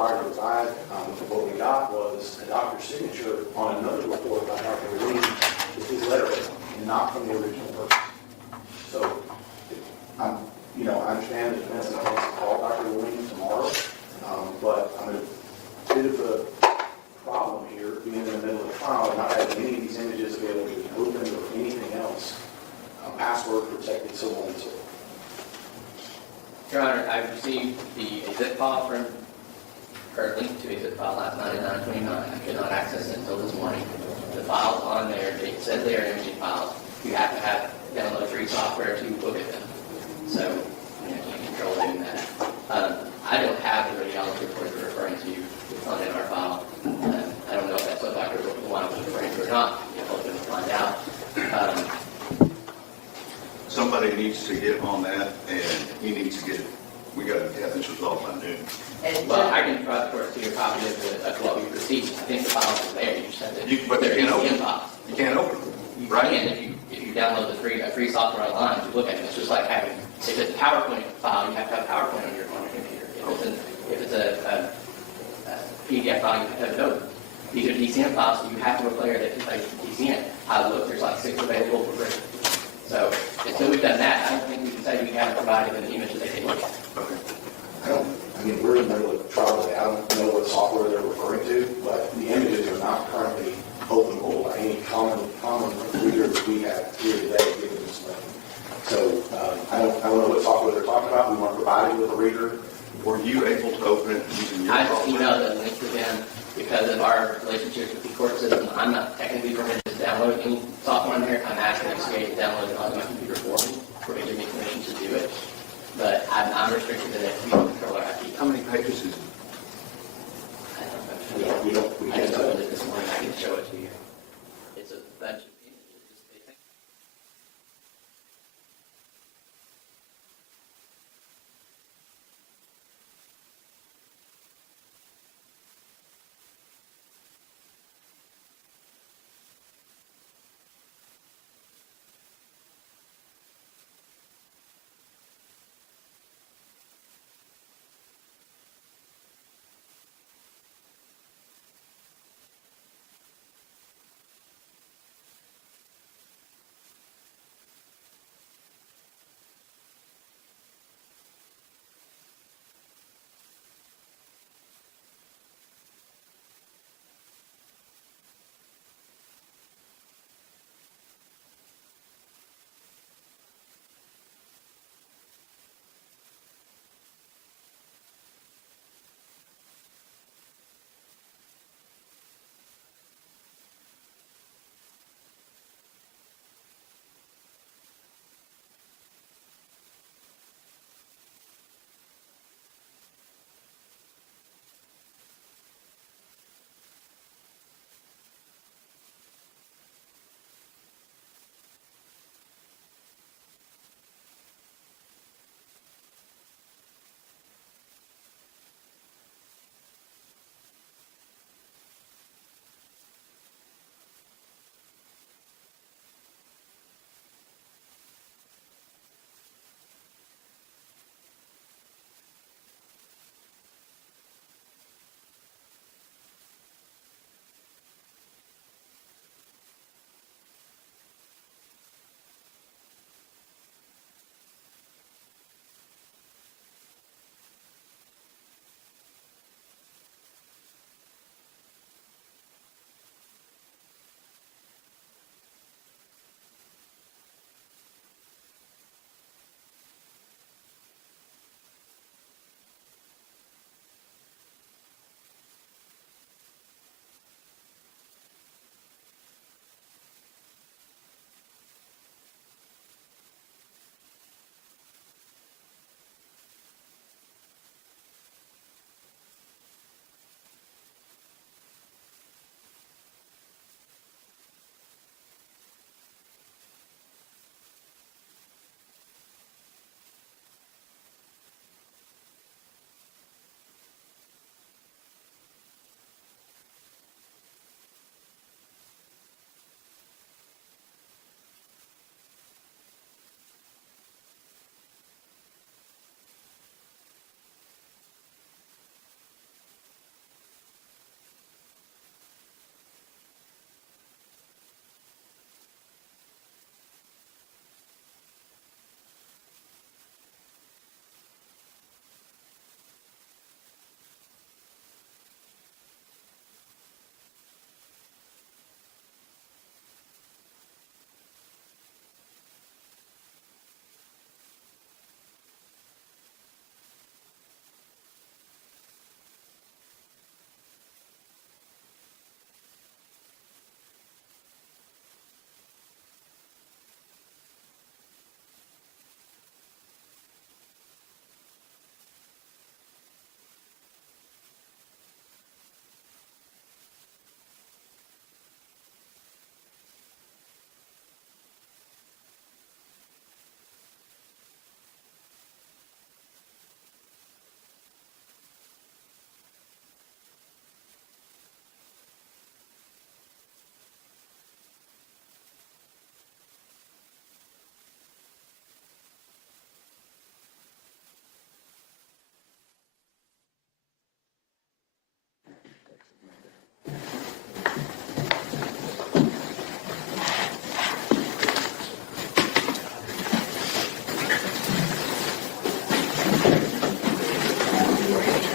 required to resign. What we got was a doctor's signature on another report by Dr. Lee with his letter, and not from the original person. So, I understand the defense intends to call Dr. Lee tomorrow, but I'm a bit of a problem here, being in the middle of the trial and not having any of these images available to be opened or anything else, password protected, so on and so forth. Your Honor, I received the exhibit file from, or link to exhibit file last night at 9:29. I could not access it until this morning. The files on there, it says they are imaging files. You have to have download free software to look at them. So, you can't control doing that. I don't have the radiology report you're referring to. It's not in our file. I don't know if that's what Dr. Juan was referring to or not. You're hoping to find out. Somebody needs to get on that, and he needs to get, we got to have this resolved by noon. Well, I can try to see your copy of what we received. I think the files are there. You just have to. But you can't open them. Files. You can't open them. You right? can if you download the free software online to look at it. It's just like having, if it's a PowerPoint file, you have to have PowerPoint on your computer. If it's a PDF file, you have to have it open. These are DCM files, so you have to have a player that can play DCM. I look, there's like 6 available for free. So until we've done that, I don't think we can say we haven't provided an image that they can look at. Okay. We're in the middle of a trial today. I don't know what software they're referring to, but the images are not currently openable by any common reader that we have here today given this link. So I don't know what software they're talking about. We want to provide you with a reader. Were you able to open it using your I just software? emailed a link to them because of our relationships with the court system. I'm not technically permitted to download any software on there. I'm asking FCA to download it on my computer for me, for me to give me permission to do it. But I'm restricted to that controller. How many pages is it? I just opened it this morning. I can show it to you. It's a bunch of images. They think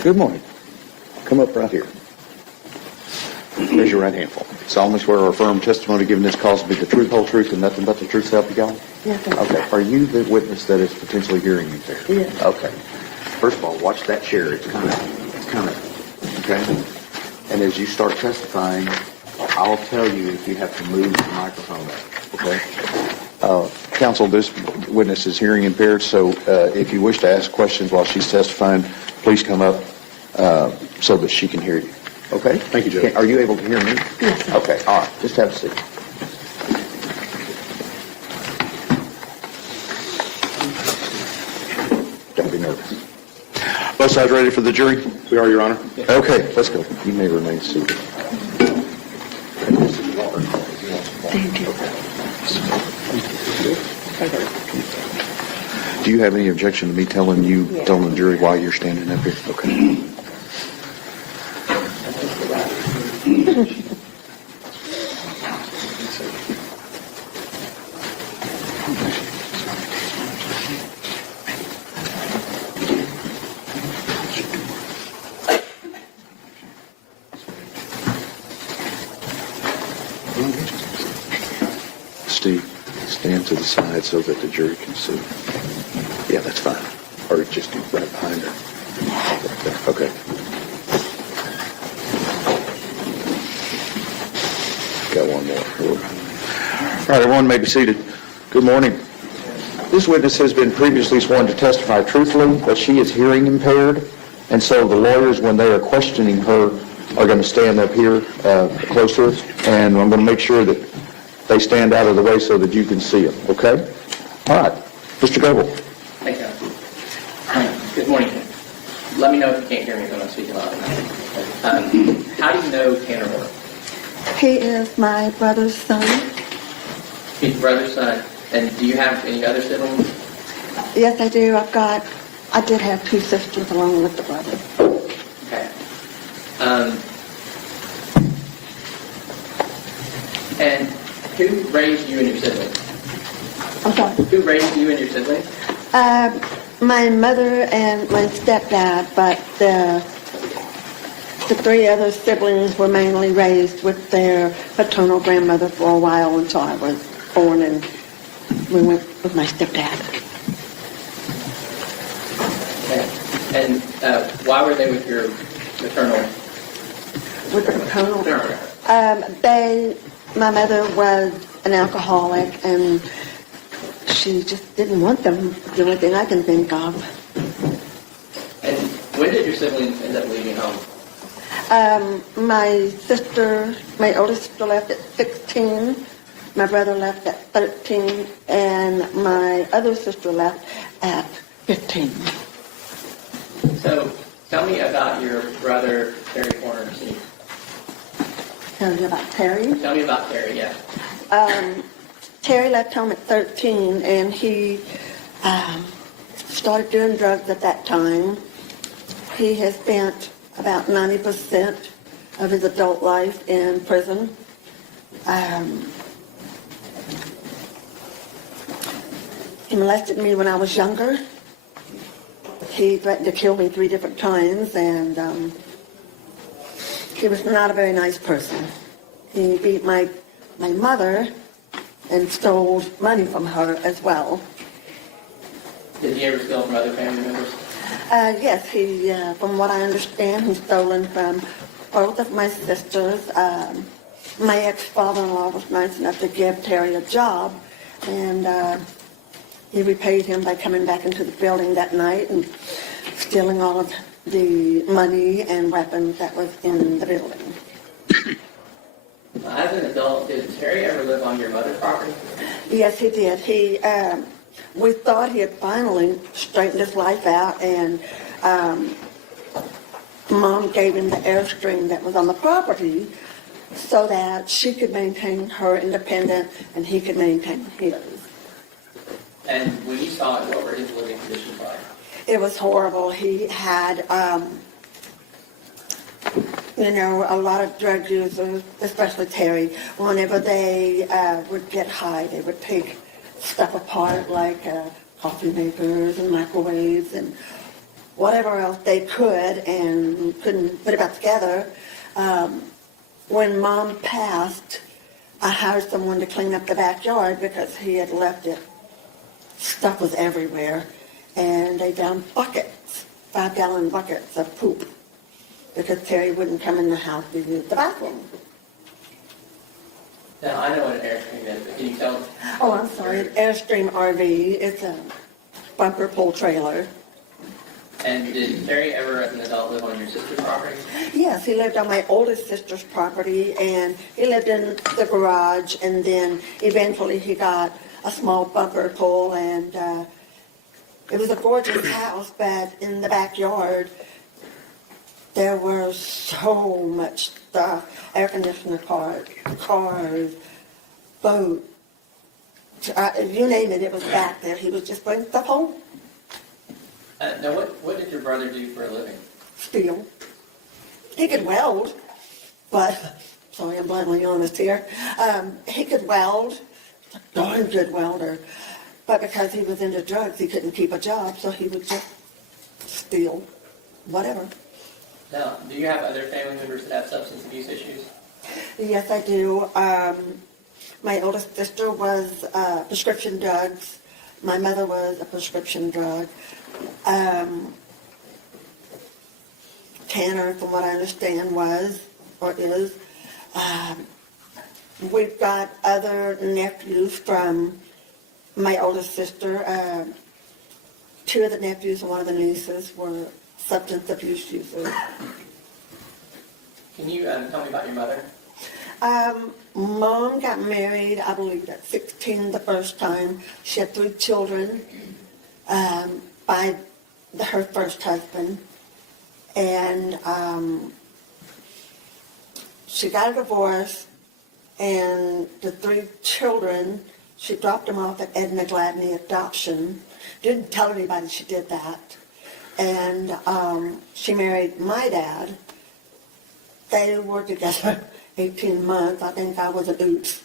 Good morning. Come up right here. Raise your right hand for me. Solemnly swear or affirm testimony given this cause to be the truth, whole truth, and nothing but the truth, so help you God? Yes, sir. Okay. Are you the witness that is potentially hearing impaired? Yes. Okay. First of all, watch that chair. It's coming. Okay? And as you start testifying, I'll tell you if you have to move the microphone up. Okay? Counsel, this witness is hearing impaired, so if you wish to ask questions while she's testifying, please come up so that she can hear you. Okay? Thank you, Judge. Are you able to hear me? Yes, sir. Okay, all right. Just have a seat. Don't be nervous. Both sides ready for the jury? We are, Your Honor. Okay, let's go. You may remain seated. Thank you. Do you have any objection to me telling the jury why you're standing up here? Okay. Steve, stand to the side so that the jury can see. Yeah, that's fine. Or just right behind her. Right there. Okay. Got one more. All right, everyone may be seated. Good morning. This witness has been previously sworn to testify truthfully, but she is hearing impaired, and so the lawyers, when they are questioning her, are going to stand up here close to us, and I'm going to make sure that they stand out of the way so that you can see them, okay? All right. Mr. Goebel. Thank you. Good morning. Let me know if you can't hear me when I'm speaking loud enough. How do you know Tanner Moore? He is my brother's son. He's your brother's son. And do you have any other siblings? Yes, I do. I did have two sisters along with the brother. Okay. And who raised you and your siblings? I'm sorry. Who raised you and your siblings? My mother and my stepdad, but the three other siblings were mainly raised with their paternal grandmother for a while until I was born, and we went with my stepdad. Okay. And why were they with your maternal? With the paternal? No. My mother was an alcoholic, and she just didn't want them, the only thing I can think of. And when did your siblings end up leaving home? My oldest sister left at 16, my brother left at 13, and my other sister left at 15. So tell me about your brother, Terry Horner, Sr. Tell you about Terry. Tell me about Terry, yeah. Terry left home at 13, and he started doing drugs at that time. He has spent about 90% of his adult life in prison. He molested me when I was younger. He threatened to kill me 3 different times, and he was not a very nice person. He beat my mother and stole money from her as well. Did he ever steal from other family members? Yes, he, from what I understand, he's stolen from both of my sisters. My ex-father-in-law was nice enough to give Terry a job, and he repaid him by coming back into the building that night and stealing all of the money and weapons that was in the building. As an adult, did Terry ever live on your mother's property? Yes, he did. We thought he had finally straightened his life out, and Mom gave him the Airstream that was on the property so that she could maintain her independence and he could maintain his. And when you saw it, what were his living conditions like? It was horrible. He had, a lot of drug users, especially Terry. Whenever they would get high, they would take stuff apart like coffee makers and microwaves and whatever else they could and couldn't put it back together. When Mom passed, I hired someone to clean up the backyard because he had left it. Stuff was everywhere. And they found buckets, 5-gallon buckets of poop, because Terry wouldn't come in the house to use the bathroom. Now, I know what an Airstream is, but can you tell? Oh, I'm sorry, an Airstream RV. It's a bumper pull trailer. And did Terry ever, as an adult, live on your sister's property? Yes, he lived on my oldest sister's property, and he lived in the garage, and then eventually he got a small bumper pull, and it was a gorgeous house, but in the backyard, there was so much stuff. Air conditioner cars, boat, you name it, it was back there. He was just bringing stuff home. Now, what did your brother do for a living? Steel. He could weld, but, sorry, I'm bluntly honest here. He could weld, a darn good welder, but because he was into drugs, he couldn't keep a job, so he would just steal whatever. Now, do you have other family members that have substance abuse issues? Yes, I do. My oldest sister was prescription drugs. My mother was a prescription drug. Tanner, from what I understand, was or is. We've got other nephews from my oldest sister. 2 of the nephews and 1 of the nieces were substance abuse users. Can you tell me about your mother? Mom got married, I believe, at 16 the first time. She had 3 children by her first husband. And she got a divorce, and the 3 children, she dropped them off at Edna Gladney Adoption. Didn't tell anybody she did that. And she married my dad. They were together 18 months. I think I was an oops.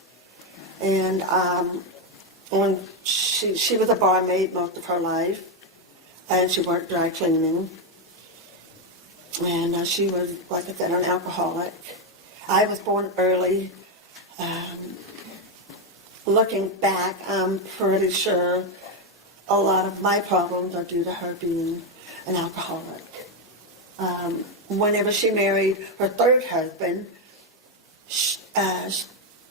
And when she was a barmaid most of her life, and she worked dry cleaning. And she was, like I said, an alcoholic. I was born early. Looking back, I'm pretty sure a lot of my problems are due to her being an alcoholic. Whenever she married her 3rd husband,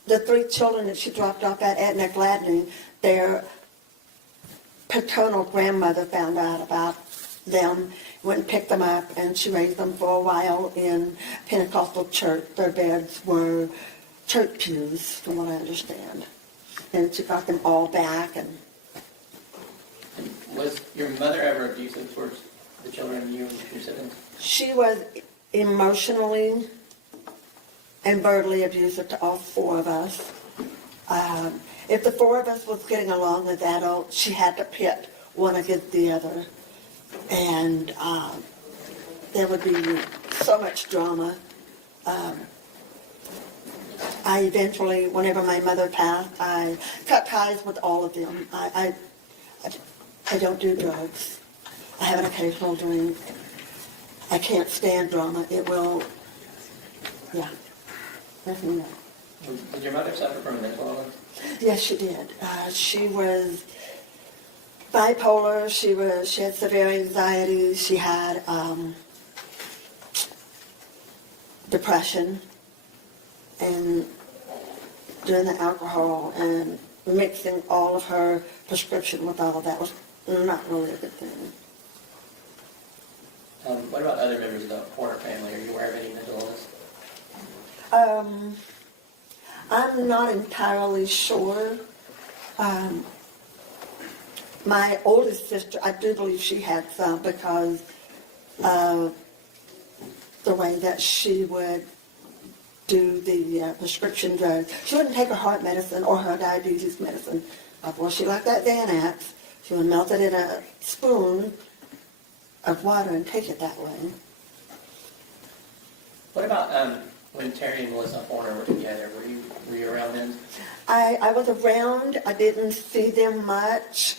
the 3 children that she dropped off at Edna Gladney, their paternal grandmother found out about them, went and picked them up, and she raised them for a while in Pentecostal church. Their beds were church pews, from what I understand. And she got them all back. And Was your mother ever abusive towards the children, you and your siblings? she was emotionally and verbally abusive to all 4 of us. If the 4 of us was getting along as adults, she had to pit one against the other. And there would be so much drama. I eventually, whenever my mother passed, I cut ties with all of them. I don't do drugs. I have an occasional drink. I can't stand drama. It will, yeah, definitely. Did your mother suffer from mental illness? Yes, she did. She was bipolar. She had severe anxiety. She had depression, and doing the alcohol and mixing all of her prescription with all of that was not really a good thing. What about other members of the Porter family? Are you aware of any mental illness? I'm not entirely sure. My oldest sister, I do believe she had some because of the way that she would do the prescription drugs. She wouldn't take her heart medicine or her diabetes medicine. Well, she liked that Xanax. She would melt it in a spoon of water and take it that way. What about when Terry and Melissa Horner were together? Were you around then? I was around. I didn't see them much.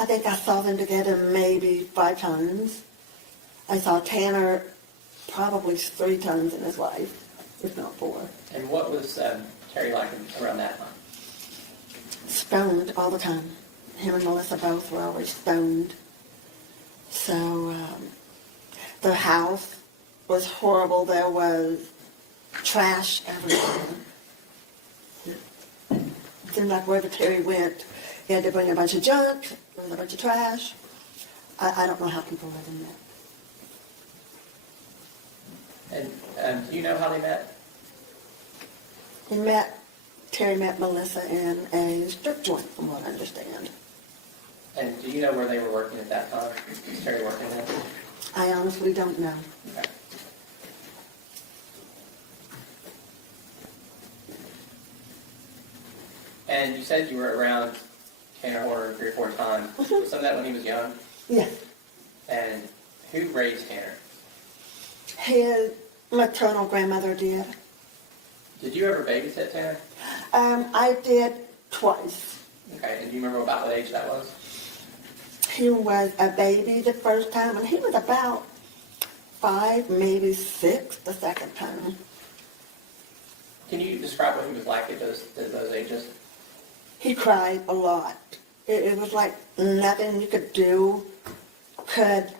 I think I saw them together maybe 5 times. I saw Tanner probably 3 times in his life, if not 4. And what was Terry like around that time? Stoned all the time. Him and Melissa both were always stoned. So the house was horrible. There was trash everywhere. It seemed like wherever Terry went, he had to bring a bunch of junk. There was a bunch of trash. I don't know how people live in that. And do you know how they met? Terry met Melissa in a strip joint, from what I understand. And do you know where they were working at that time? Was Terry working there? I honestly don't know. Okay. And you said you were around Tanner Horner 3 or 4 times. Was some of that when he was young? Yes. And who raised Tanner? His maternal grandmother did. Did you ever babysit Tanner? I did twice. Okay, and do you remember about what age that was? He was a baby the first time, and he was about 5, maybe 6 the second time. Can you describe what he was like at those ages? He cried a lot. It was like nothing you could do could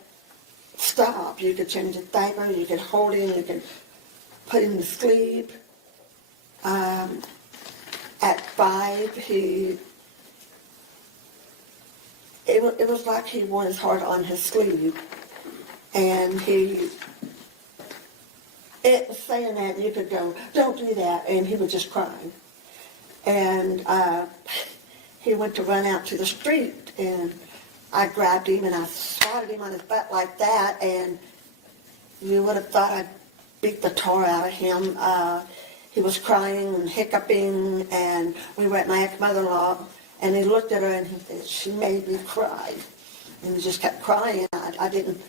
stop. You could change his diaper, you could hold him, you could put him to sleep. At 5, it was like he wore his heart on his sleeve. And saying that, you could go, don't do that, and he would just cry. And he went to run out to the street, and I grabbed him and I swatted him on his butt like that, and you would have thought I'd beat the tar out of him. He was crying and hiccuping, and we were at my ex-mother-in-law, and he looked at her and he said, she made me cry. And he just kept crying. I didn't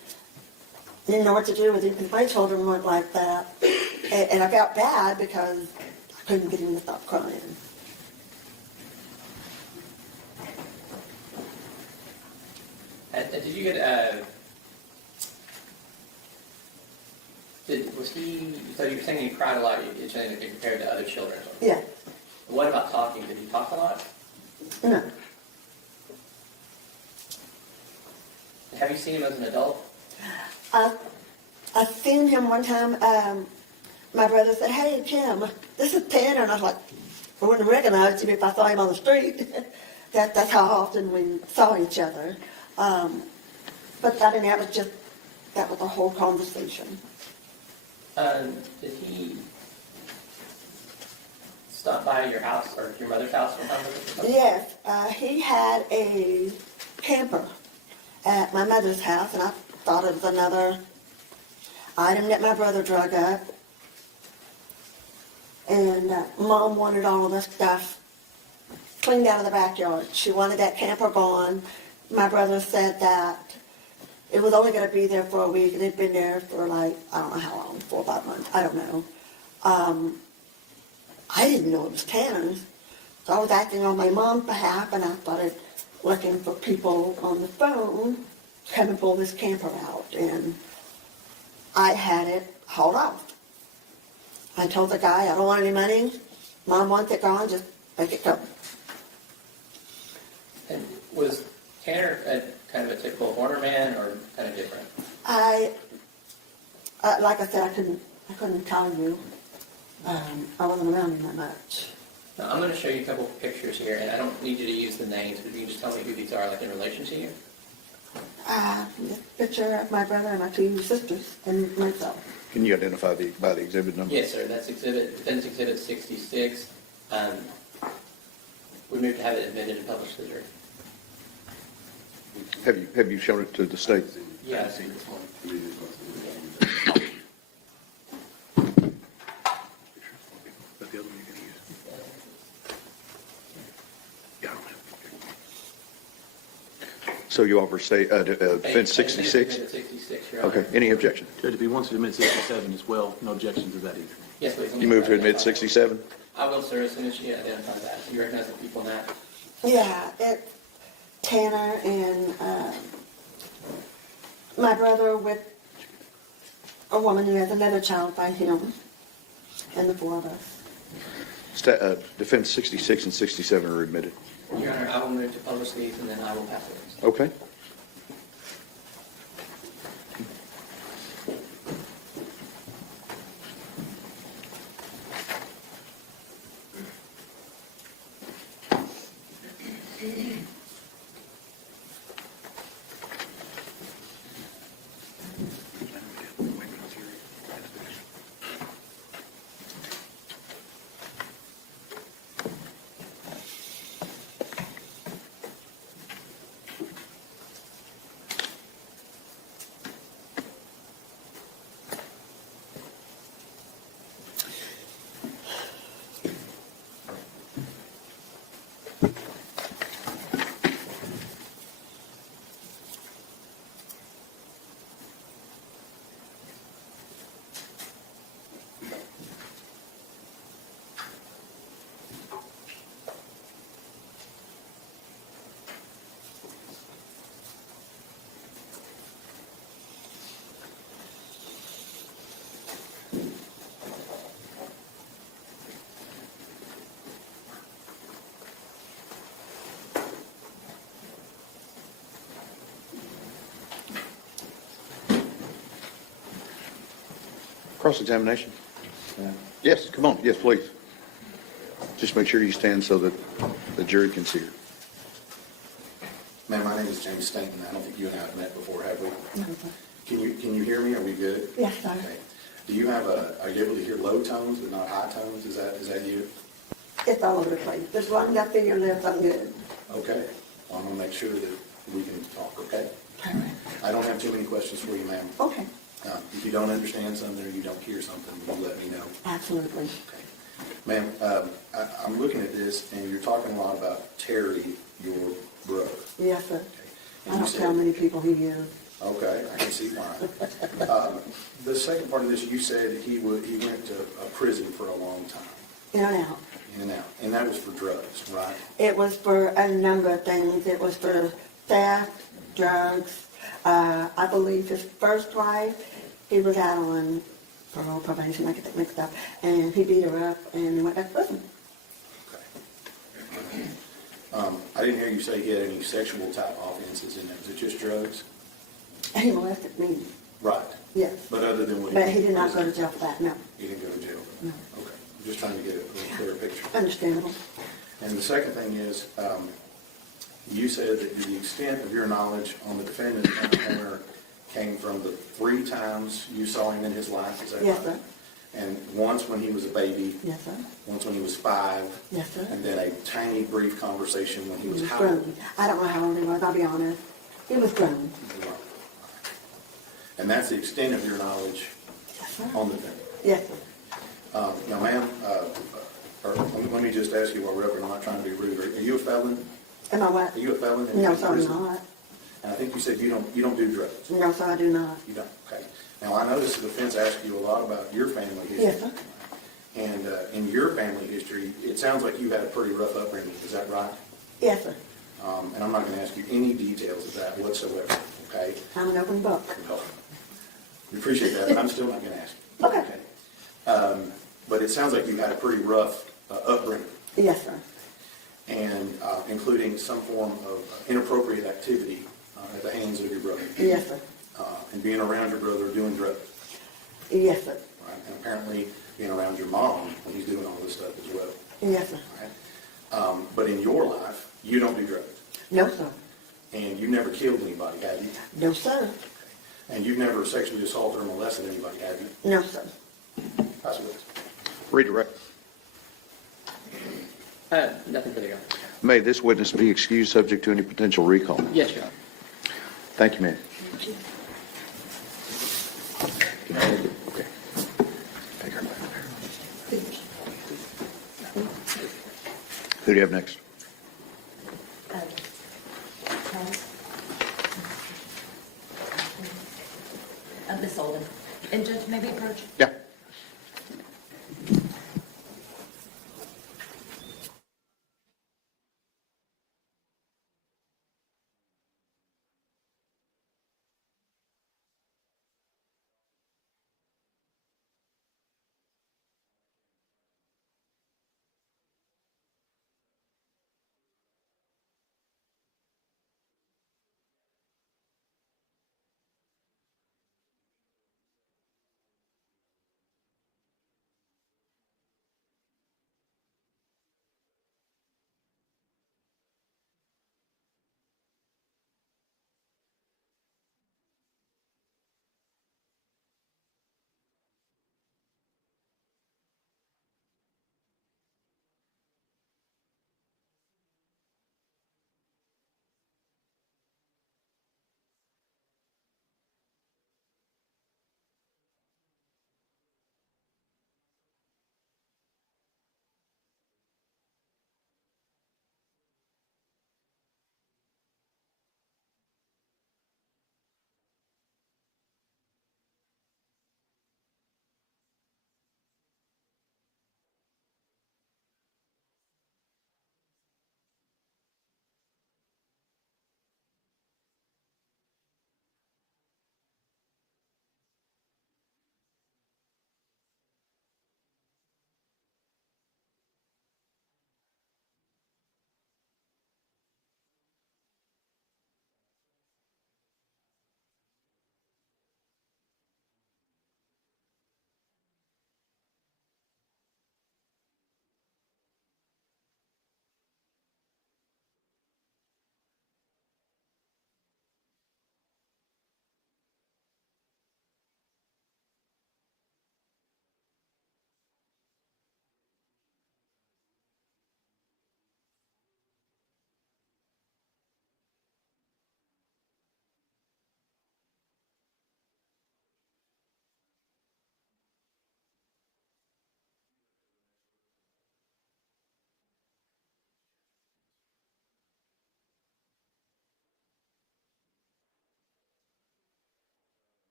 know what to do with him because my children weren't like that. And I felt bad because I couldn't get him to stop crying. And did you get so you were saying he cried a lot, you're saying that compared to other children? Yeah. What about talking? Did he talk a lot? No. Have you seen him as an adult? I seen him one time. My brother said, "Hey, Kim, this is Tanner," and I was like, I wouldn't recognize him if I saw him on the street. That's how often we saw each other. But I mean, that was the whole conversation. Did he stop by your house or your mother's house sometime? Yes, he had a camper at my mother's house, and I thought it was another item that my brother drug up. And Mom wanted all of the stuff cleaned out of the backyard. She wanted that camper gone. My brother said that it was only going to be there for a week, and it'd been there for like, I don't know how long, 4 or 5 months, I don't know. I didn't know it was Tanner's, so I was acting on my mom's behalf, and I started looking for people on the phone to come and pull this camper out, and I had it hauled off. I told the guy, I don't want any money. Mom wants it gone, just make it go. And was Tanner kind of a typical Horner man or kind of different? Like I said, I couldn't tell you. I wasn't around him that much. Now, I'm going to show you a couple of pictures here, and I don't need you to use the names, but you can just tell me who these are, like in relation to you. This picture of my brother and my 2 sisters and myself. Can you identify by the exhibit number? Yes, sir. That's Defense Exhibit 66. We moved to have it admitted and published to the jury. Have you shown it to the state? Yes. So you offer state, Defense 66? Exhibit 66, Your Honor. Okay, any objection? Judge, if he wants to admit 67 as well, no objection to that either. Yes, please. You move to admit 67? I will, sir, as soon as you identify that. You recognize the people in that? Yeah, Tanner and my brother with a woman who has another child by him, and the four of us. Defense 66 and 67 are admitted. Your Honor, I will move to publish these and then I will pass it. Okay. Cross-examination? Yes, come on. Yes, please. Just make sure you stand so that the jury can see her. Ma'am, my name is James Stanton. I don't think you and I have met before, have we? Can you hear me? Are we good? Yes, sir. Okay. Do you have are you able to hear low tones but not high tones? Is that you? It's all over the place. As long as I feel your lips, I'm good. Okay. Well, I'm gonna make sure that we can talk, okay? All right. I don't have too many questions for you, ma'am. Okay, If you don't understand something or you don't hear something, you let me know. absolutely. Okay. Ma'am, I'm looking at this and you're talking a lot about Terry, your brother. Yes, sir. Okay. And I you don't said- tell many people he is. Okay, I can see why. The second part of this, you said he went to a prison for a long time, In and out. in and out, and that was for drugs, right? It was for a number of things. It was for theft, drugs. I believe his first wife, he was out on parole, probation, I get that mixed up, and he beat her up and went back to prison. Okay. I didn't hear you say he had any sexual type offenses in it. Was it just drugs? He molested me, Right. yes. But other than what But he did not go to jail for that, no. He didn't go to jail for that? No. Okay. I'm just trying to get a little clearer picture. Understandable. And the second thing is, you said that the extent of your knowledge on the defendant and the owner came from the 3 times you saw him in his life, is that right? Yes, sir. And once when he was a baby, Yes, sir. once when he was 5, Yes, sir. and then a tiny brief conversation when he He was was how grown. I don't know how old he was, I'll be honest. He was grown. And that's the extent of your knowledge Yes, sir. on the defendant. Yes, sir. Now, ma'am, let me just ask you while we're up here, I'm not trying to be rude. Are you a felon? Am I what? Are you a felon? No, in sir, I'm prison? not. And I think you said you don't do drugs. No, sir, I do not. You don't, okay. Now, I noticed the defense asked you a lot about your family history. Yes, sir. And in your family history, it sounds like you had a pretty rough upbringing, is that right? Yes, sir. And I'm not going to ask you any details of that whatsoever, okay? I'm an open book. No. We appreciate that, but I'm still not going to ask you. Okay. But it sounds like you had a pretty rough upbringing, Yes, sir. and including some form of inappropriate activity at the hands of your brother, Yes, sir. and being around your brother doing drugs, Yes, sir. right? And apparently being around your mom when he's doing all this stuff as well, Yes, sir. right? But in your life, you don't do drugs, No, sir. and you've never killed anybody, have you? No, sir. And you've never sexually assaulted or molested anybody, have you? No, sir. That's what it is. Redirect. Nothing further, Your Honor. May this witness be excused subject to any potential recall? Yes, Your Honor. Thank you, ma'am. Okay. Take her back there. Who do you have next? Miss Holden. And Judge, maybe approach. Yeah.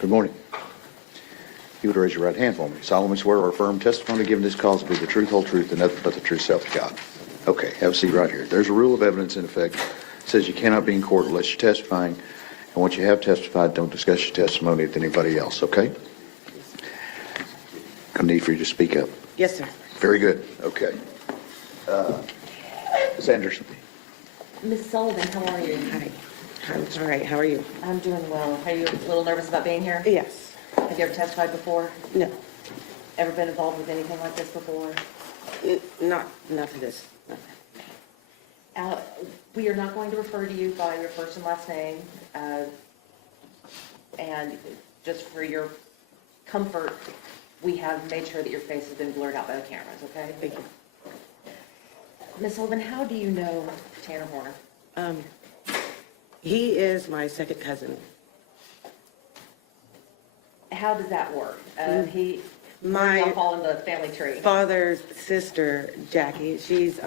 Good morning. You would raise your right hand for me. Solemnly swear or affirm testimony given this cause to be the truth, whole truth, and nothing but the truth, self to God. Okay, have a seat right here. There's a rule of evidence in effect. It says you cannot be in court unless you're testifying, and once you have testified, don't discuss your testimony with anybody else, okay? I need for you to speak up. Yes, sir. Very good, okay. Ms. Anderson. Ms. Sullivan, how are you? Hi. I'm all right. How are you? I'm doing well. Are you a little nervous about being here? Yes. Have you ever testified before? No. Ever been involved with anything like this before? Not to this. No. We are not going to refer to you by your first and last name. And just for your comfort, we have made sure that your face has been blurred out by the cameras, okay? Thank you. Ms. Sullivan, how do you know Tanner Horner? He is my second cousin. How does that work? My Y'all fall in the family tree. father's sister, Jackie, she's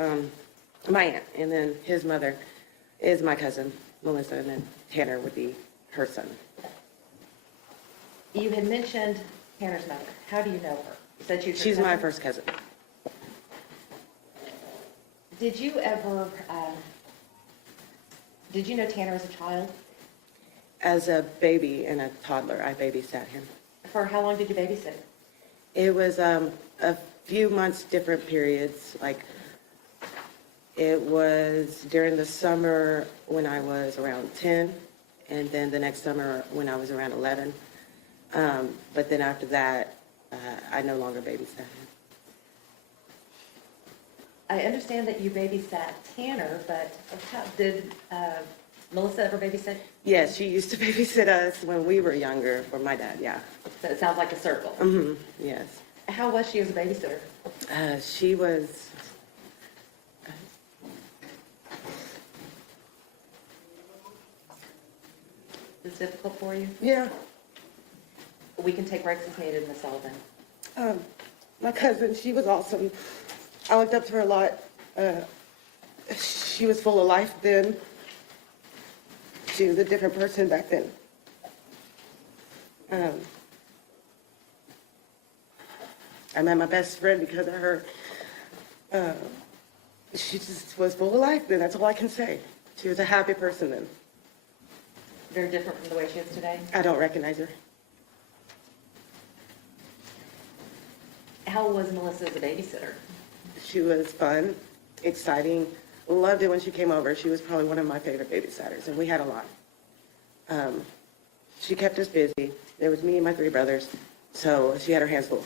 my aunt, and then his mother is my cousin, Melissa, and then Tanner would be her son. You had mentioned Tanner's mother. How do you know her? You said She's my first cousin. Did you ever, did you know Tanner as a child? As a baby and a toddler, I babysat him. For how long did you babysit? It was a few months, different periods. Like, it was during the summer when I was around 10, and then the next summer when I was around 11. But then after that, I no longer babysat him. I understand that you babysat Tanner, but did Melissa ever babysit? Yes, she used to babysit us when we were younger, for my dad, yeah. So it sounds like a circle. Mm-hmm, yes. How was she as a babysitter? She was... Is it difficult for you? Yeah. We can take breaks as needed, Ms. Sullivan. My cousin, she was awesome. I looked up to her a lot. She was full of life then. She was a different person back then. I met my best friend because of her. She just was full of life then, that's all I can say. She was a happy person then. Very different from the way she is today. I don't recognize her. How was Melissa as a babysitter? She was fun, exciting, loved it when she came over. She was probably one of my favorite babysitters, and we had a lot. She kept us busy. There was me and my three brothers, so she had her hands full.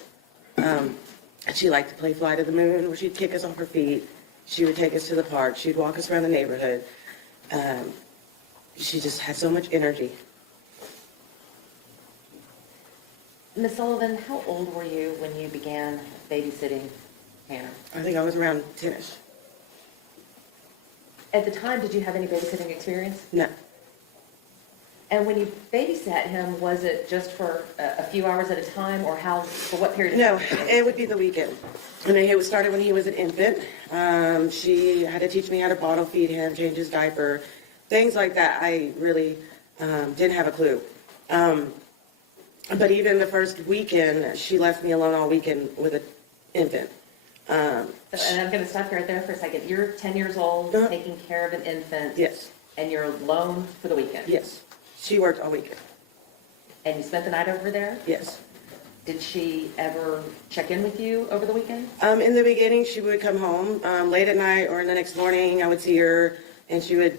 She liked to play Fly to the Moon, where she'd kick us off her feet. She would take us to the park. She'd walk us around the neighborhood. She just had so much energy. Ms. Sullivan, how old were you when you began babysitting Tanner? I think I was around 10-ish. At the time, did you have any babysitting experience? No. And when you babysat him, was it just for a few hours at a time, or for what period of No, time? it would be the weekend. And it started when he was an infant. She had to teach me how to bottle feed him, change his diaper, things like that. I really didn't have a clue. But even the first weekend, she left me alone all weekend with an infant. And I'm going to stop you right there for a second. You're 10 years old, Uh-huh. taking care of an infant. Yes. And you're alone for the weekend. Yes. She worked all weekend. And you spent the night over there? Yes. Did she ever check in with you over the weekend? In the beginning, she would come home late at night or in the next morning. I would see her, and she would,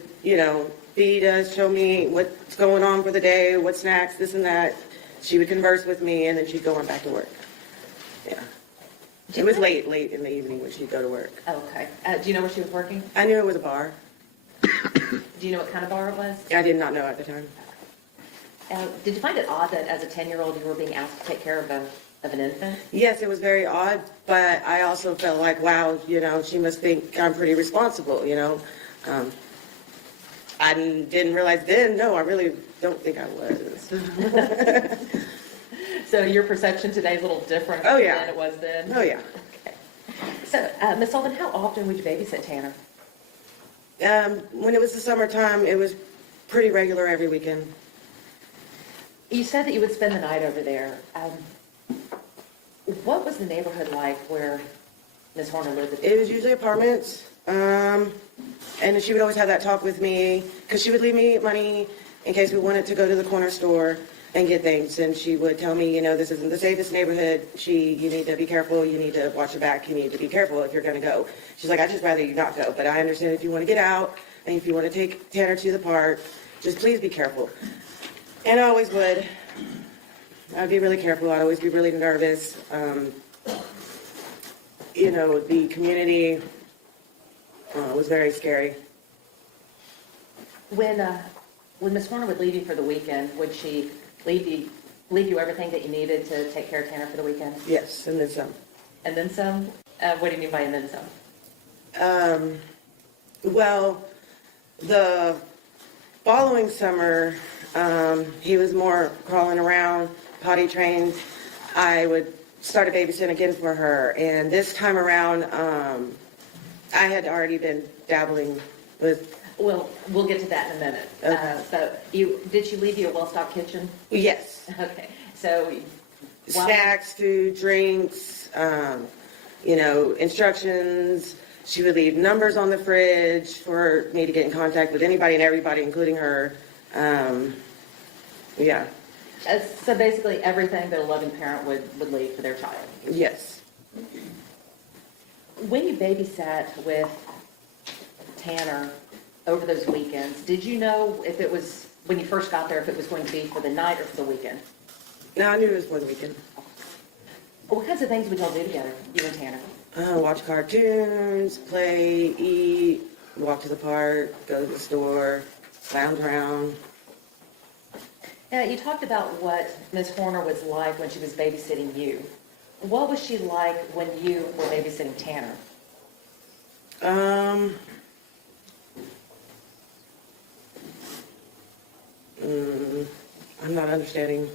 feed us, show me what's going on for the day, what snacks, this and that. She would converse with me, and then she'd go on back to work. Yeah. It was late in the evening when she'd go to work. Okay. Do you know where she was working? I knew it was a bar. Do you know what kind of bar it was? I did not know at the time. Did you find it odd that as a 10-year-old you were being asked to take care of an infant? Yes, it was very odd, but I also felt like, wow, she must think I'm pretty responsible, I didn't realize then, no, I really don't think I was. So your perception today is a little different Oh, yeah. than it was then? Oh, yeah. Okay. So, Ms. Sullivan, how often would you babysit Tanner? When it was the summertime, it was pretty regular every weekend. You said that you would spend the night over there. What was the neighborhood like where Ms. Horner lived at the It was usually apartments, and then she would always have that talk with me, because she would leave me money in case we wanted to go to the corner store and get things, and she would tell me, this isn't the safest neighborhood, you need to be careful, you need to watch your back, you need to be careful if you're going to go. She's like, I'd just rather you not go, but I understand if you want to get out, and if you want to take Tanner to the park, just please be careful. And I always would. I'd be really careful, I'd always be really nervous. The community was very scary. When Ms. Horner would leave you for the weekend, would she leave you everything that you needed to take care of Tanner for the weekend? Yes, and then some. And then some? What do you mean by and then some? Well, the following summer, he was more crawling around, potty trained. I would start a babysitting again for her, and this time around, I had already been dabbling with. Well, we'll get to that in a minute. Okay. Did she leave you a well-stocked kitchen? Yes. Okay, so. Snacks, food, drinks, instructions. She would leave numbers on the fridge for me to get in contact with anybody and everybody, including her. Yeah. So basically, everything that a loving parent would leave for their child. Yes. When you babysat with Tanner over those weekends, did you know if it was, when you first got there, if it was going to be for the night or for the weekend? No, I knew it was for the weekend. What kinds of things would y'all do together, you and Tanner? Watch cartoons, play, eat, walk to the park, go to the store, lounge around. Now, you talked about what Ms. Horner was like when she was babysitting you. What was she like when you were babysitting Tanner? I'm not understanding.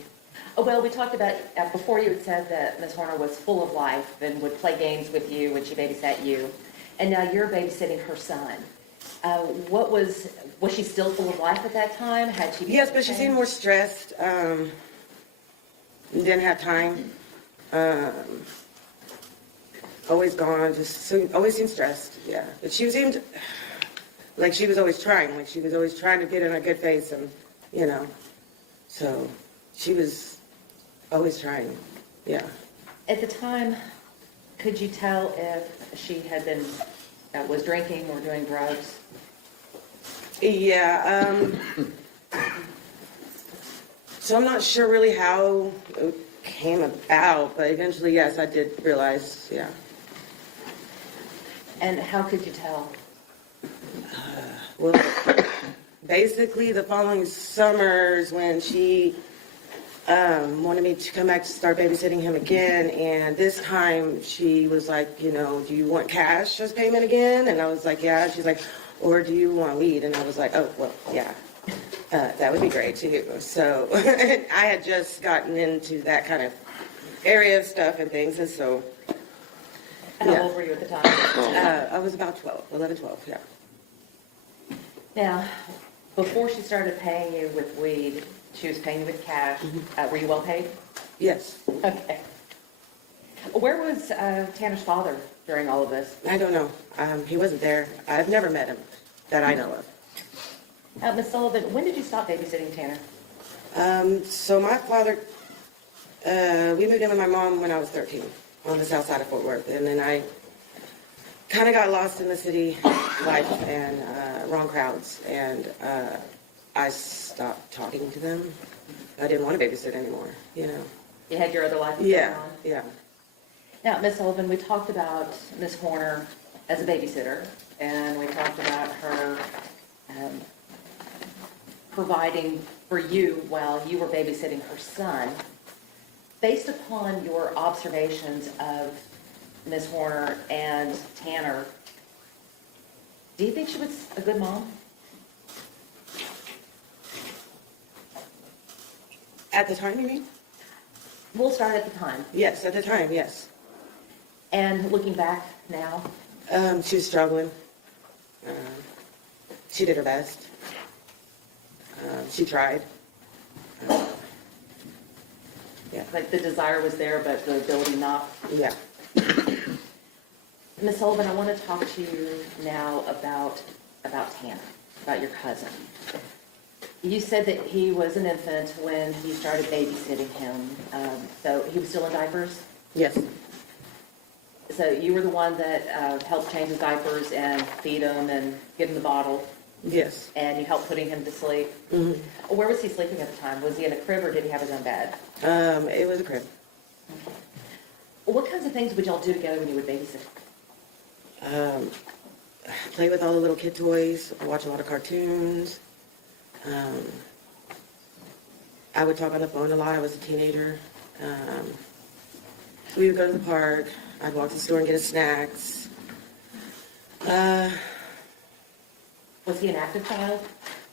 Oh, well, we talked about, before you had said that Ms. Horner was full of life and would play games with you when she babysat you. And now you're babysitting her son. Was she still full of life at that time? Had she? Yes, but she seemed more stressed. Didn't have time. Always gone. Always seemed stressed. Yeah, but she seemed like she was always trying. Like she was always trying to get in a good face, and so she was always trying. Yeah. At the time, could you tell if she had been was drinking or doing drugs? Yeah. So I'm not sure really how it came about, but eventually, yes, I did realize, yeah. And how could you tell? Well, basically the following summers when she wanted me to come back to start babysitting him again, and this time she was like, do you want cash as payment again? And I was like, yeah. She's like, or do you want weed? And I was like, oh, well, yeah. That would be great too. So I had just gotten into that kind of area of stuff and things, and so. How old were you at the time? I was about 11, 12, yeah. Now, before she started paying you with weed, she was paying you with cash. Were you well paid? Yes. Okay. Where was Tanner's father during all of this? I don't know. He wasn't there. I've never met him that I know of. Ms. Sullivan, when did you stop babysitting Tanner? So my father, we moved in with my mom when I was 13 on the south side of Fort Worth. And then I kind of got lost in the city life and wrong crowds. And I stopped talking to them. I didn't want to babysit anymore, You had your other life going Yeah, on? yeah. Now, Ms. Sullivan, we talked about Ms. Horner as a babysitter, and we talked about her providing for you while you were babysitting her son. Based upon your observations of Ms. Horner and Tanner, do you think she was a good mom? At the time, you mean? We'll start at the time. Yes, at the time, yes. And looking back now? She was struggling. She did her best. She tried. Like the desire was there, but the ability not. Yeah. Ms. Sullivan, I want to talk to you now about Tanner, about your cousin. You said that he was an infant when he started babysitting him. So he was still in diapers? Yes. So you were the one that helped change his diapers and feed him and give him the bottle, Yes. and you helped putting him to sleep? Mm-hmm. Where was he sleeping at the time? Was he in a crib or did he have his own bed? It was a crib. What kinds of things would y'all do together when you would babysit? Play with all the little kid toys, watch a lot of cartoons. I would talk on the phone a lot. I was a teenager. We would go to the park. I'd walk to the store and get us snacks. Was he an active child?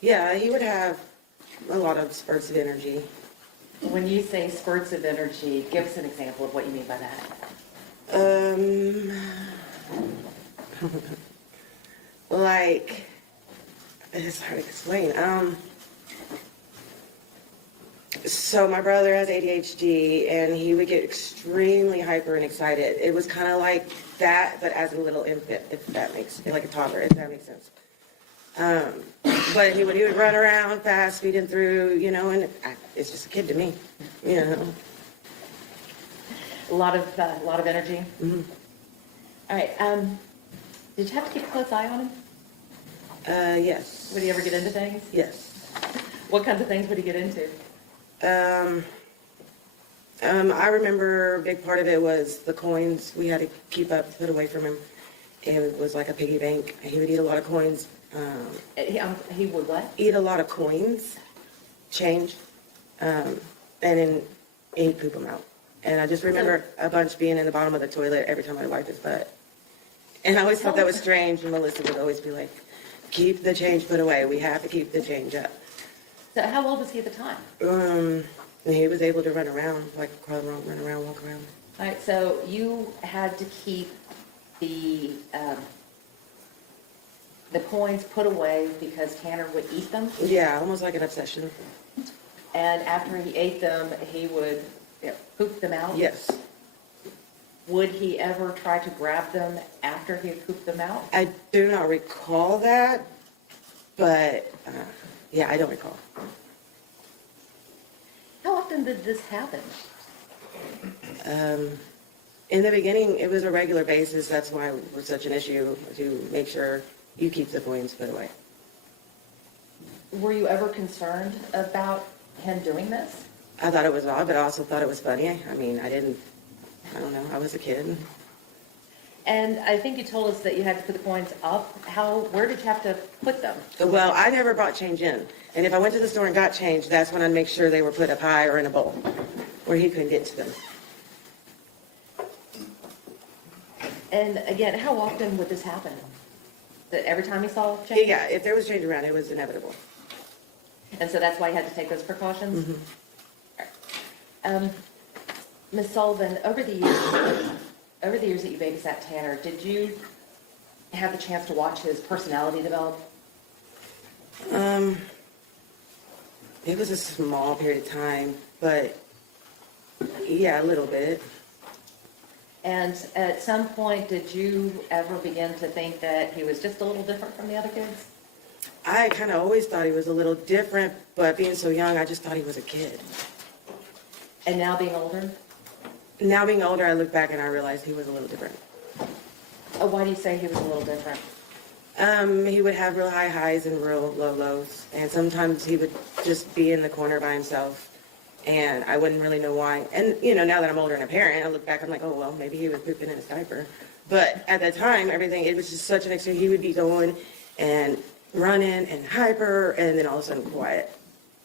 Yeah, he would have a lot of spurts of energy. When you say spurts of energy, give us an example of what you mean by that. Like, it's hard to explain. So my brother has ADHD, and he would get extremely hyper and excited. It was kind of like that, but as a little infant, if that makes, like a toddler, if that makes sense. But he would run around fast, speeding through, and it's just a kid to me, A lot of energy. Mm-hmm. All right. Did you have to keep a close eye on him? Yes. Would he ever get into things? Yes. What kinds of things would he get into? I remember a big part of it was the coins we had to keep up, put away from him. It was like a piggy bank. He would eat a lot of coins. He would what? Eat a lot of coins, change, and then he'd poop them out. And I just remember a bunch being in the bottom of the toilet every time I wiped his butt. And I always thought that was strange, and Melissa would always be like, keep the change put away. We have to keep the change up. So how old was he at the time? And he was able to run around, like crawl around, run around, walk around. All right, so you had to keep the coins put away because Tanner would eat them, Yeah, almost like an obsession. and after he ate them, he would poop them out? Yes. Would he ever try to grab them after he had pooped them out? I do not recall that, but yeah, I don't recall. How often did this happen? In the beginning, it was a regular basis. That's why it was such an issue, to make sure you keep the coins put away. Were you ever concerned about him doing this? I thought it was odd, but I also thought it was funny. I mean, I don't know, I was a kid. And I think you told us that you had to put the coins up. Where did you have to put them? Well, I never brought change in. And if I went to the store and got change, that's when I'd make sure they were put up high or in a bowl where he couldn't get to them. And again, how often would this happen? That every time he saw change? Yeah, if there was change around, it was inevitable. And so that's why you had to take those precautions? Ms. Sullivan, over the years that you babysat Tanner, did you have the chance to watch his personality develop? It was a small period of time, but yeah, a little bit. And at some point, did you ever begin to think that he was just a little different from the other kids? I kind of always thought he was a little different, but being so young, I just thought he was a kid. And now being older? Now being older, I look back and I realize he was a little different. Why do you say he was a little different? He would have real high highs and real low lows, and sometimes he would just be in the corner by himself, and I wouldn't really know why. And, now that I'm older and a parent, I look back, I'm like, oh, well, maybe he was pooping in his diaper. But at that time, it was just such an extreme. He would be going and running and hyper, and then all of a sudden quiet.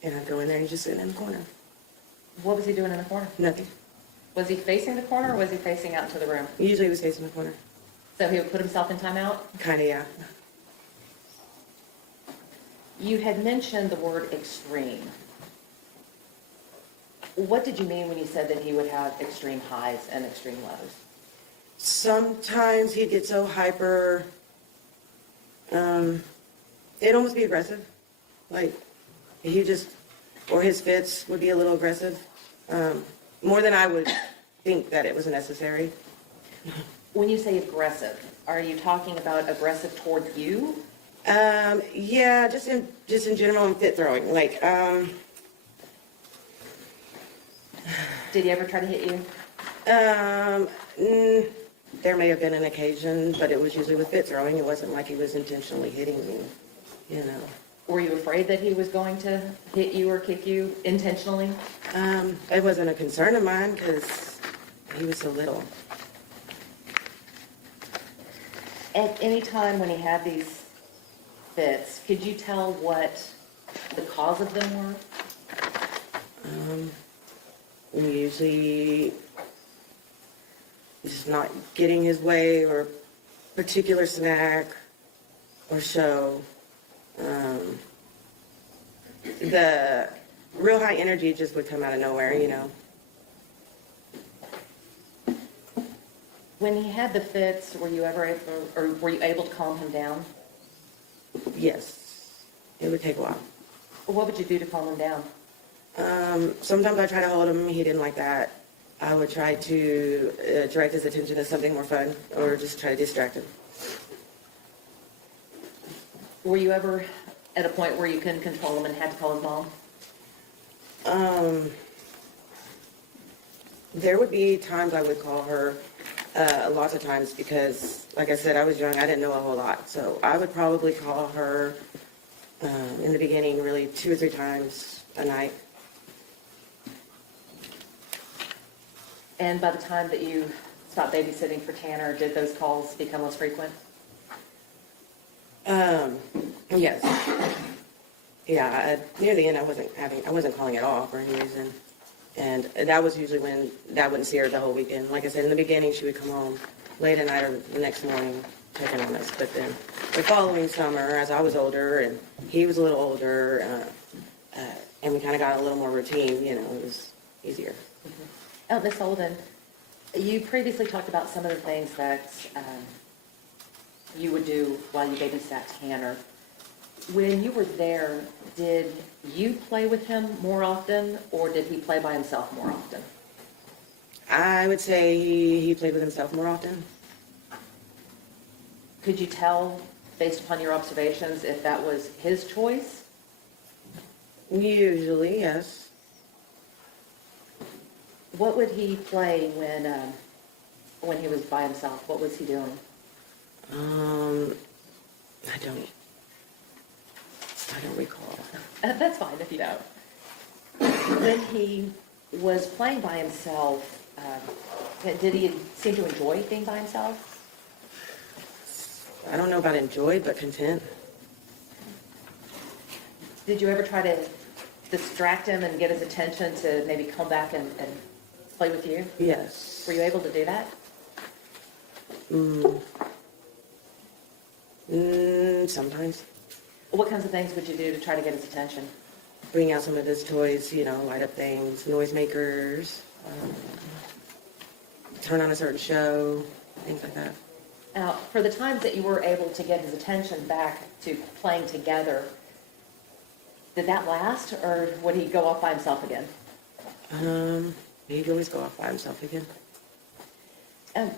And I'd go in there and he's just sitting in the corner. What was he doing in the corner? Nothing. Was he facing the corner or was he facing out into the room? Usually he was facing the corner. So he would put himself in timeout? Kind of, yeah. You had mentioned the word extreme. What did you mean when you said that he would have extreme highs and extreme lows? Sometimes he'd get so hyper, it'd almost be aggressive. Like, or his fits would be a little aggressive. more than I would think that it was necessary. When you say aggressive, are you talking about aggressive toward you? Yeah, just in general and fit throwing, like, Did he ever try to hit you? there may have been an occasion, but it was usually with fit throwing. It wasn't like he was intentionally hitting me, you know. Were you afraid that he was going to hit you or kick you intentionally? It wasn't a concern of mine because he was so little. At any time when he had these fits, could you tell what the cause of them were? Usually just not getting his way or particular snack or show. The real high energy just would come out of nowhere, you know. When he had the fits, were you ever able, or were you able to calm him down? Yes, it would take a while. What would you do to calm him down? Sometimes I try to hold him. He didn't like that. I would try to direct his attention to something more fun or just try to distract him. Were you ever at a point where you couldn't control him and had to call his mom? There would be times I would call her, lots of times, because, like I said, I was young. I didn't know a whole lot. So I would probably call her in the beginning really 2 or 3 times a night. And by the time that you stopped babysitting for Tanner, did those calls become less frequent? Yes. Yeah, near the end, I wasn't calling it off for any reason. And that was usually when I wouldn't see her the whole weekend. Like I said, in the beginning, she would come home late at night or the next morning checking on us. But then the following summer, as I was older and he was a little older, and we kind of got a little more routine, you know, it was easier. Ms. Sullivan, you previously talked about some of the things that you would do while you babysat Tanner. When you were there, did you play with him more often, or did he play by himself more often? I would say he played with himself more often. Could you tell, based upon your observations, if that was his choice? Usually, yes. What would he play when he was by himself? What was he doing? I don't recall. That's fine if you don't. When he was playing by himself, did he seem to enjoy being by himself? I don't know about enjoyed, but content. Did you ever try to distract him and get his attention to maybe come back and play with you? Yes. Were you able to do that? Sometimes. What kinds of things would you do to try to get his attention? Bring out some of his toys, you know, light up things, noisemakers, turn on a certain show, things like that. Now, for the times that you were able to get his attention back to playing together, did that last, or would he go off by himself again? He'd always go off by himself again.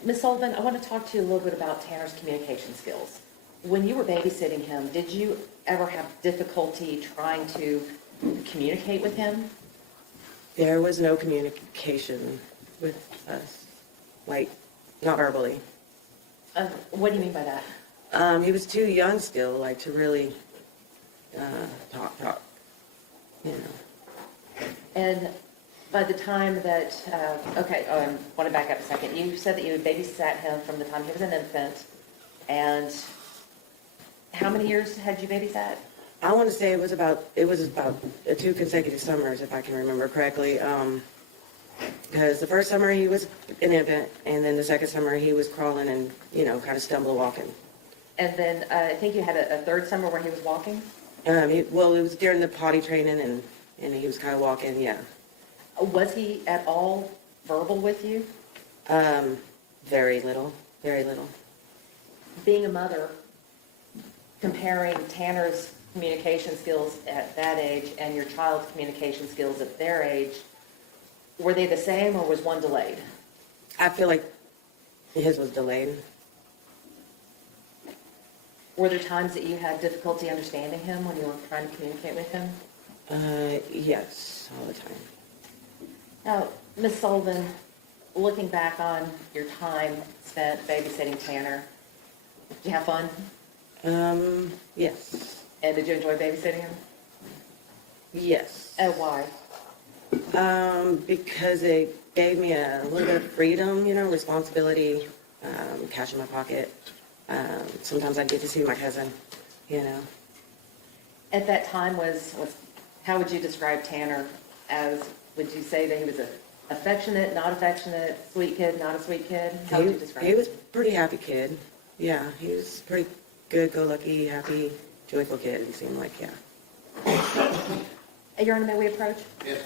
Ms. Sullivan, I want to talk to you a little bit about Tanner's communication skills. When you were babysitting him, did you ever have difficulty trying to communicate with him? There was no communication with us, like, not verbally. What do you mean by that? He was too young still, like, to really talk, you know. And by the time that, I want to back up a second. You said that you babysat him from the time he was an infant, and how many years had you babysat? I want to say it was about 2 consecutive summers, if I can remember correctly. Because the first summer he was an infant, and then the second summer he was crawling and, you know, kind of stumble walking. And then I think you had a third summer where he was walking? It was during the potty training, and he was kind of walking, yeah. Was he at all verbal with you? Very little, very little. Being a mother, comparing Tanner's communication skills at that age and your child's communication skills at their age, Were they the same or was one delayed? I feel like his was delayed. Were there times that you had difficulty understanding him when you were trying to communicate with him? Yes, all the time. Now, Ms. Sullivan, looking back on your time spent babysitting Tanner, did you have fun? Yes. And did you enjoy babysitting him? Yes. Oh, why? Because it gave me a little bit of freedom, responsibility, cash in my pocket. Sometimes I'd get to see my cousin, At that time how would you describe Tanner as, would you say that he was a affectionate, not affectionate, sweet kid, not a sweet kid? How would you describe He him? was a pretty happy kid. Yeah, he was pretty good, go lucky, happy, joyful kid, it seemed like, yeah. Your Honor, may we approach? Yes.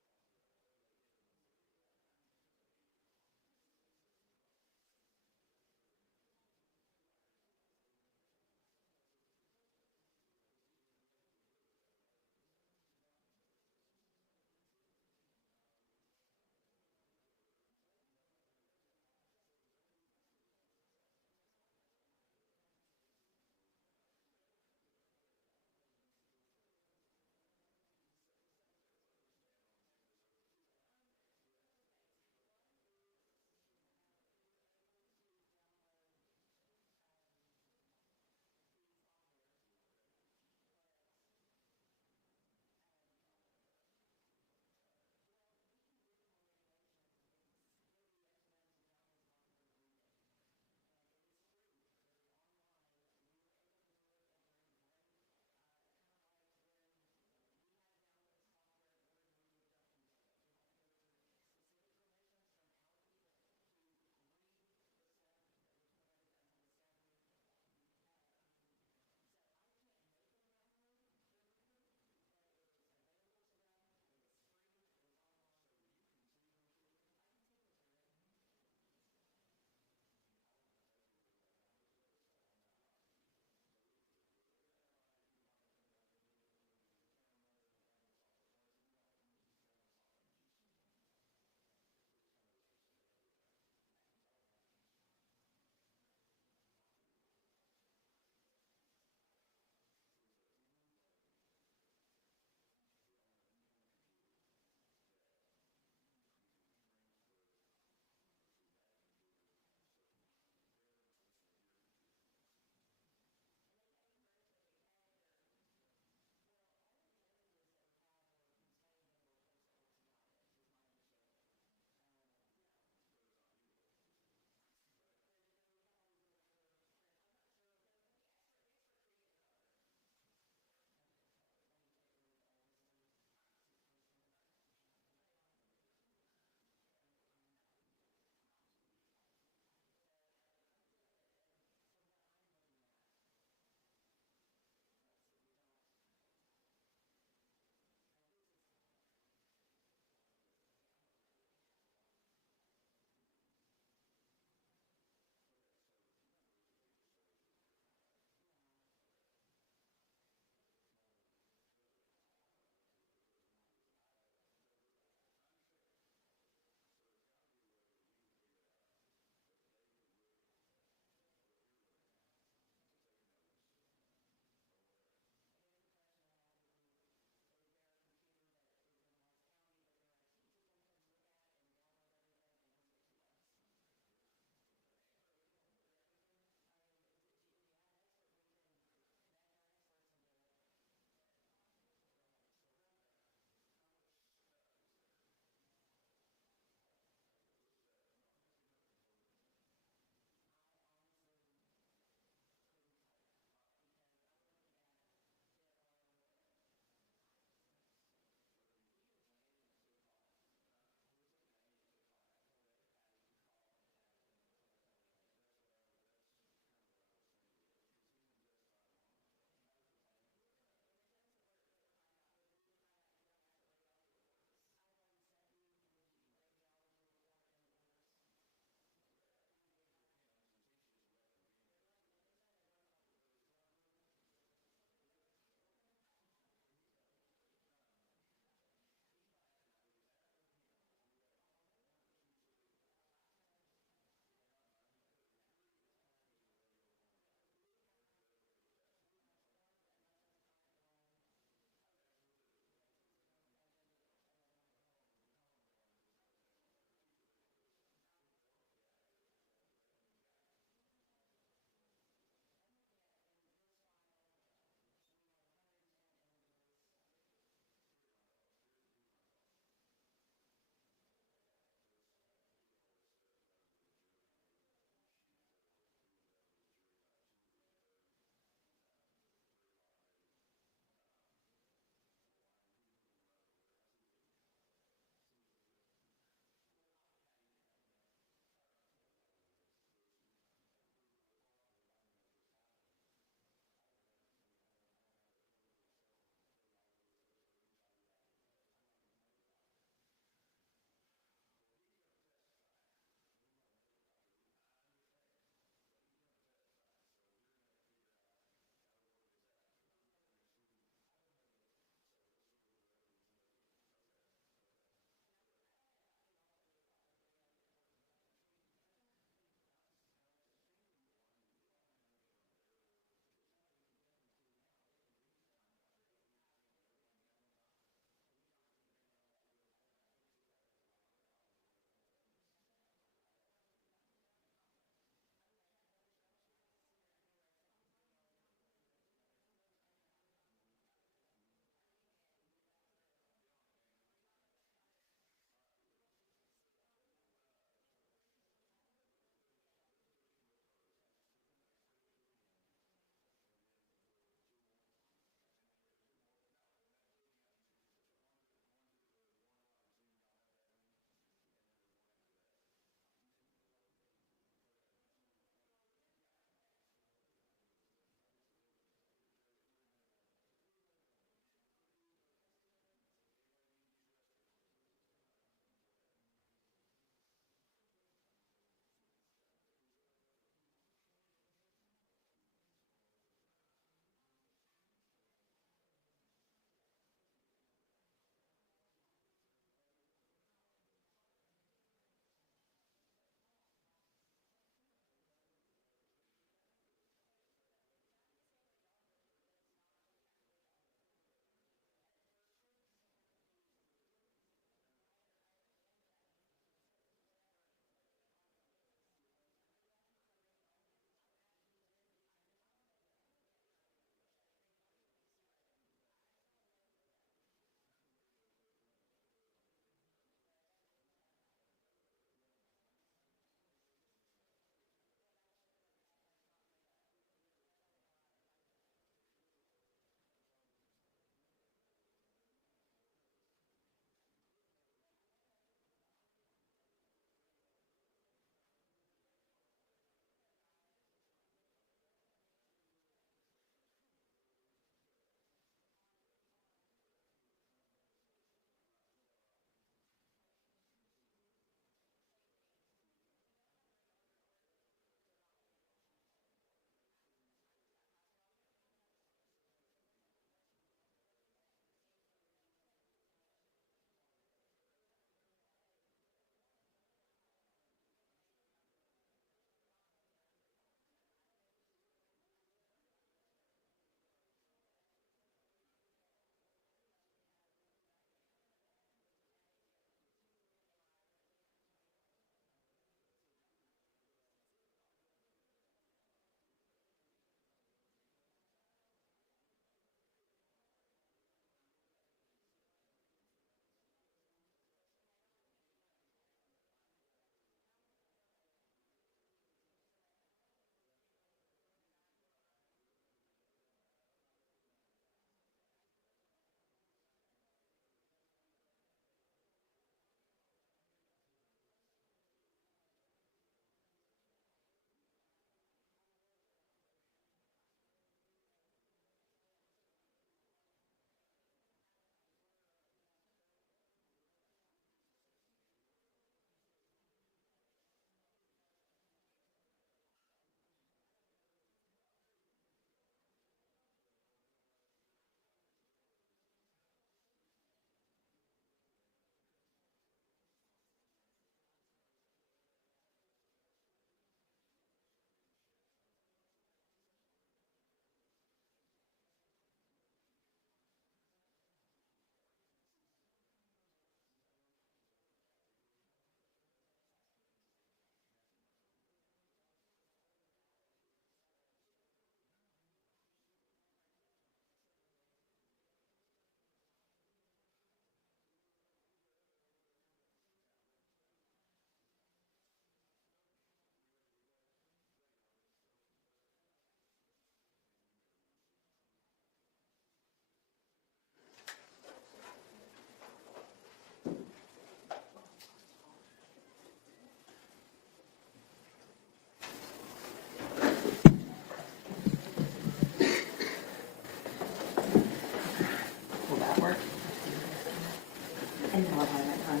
And how about that time?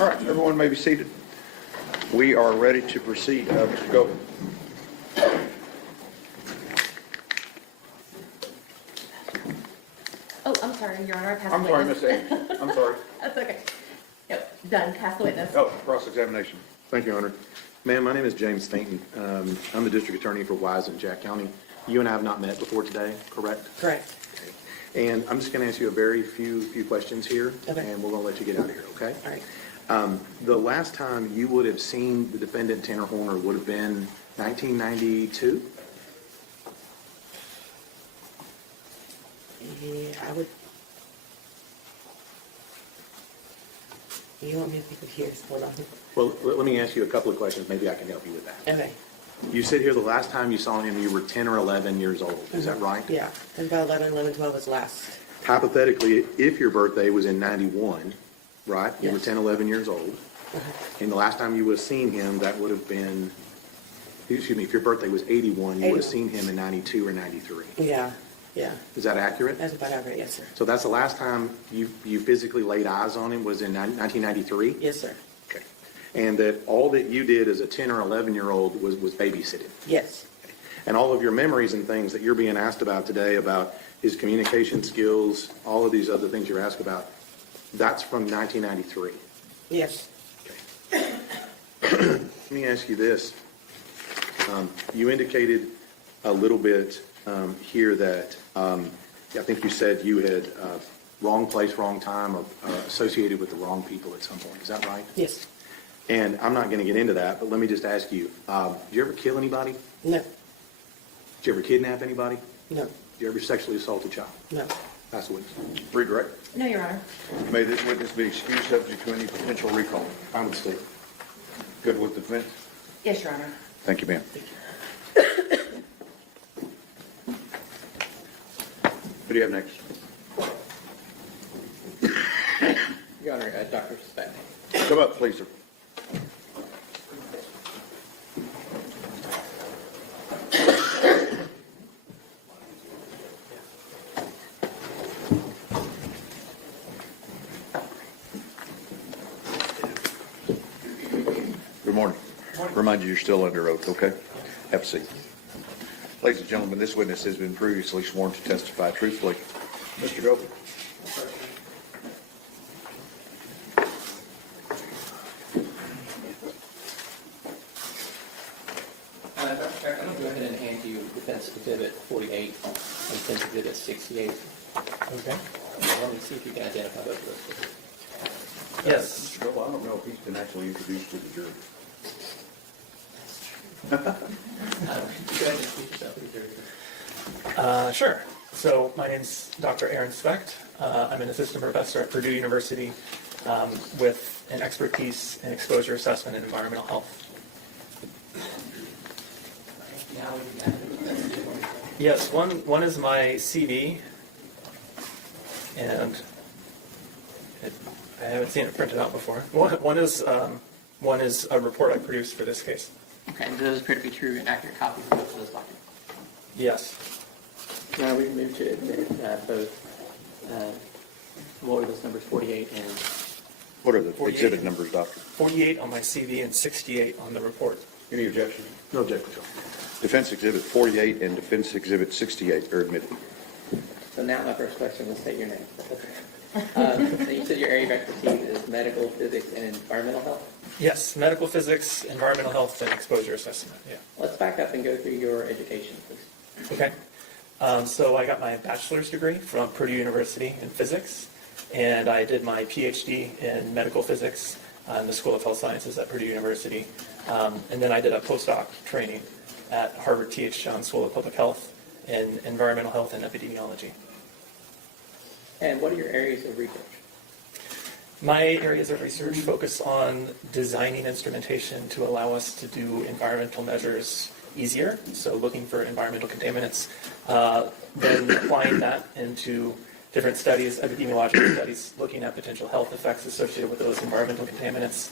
All right, everyone may be seated. We are ready to proceed. Mr. Goldman. Oh, I'm sorry, Your Honor, I passed I'm the sorry, witness. Miss Amy. I'm sorry. That's okay. Yep, done, pass the witness. Oh, cross-examination. Thank you, Your Honor. Ma'am, my name is James Stanton. I'm the district attorney for Wise and Jack County. You and I have not met before today, correct? Correct. And I'm just going to ask you a very few questions here, Okay. and we're going to let you get out of here, okay? All right. The last time you would have seen the defendant, Tanner Horner, would have been 1992? Yeah, I would. You want me to think of years? Hold on. Well, let me ask you a couple of questions. Maybe I can help you with that. Okay. You said here the last time you saw him, you were 10 or 11 years old. Is that right? Yeah, and about 11, 12 was last. Hypothetically, if your birthday was in 91, right? You were Yes. 10, 11 years old. And the last time you would have seen him, that would have been, excuse me, if your birthday was 81, you would have 81. seen him in 92 or 93. Yeah, yeah. Is that accurate? That's about average, yes, sir. So that's the last time you physically laid eyes on him was in 1993? Yes, sir. Okay. And that all that you did as a 10 or 11-year-old was babysitting? Yes. And all of your memories and things that you're being asked about today, about his communication skills, all of these other things you're asked about, that's from 1993? Yes. Let me ask you this. You indicated a little bit here that I think you said you had wrong place, wrong time, or associated with the wrong people at some point. Is that right? Yes. And I'm not going to get into that, but let me just ask you, did you ever kill anybody? No. Did you ever kidnap anybody? No. Did you ever sexually assault a child? No. That's the witness. Redirect. No, Your Honor. May this witness be excused subject to any potential recall. I would say. Good with the defense? Yes, Your Honor. Thank you, ma'am. Who do you have next? Your Honor, Dr. Speck. Come up, please, sir. Good morning. Remind you, you're still under oath, okay? Have a seat. Ladies and gentlemen, this witness has been previously sworn to testify truthfully. Mr. Goldman. Dr. Speck, I'm going to go ahead and hand you Defense Exhibit 48 and Defense Exhibit 68. Okay. Let me see if you can identify both of those. Yes. Mr. Goldman, I don't know if he's been actually introduced to the jury. Go ahead and introduce yourself to the jury. Sure. So my name's Dr. Aaron Specht. I'm an assistant professor at Purdue University with an expertise in exposure assessment and environmental health. Now we can Yes, one is my CV, and I haven't seen it printed out before. One is a report I produced for this case. Okay, those appear to be true and accurate copies of both of those documents. Yes. Now we can move to both, what were those numbers, 48 and... What are the 48. exhibit numbers, Doctor? 48 on my CV and 68 on the report. Any objection? No objection. Defense Exhibit 48 and Defense Exhibit 68 are admitted. So now my first question is state your name. So you said your area of expertise is medical, physics, and environmental health? Yes, medical physics, environmental health, and exposure assessment. Yeah. Let's back up and go through your education, please. Okay. So I got my bachelor's degree from Purdue University in physics, and I did my PhD in medical physics in the School of Health Sciences at Purdue University. And then I did a postdoc training at Harvard T.H. John School of Public Health in environmental health and epidemiology. And what are your areas of research? My areas of research focus on designing instrumentation to allow us to do environmental measures easier, so looking for environmental contaminants, then applying that into different studies, epidemiological studies, looking at potential health effects associated with those environmental contaminants,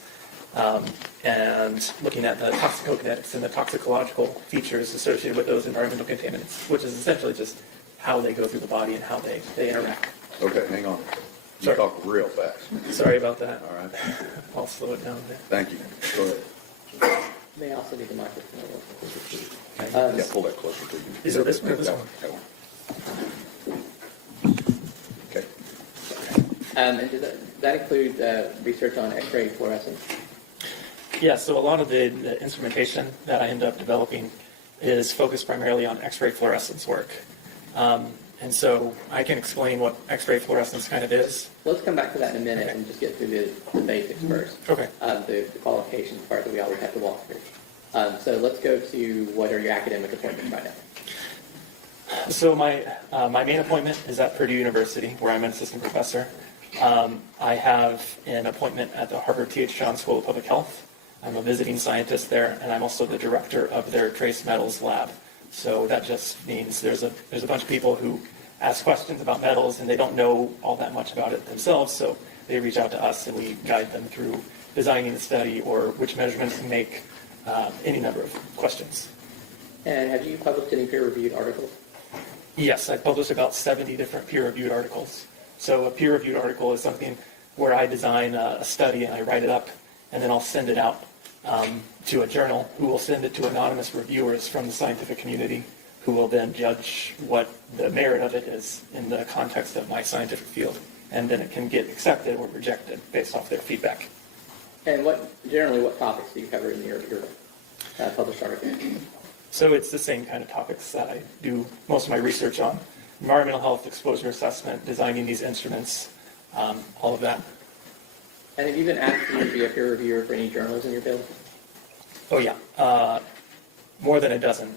and looking at the toxicokinetics and the toxicological features associated with those environmental contaminants, which is essentially just how they go through the body and how they interact. Okay, hang on. You Sorry. talk real fast. Sorry about that. All right, I'll slow it down there. thank you. Go ahead. May also need the microphone. Yeah, pull that closer to you. Is it this one or this That one? That one. Okay. And does that include research on X-ray fluorescence? Yeah, so a lot of the instrumentation that I end up developing is focused primarily on X-ray fluorescence work. And so I can explain what X-ray fluorescence kind of is. Let's come back to that in a minute and just get through the basics first. Okay. The qualifications part that we always have to walk through. So let's go to what are your academic appointments right now? So my main appointment is at Purdue University, where I'm an assistant professor. I have an appointment at the Harvard T.H. Johns School of Public Health. I'm a visiting scientist there, and I'm also the director of their trace metals lab. So that just means there's a bunch of people who ask questions about metals, and they don't know all that much about it themselves, so they reach out to us, and we guide them through designing the study or which measurements to make, any number of questions. And have you published any peer-reviewed articles? Yes, I published about 70 different peer-reviewed articles. So a peer-reviewed article is something where I design a study and I write it up, and then I'll send it out to a journal who will send it to anonymous reviewers from the scientific community who will then judge what the merit of it is in the context of my scientific field. And then it can get accepted or rejected based off their feedback. And generally what topics do you cover in your published articles? So it's the same kind of topics that I do most of my research on. Environmental health, exposure assessment, designing these instruments, all of that. And have you been asked to be a peer reviewer for any journals in your field? Oh yeah, more than a dozen.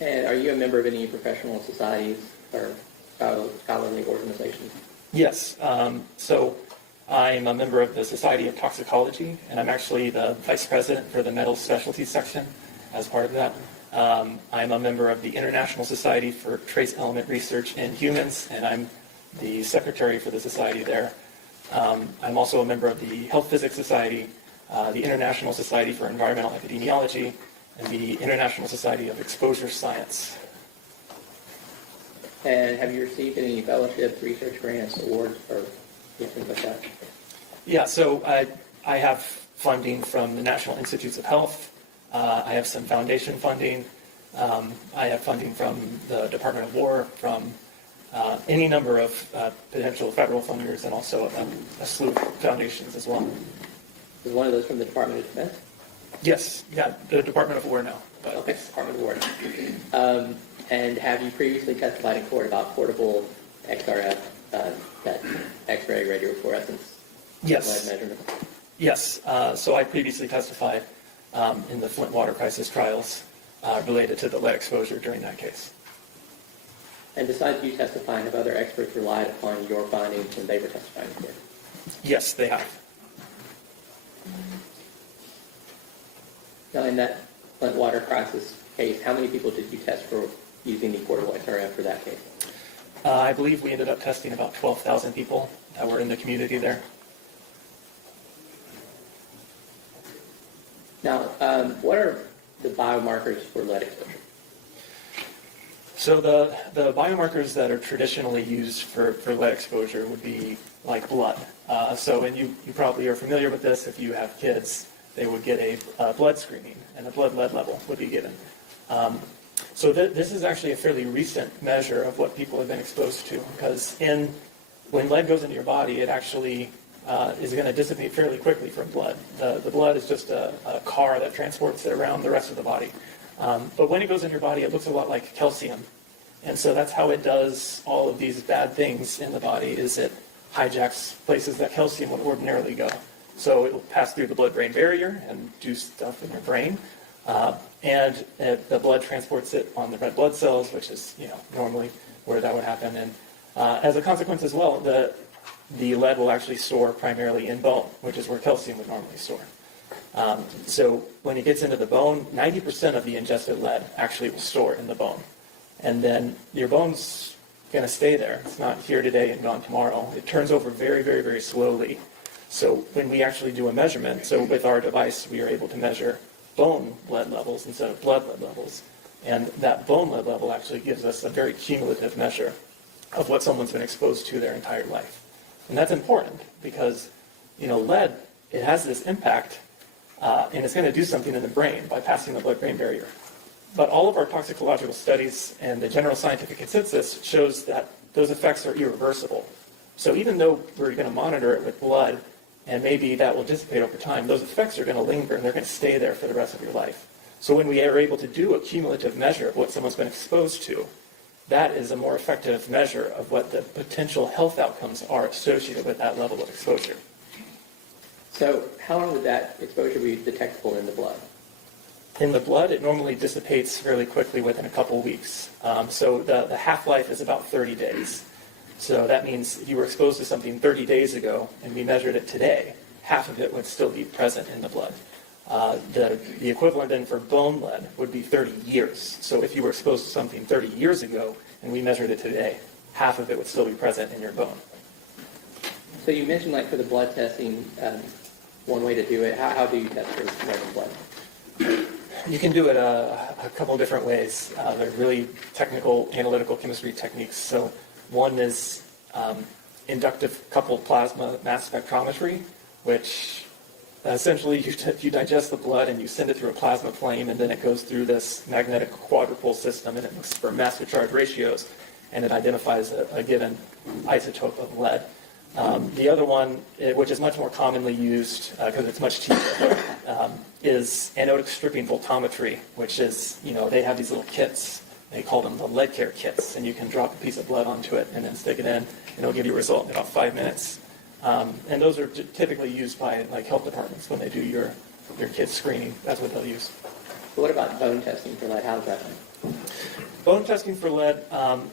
And are you a member of any professional societies or scholarly organizations? Yes, so I'm a member of the Society of Toxicology, and I'm actually the vice president for the metals specialty section as part of that. I'm a member of the International Society for Trace Element Research in Humans, and I'm the secretary for the society there. I'm also a member of the Health Physics Society, the International Society for Environmental Epidemiology, and the International Society of Exposure Science. And have you received any fellowships, research grants, awards, or things like that? Yeah, so I have funding from the National Institutes of Health. I have some foundation funding. I have funding from the Department of War, from any number of potential federal funders, and also a slew of foundations as well. Is one of those from the Department of Defense? Yes, yeah, the Department of War now. But Okay, Department of War. And have you previously testified in court about portable XRF, that X-ray radiofluorescence yes, measurement? yes. So I previously testified in the Flint water crisis trials related to the lead exposure during that case. And besides you testifying, have other experts relied upon your findings when they were testifying in court? Yes, they have. Now, in that Flint water crisis case, how many people did you test for using the portable XRF for that case? I believe we ended up testing about 12,000 people that were in the community there. Now, what are the biomarkers for lead exposure? So the biomarkers that are traditionally used for lead exposure would be like blood. And you probably are familiar with this. If you have kids, they would get a blood screening, and a blood lead level would be given. So this is actually a fairly recent measure of what people have been exposed to, because when lead goes into your body, it actually is going to dissipate fairly quickly from blood. The blood is just a car that transports it around the rest of the body. But when it goes in your body, it looks a lot like calcium. And so that's how it does all of these bad things in the body, is it hijacks places that calcium would ordinarily go. So it will pass through the blood-brain barrier and do stuff in your brain. And the blood transports it on the red blood cells, which is normally where that would happen. And as a consequence as well, the lead will actually store primarily in bone, which is where calcium would normally store. So when it gets into the bone, 90% of the ingested lead actually will store in the bone. And then your bone's going to stay there. It's not here today and gone tomorrow. It turns over very, very, very slowly. So when we actually do a measurement, so with our device, we are able to measure bone lead levels instead of blood lead levels. And that bone lead level actually gives us a very cumulative measure of what someone's been exposed to their entire life. And that's important because, lead, it has this impact, and it's going to do something in the brain by passing the blood-brain barrier. But all of our toxicological studies and the general scientific consensus shows that those effects are irreversible. So even though we're going to monitor it with blood, and maybe that will dissipate over time, those effects are going to linger and they're going to stay there for the rest of your life. So when we are able to do a cumulative measure of what someone's been exposed to, that is a more effective measure of what the potential health outcomes are associated with that level of exposure. So how long would that exposure be detectable in the blood? In the blood, it normally dissipates fairly quickly within a couple of weeks. So the half-life is about 30 days. So that means if you were exposed to something 30 days ago and we measured it today, half of it would still be present in the blood. The equivalent then for bone lead would be 30 years. So if you were exposed to something 30 years ago and we measured it today, half of it would still be present in your bone. So you mentioned like for the blood testing, one way to do it. How do you test for American blood? You can do it a couple different ways. They're really technical analytical chemistry techniques. So one is inductive coupled plasma mass spectrometry, which essentially you digest the blood and you send it through a plasma flame, and then it goes through this magnetic quadrupole system, and it looks for mass to charge ratios, and it identifies a given isotope of lead. The other one, which is much more commonly used because it's much cheaper, is anodic stripping voltammetry, which is, they have these little kits. They call them the lead care kits, and you can drop a piece of blood onto it and then stick it in, and it'll give you a result in about 5 minutes. And those are typically used by health departments when they do your kids screening. That's what they'll use. What about bone testing for lead? How is that done? Bone testing for lead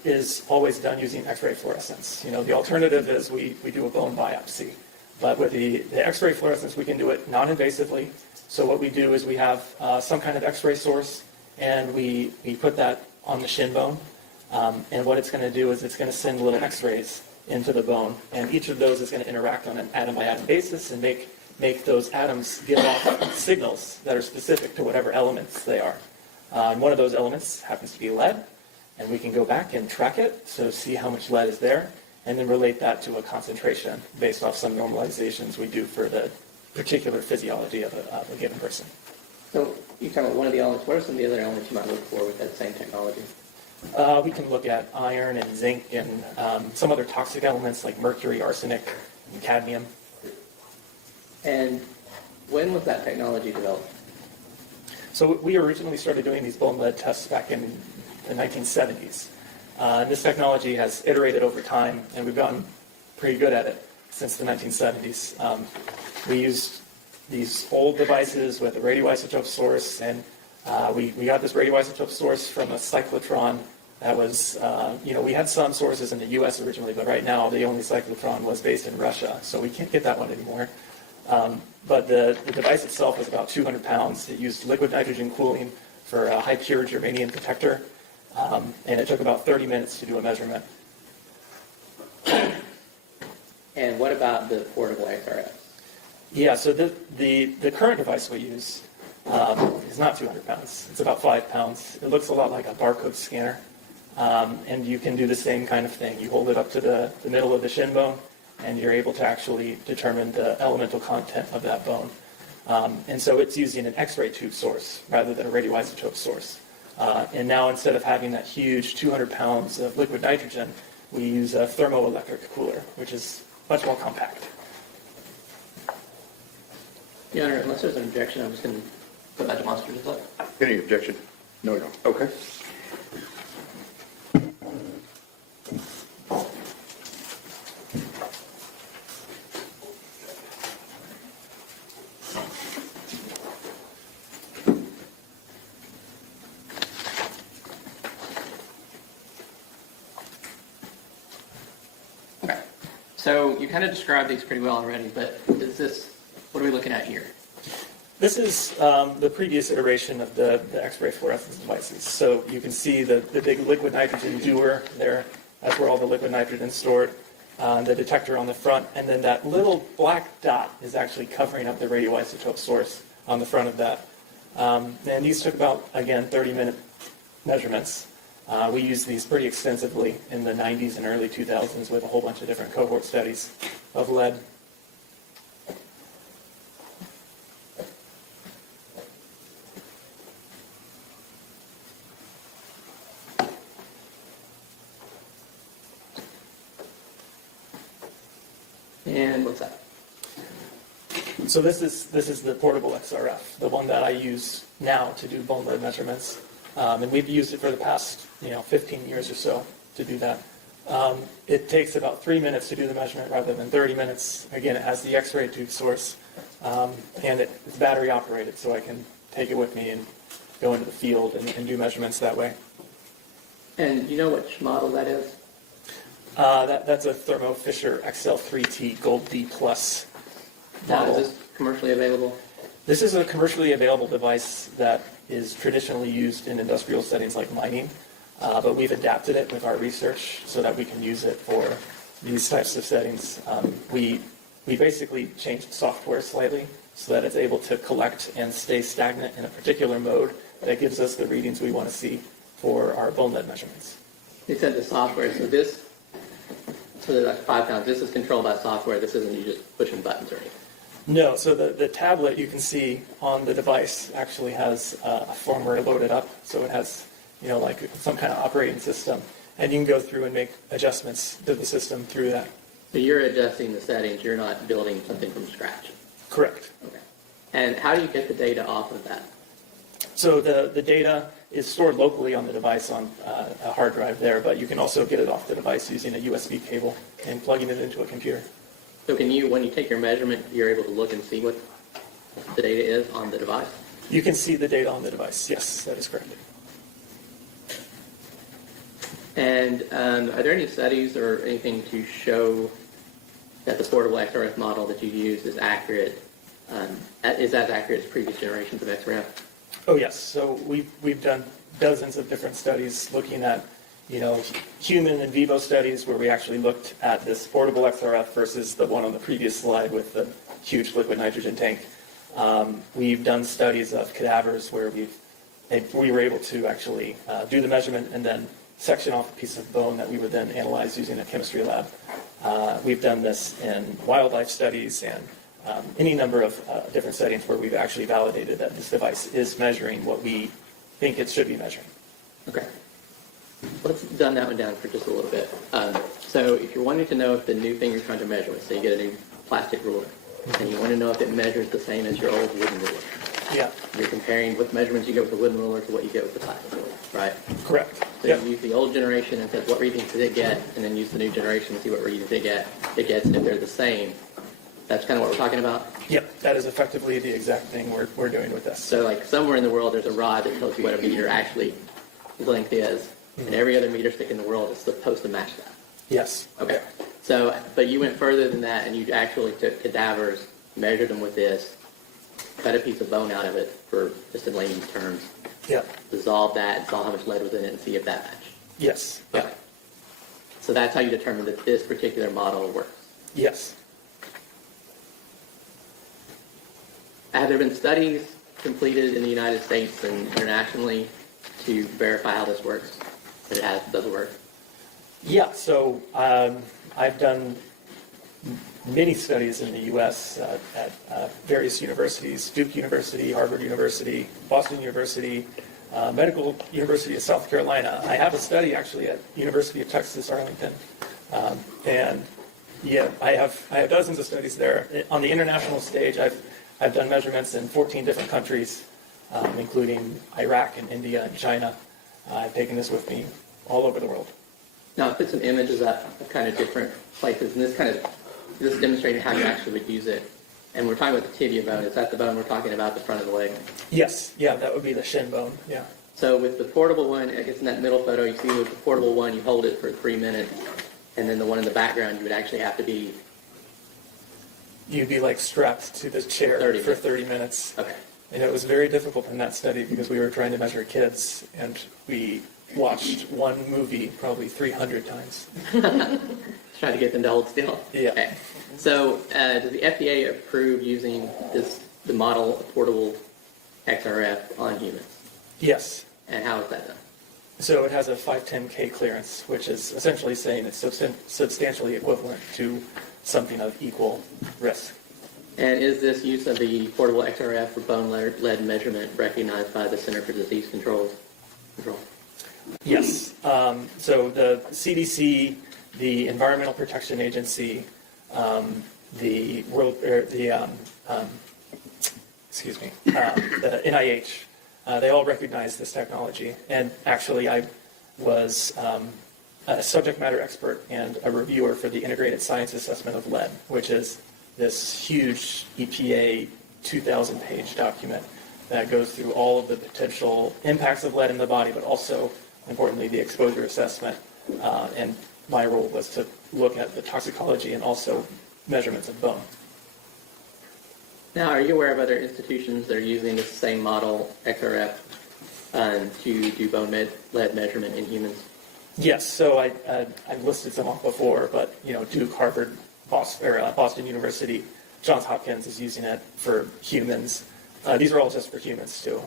is always done using X-ray fluorescence. The alternative is we do a bone biopsy. But with the X-ray fluorescence, we can do it non-invasively. So what we do is we have some kind of X-ray source, and we put that on the shin bone. And what it's going to do is it's going to send little X-rays into the bone. And each of those is going to interact on an atom-by-atom basis and make those atoms give off signals that are specific to whatever elements they are. And one of those elements happens to be lead, and we can go back and track it, so see how much lead is there, and then relate that to a concentration based off some normalizations we do for the particular physiology of a given person. So you talk about one of the elements. What are some of the other elements you might look for with that same technology? We can look at iron and zinc and some other toxic elements like mercury, arsenic, and cadmium. And when was that technology developed? So we originally started doing these bone lead tests back in the 1970s. And this technology has iterated over time, and we've gotten pretty good at it since the 1970s. We used these old devices with a radioisotope source, and we got this radioisotope source from a cyclotron that was, we had some sources in the U.S. originally, but right now the only cyclotron was based in Russia, so we can't get that one anymore. But the device itself was about 200 pounds. It used liquid nitrogen cooling for a high-pure germanium detector, and it took about 30 minutes to do a measurement. And what about the portable XRFs? Yeah, so the current device we use is not 200 pounds. It's about 5 pounds. It looks a lot like a barcode scanner, and you can do the same kind of thing. You hold it up to the middle of the shin bone, and you're able to actually determine the elemental content of that bone. And so it's using an X-ray tube source rather than a radioisotope source. And now instead of having that huge 200 pounds of liquid nitrogen, we use a thermoelectric cooler, which is much more compact. Your Honor, unless there's an objection, I'm just going to put that demonstrative look. Any objection? No. Okay. Okay. So you kind of described these pretty well already, but what are we looking at here? This is the previous iteration of the X-ray fluorescence devices. So you can see the big liquid nitrogen dewar there. That's where all the liquid nitrogen is stored. The detector on the front, and then that little black dot is actually covering up the radioisotope source on the front of that. And these took about, again, 30-minute measurements. We used these pretty extensively in the 90s and early 2000s with a whole bunch of different cohort studies of lead. And what's that? So this is the portable XRF, the one that I use now to do bone lead measurements, and we've used it for the past 15 years or so to do that. It takes about 3 minutes to do the measurement rather than 30 minutes. Again, it has the X-ray tube source, and it's battery operated, so I can take it with me and go into the field and do measurements that way. And do you know which model that is? That's a Thermo Fisher XL3T Gold D Plus Now, model. is this commercially available? This is a commercially available device that is traditionally used in industrial settings like mining, but we've adapted it with our research so that we can use it for these types of settings. We basically changed software slightly so that it's able to collect and stay stagnant in a particular mode that gives us the readings we want to see for our bone lead measurements. You said the software, so there's like 5 pounds. This is controlled by software. This isn't you just pushing buttons or anything. No, so the tablet you can see on the device actually has a firmware loaded up, so it has like some kind of operating system, and you can go through and make adjustments to the system through that. So you're adjusting the settings. You're not building something from scratch. Correct. Okay. And how do you get the data off of that? So the data is stored locally on the device on a hard drive there, but you can also get it off the device using a USB cable and plugging it into a computer. So can you, when you take your measurement, you're able to look and see what the data is on the device? You can see the data on the device. Yes, that is correct. And are there any studies or anything to show that the portable XRF model that you use is accurate, is as accurate as previous generations of XRF? Oh yes. So we've done dozens of different studies looking at human in vivo studies where we actually looked at this portable XRF versus the one on the previous slide with the huge liquid nitrogen tank. We've done studies of cadavers where we were able to actually do the measurement and then section off a piece of bone that we would then analyze using a chemistry lab. We've done this in wildlife studies and any number of different settings where we've actually validated that this device is measuring what we think it should be measuring. Okay. Let's dumb that one down for just a little bit. So if you're wanting to know if the new thing you're trying to measure with, say you get a new plastic ruler, and you want to know if it measures the same as your old wooden ruler. Yeah, You're comparing what measurements you get with the wooden ruler to what you get with the plastic ruler, right? correct. So Yep. you use the old generation and says what readings did it get, and then use the new generation and see what readings it gets, and if they're the same. That's kind of what we're talking about. Yep, that is effectively the exact thing we're doing with this. So like somewhere in the world there's a rod that tells you what a meter actually length is, and every other meter stick in the world is supposed to match that. Yes. Okay. So, but you went further than that, and you actually took cadavers, measured them with this, cut a piece of bone out of it, for just in layman's terms, Yep. dissolve that, and saw how much lead was in it, and see if that matched. Yes. Okay. So that's how you determine that this particular model works. Yes. Have there been studies completed in the United States and internationally to verify how this works? That it does work? Yeah. So I've done many studies in the U.S. At various universities: Duke University, Harvard University, Boston University, Medical University of South Carolina. I have a study actually at University of Texas Arlington, and yeah, I have dozens of studies there. On the international stage, I've done measurements in 14 different countries, including Iraq and India and China. I've taken this with me all over the world. Now, I put some images up of kind of different places, and this demonstrating how you actually would use it. And we're talking about the tibia bone. Is that the bone we're talking about, the front of the leg? Yes. Yeah, that would be the shin bone. Yeah. So with the portable one, I guess in that middle photo, you see with the portable one, you hold it for 3 minutes, and then the one in the background, you would actually have to be... You'd be like strapped to the chair 30 for 30 minutes. Okay. And it was very difficult in that study because we were trying to measure kids, and we watched one movie probably 300 times. Try to get them to hold still. Yeah. Okay. So, does the FDA approve using the model portable XRF on humans? Yes. And how is that done? So it has a 510K clearance, which is essentially saying it's substantially equivalent to something of equal risk. And is this use of the portable XRF for bone lead measurement recognized by the Center for Disease Control? Yes. So the CDC, the Environmental Protection Agency, the NIH, they all recognize this technology. And actually, I was a subject matter expert and a reviewer for the Integrated Science Assessment of Lead, which is this huge EPA 2,000-page document that goes through all of the potential impacts of lead in the body, but also, importantly, the exposure assessment. And my role was to look at the toxicology and also measurements of bone. Now, are you aware of other institutions that are using the same model, XRF, to do bone lead measurement in humans? Yes, so I listed some off before, but Duke, Harvard, Boston University, Johns Hopkins is using it for humans. These are all just for humans too.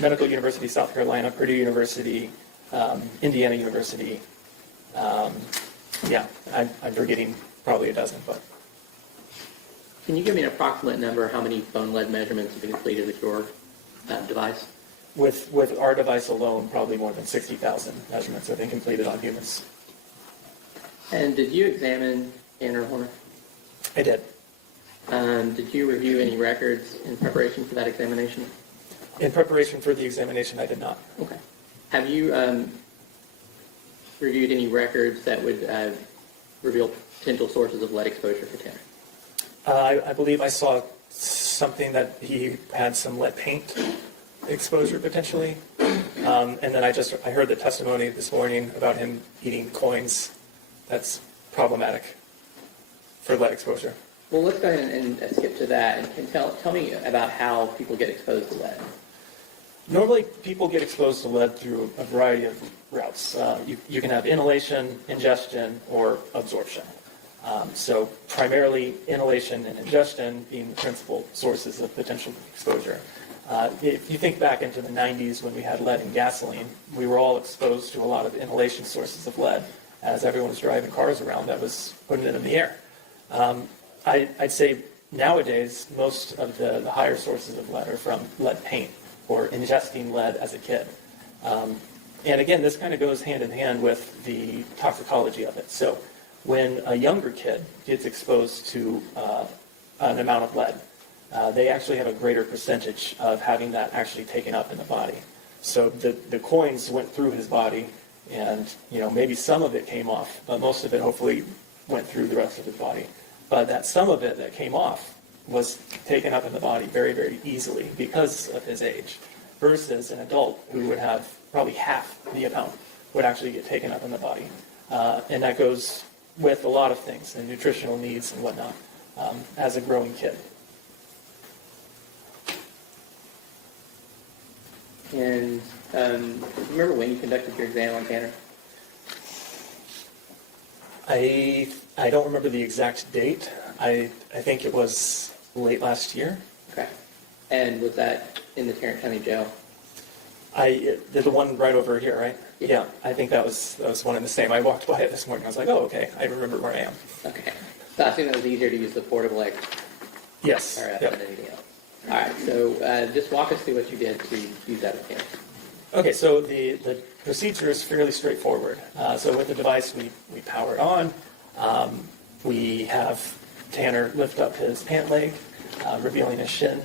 Medical University, South Carolina, Purdue University, Indiana University. I'm forgetting probably a dozen, but. Can you give me an approximate number how many bone lead measurements have been completed with your device? With our device alone, probably more than 60,000 measurements have been completed on humans. And did you examine Tanner Horner? I did. Did you review any records in preparation for that examination? In preparation for the examination, I did not. Okay. Have you reviewed any records that would reveal potential sources of lead exposure for Tanner? I believe I saw something that he had some lead paint exposure potentially. And then I heard the testimony this morning about him eating coins. That's problematic for lead exposure. Well, let's go ahead and skip to that and tell me about how people get exposed to lead. Normally, people get exposed to lead through a variety of routes. You can have inhalation, ingestion, or absorption. So primarily inhalation and ingestion being the principal sources of potential exposure. If you think back into the 90s when we had lead in gasoline, we were all exposed to a lot of inhalation sources of lead as everyone was driving cars around that was putting it in the air. I'd say nowadays most of the higher sources of lead are from lead paint or ingesting lead as a kid. And again, this kind of goes hand in hand with the toxicology of it. So when a younger kid gets exposed to an amount of lead, they actually have a greater percentage of having that actually taken up in the body. So the coins went through his body, and maybe some of it came off, but most of it hopefully went through the rest of his body. But that some of it that came off was taken up in the body very, very easily because of his age, versus an adult who would have probably half the amount would actually get taken up in the body. And that goes with a lot of things, and nutritional needs and whatnot, as a growing kid. And remember when you conducted your exam on Tanner? I don't remember the exact date. I think it was late last year. Okay. And was that in the Tarrant County Jail? The one right over here, right? Yeah, I think that was one and the same. I walked by it this morning. I was like, oh, okay, I remember where I am. Okay. So I assume it was easier to use the portable XRF Yes. than Yep. anything else. All right. So just walk us through what you did to use that with Tanner. Okay, so the procedure is fairly straightforward. So with the device, we power it on. We have Tanner lift up his pant leg, revealing his shin.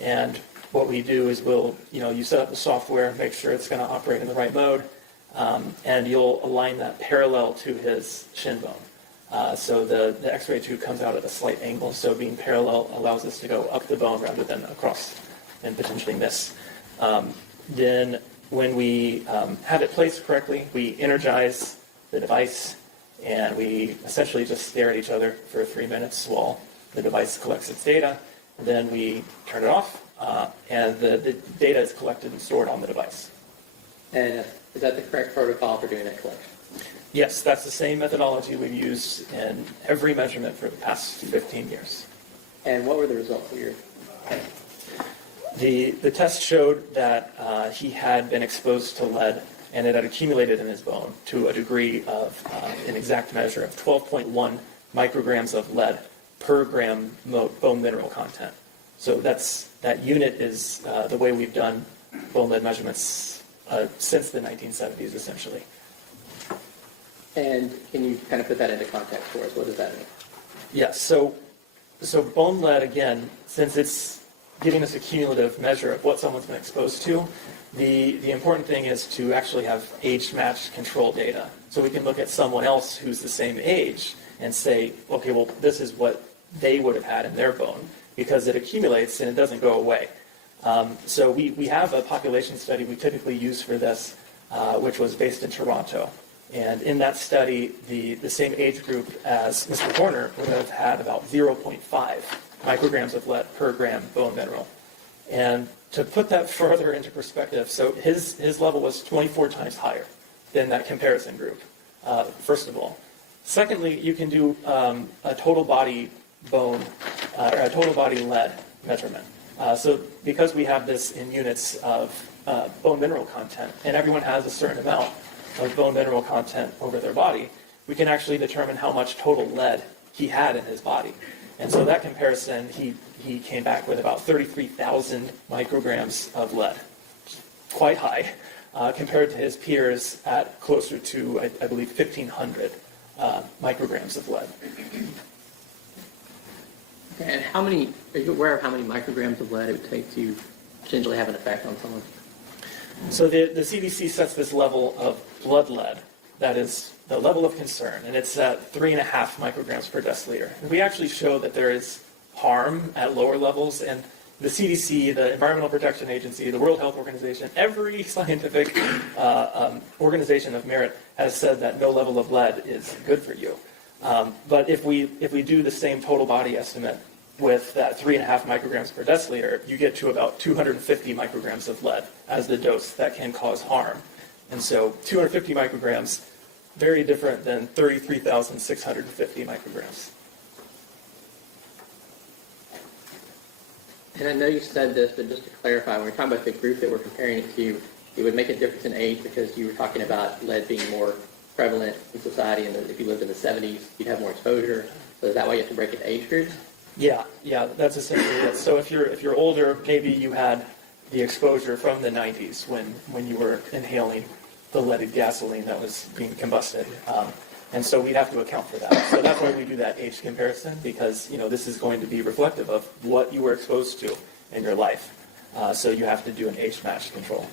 And what we do is you set up the software, make sure it's going to operate in the right mode, and you'll align that parallel to his shin bone. So the X-ray tube comes out at a slight angle, so being parallel allows us to go up the bone rather than across and potentially miss. Then when we have it placed correctly, we energize the device, and we essentially just stare at each other for 3 minutes while the device collects its data. then we turn it off, and the data is collected and stored on the device. And is that the correct protocol for doing that collection? Yes, that's the same methodology we've used in every measurement for the past 15 years. And what were the results of your? The test showed that he had been exposed to lead, and it had accumulated in his bone to a degree of an exact measure of 12.1 micrograms of lead per gram bone mineral content. So that unit is the way we've done bone lead measurements since the 1970s, essentially. And can you kind of put that into context for us? What does that mean? Yes, so bone lead, again, since it's giving us a cumulative measure of what someone's been exposed to, the important thing is to actually have age-matched control data. So we can look at someone else who's the same age and say, okay, well, this is what they would have had in their bone, because it accumulates and it doesn't go away. So we have a population study we typically use for this, which was based in Toronto. And in that study, the same age group as Mr. Horner would have had about 0.5 micrograms of lead per gram bone mineral. And to put that further into perspective, so his level was 24 times higher than that comparison group, first of all. Secondly, you can do a total body bone, or a total body lead measurement. So because we have this in units of bone mineral content, and everyone has a certain amount of bone mineral content over their body, we can actually determine how much total lead he had in his body. And so that comparison, he came back with about 33,000 micrograms of lead. Quite high, compared to his peers at closer to, I believe, 1,500 micrograms of lead. And are you aware of how many micrograms of lead it would take to potentially have an effect on someone? So the CDC sets this level of blood lead, that is the level of concern, and it's at 3.5 micrograms per deciliter. And we actually show that there is harm at lower levels, and the CDC, the Environmental Protection Agency, the World Health Organization, every scientific organization of merit has said that no level of lead is good for you. But if we do the same total body estimate with that 3.5 micrograms per deciliter, you get to about 250 micrograms of lead as the dose that can cause harm. And so 250 micrograms, very different than 33,650 micrograms. And I know you said this, but just to clarify, when we're talking about the group that we're comparing it to, it would make a difference in age because you were talking about lead being more prevalent in society, and if you lived in the 70s, you'd have more exposure. So is that why you have to break it to age groups? Yeah, that's essentially it. So if you're older, maybe you had the exposure from the 90s when you were inhaling the leaded gasoline that was being combusted. And so we'd have to account for that. So that's why we do that age comparison, because this is going to be reflective of what you were exposed to in your life. So you have to do an age-matched control.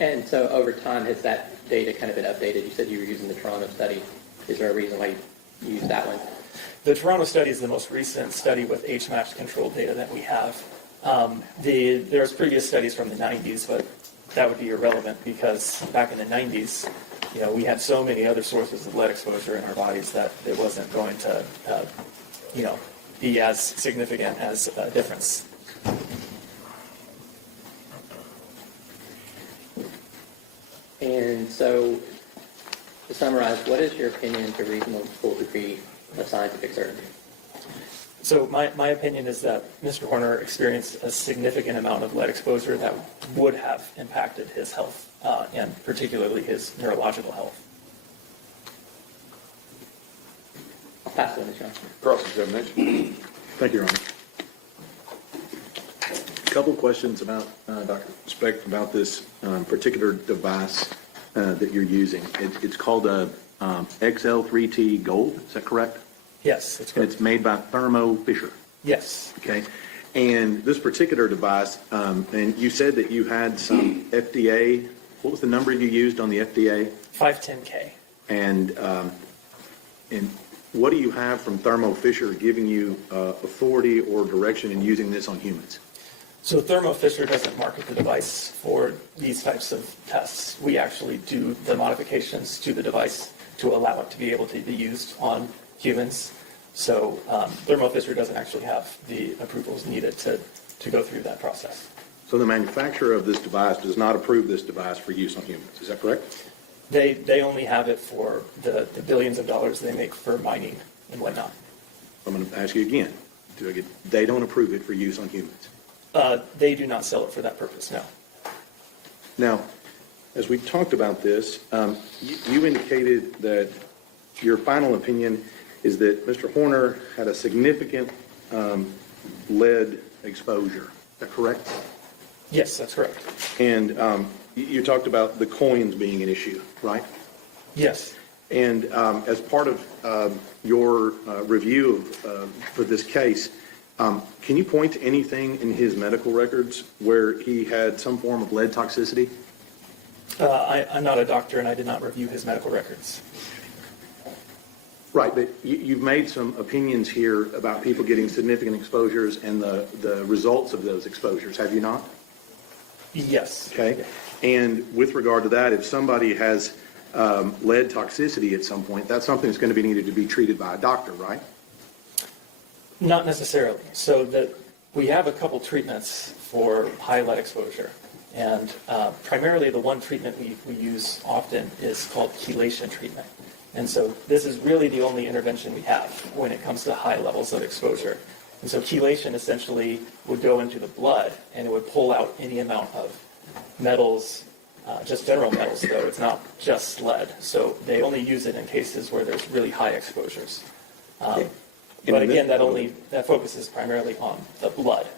And so over time, has that data kind of been updated? You said you were using the Toronto study. Is there a reason why you used that one? The Toronto study is the most recent study with age-matched control data that we have. There's previous studies from the 90s, but that would be irrelevant because back in the 90s, we had so many other sources of lead exposure in our bodies that it wasn't going to, be as significant as a difference. And so, to summarize, what is your opinion to reasonable degree of scientific certainty? So my opinion is that Mr. Horner experienced a significant amount of lead exposure that would have impacted his health, and particularly his neurological health. I'll pass it on to John. Cross-examination. Thank you, Ronnie. A couple of questions about, Dr. Speck, about this particular device that you're using. It's called a XL3T Gold, is that correct? Yes, that's And correct. it's made by Thermo Fisher, Yes. okay? And this particular device, and you said that you had some FDA, what was the number you used on the FDA? 510K. And what do you have from Thermo Fisher giving you authority or direction in using this on humans? So Thermo Fisher doesn't market the device for these types of tests. We actually do the modifications to the device to allow it to be able to be used on humans. So Thermo Fisher doesn't actually have the approvals needed to go through that process. So the manufacturer of this device does not approve this device for use on humans, is that correct? They only have it for the billions of dollars they make for mining and whatnot. I'm going to ask you again. They don't approve it for use on humans. They do not sell it for that purpose, no. Now, as we talked about this, you indicated that your final opinion is that Mr. Horner had a significant lead exposure. Is that correct? Yes, that's correct. And you talked about the coins being an issue, right? Yes. And as part of your review for this case, can you point to anything in his medical records where he had some form of lead toxicity? I'm not a doctor, and I did not review his medical records. Right, but you've made some opinions here about people getting significant exposures and the results of those exposures, have you not? Yes. Okay. And with regard to that, if somebody has lead toxicity at some point, that's something that's going to be needed to be treated by a doctor, right? Not necessarily. So we have a couple treatments for high lead exposure. And primarily the one treatment we use often is called chelation treatment. And so this is really the only intervention we have when it comes to high levels of exposure. And so chelation essentially would go into the blood and it would pull out any amount of metals, just general metals though, it's not just lead. So they only use it in cases where there's really high exposures. But again, that focuses primarily on the blood.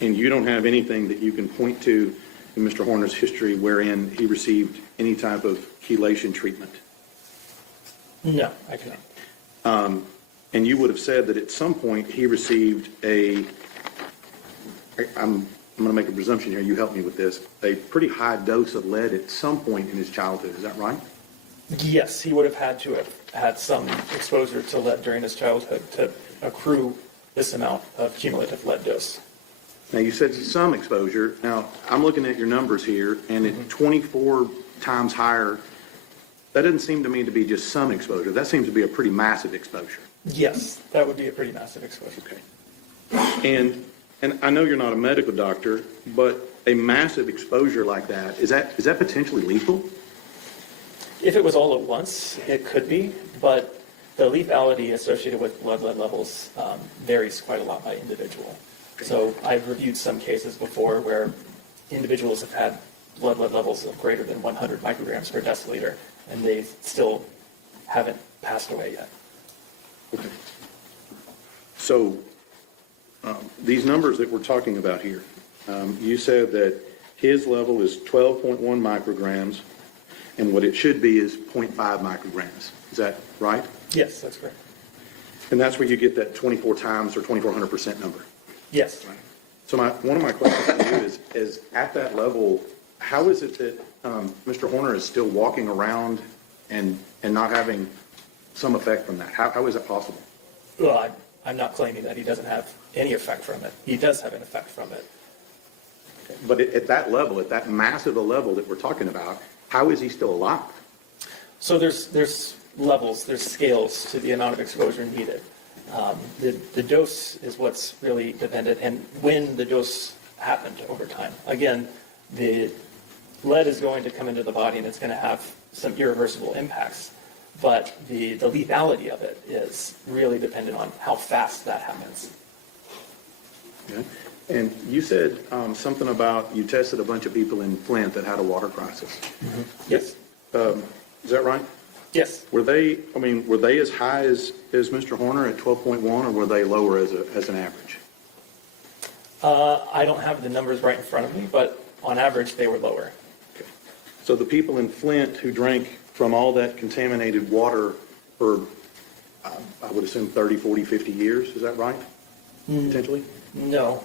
And you don't have anything that you can point to in Mr. Horner's history wherein he received any type of chelation treatment? No, I cannot. And you would have said that at some point he received I'm going to make a presumption here, you help me with this, a pretty high dose of lead at some point in his childhood, is that right? Yes, he would have had to have had some exposure to lead during his childhood to accrue this amount of cumulative lead dose. Now, you said some exposure. Now, I'm looking at your numbers here, and at 24 times higher, that doesn't seem to me to be just some exposure. That seems to be a pretty massive exposure. Yes, that would be a pretty massive exposure. Okay. And I know you're not a medical doctor, but a massive exposure like that, is that potentially lethal? If it was all at once, it could be, but the lethality associated with blood lead levels varies quite a lot by individual. So I've reviewed some cases before where individuals have had blood lead levels of greater than 100 micrograms per deciliter, and they still haven't passed away yet. Okay. So these numbers that we're talking about here, you said that his level is 12.1 micrograms, and what it should be is 0.5 micrograms. Is that right? Yes, that's correct. And that's where you get that 24 times or 2,400% number. Yes. So one of my questions to you is at that level, how is it that Mr. Horner is still walking around and not having some effect from that? How is that possible? Well, I'm not claiming that he doesn't have any effect from it. He does have an effect from it. But at that level, at that massive a level that we're talking about, how is he still alive? So there's levels, there's scales to the amount of exposure needed. The dose is what's really dependent, and when the dose happened over time. Again, the lead is going to come into the body and it's going to have some irreversible impacts, but the lethality of it is really dependent on how fast that happens. Okay. And you said something about you tested a bunch of people in Flint that had a water crisis. Mm-hmm. Yes. Is that right? Yes. Were they as high as Mr. Horner at 12.1, or were they lower as an average? I don't have the numbers right in front of me, but on average they were lower. Okay. So the people in Flint who drank from all that contaminated water for, I would assume 30, 40, 50 years, is that right? Potentially? No,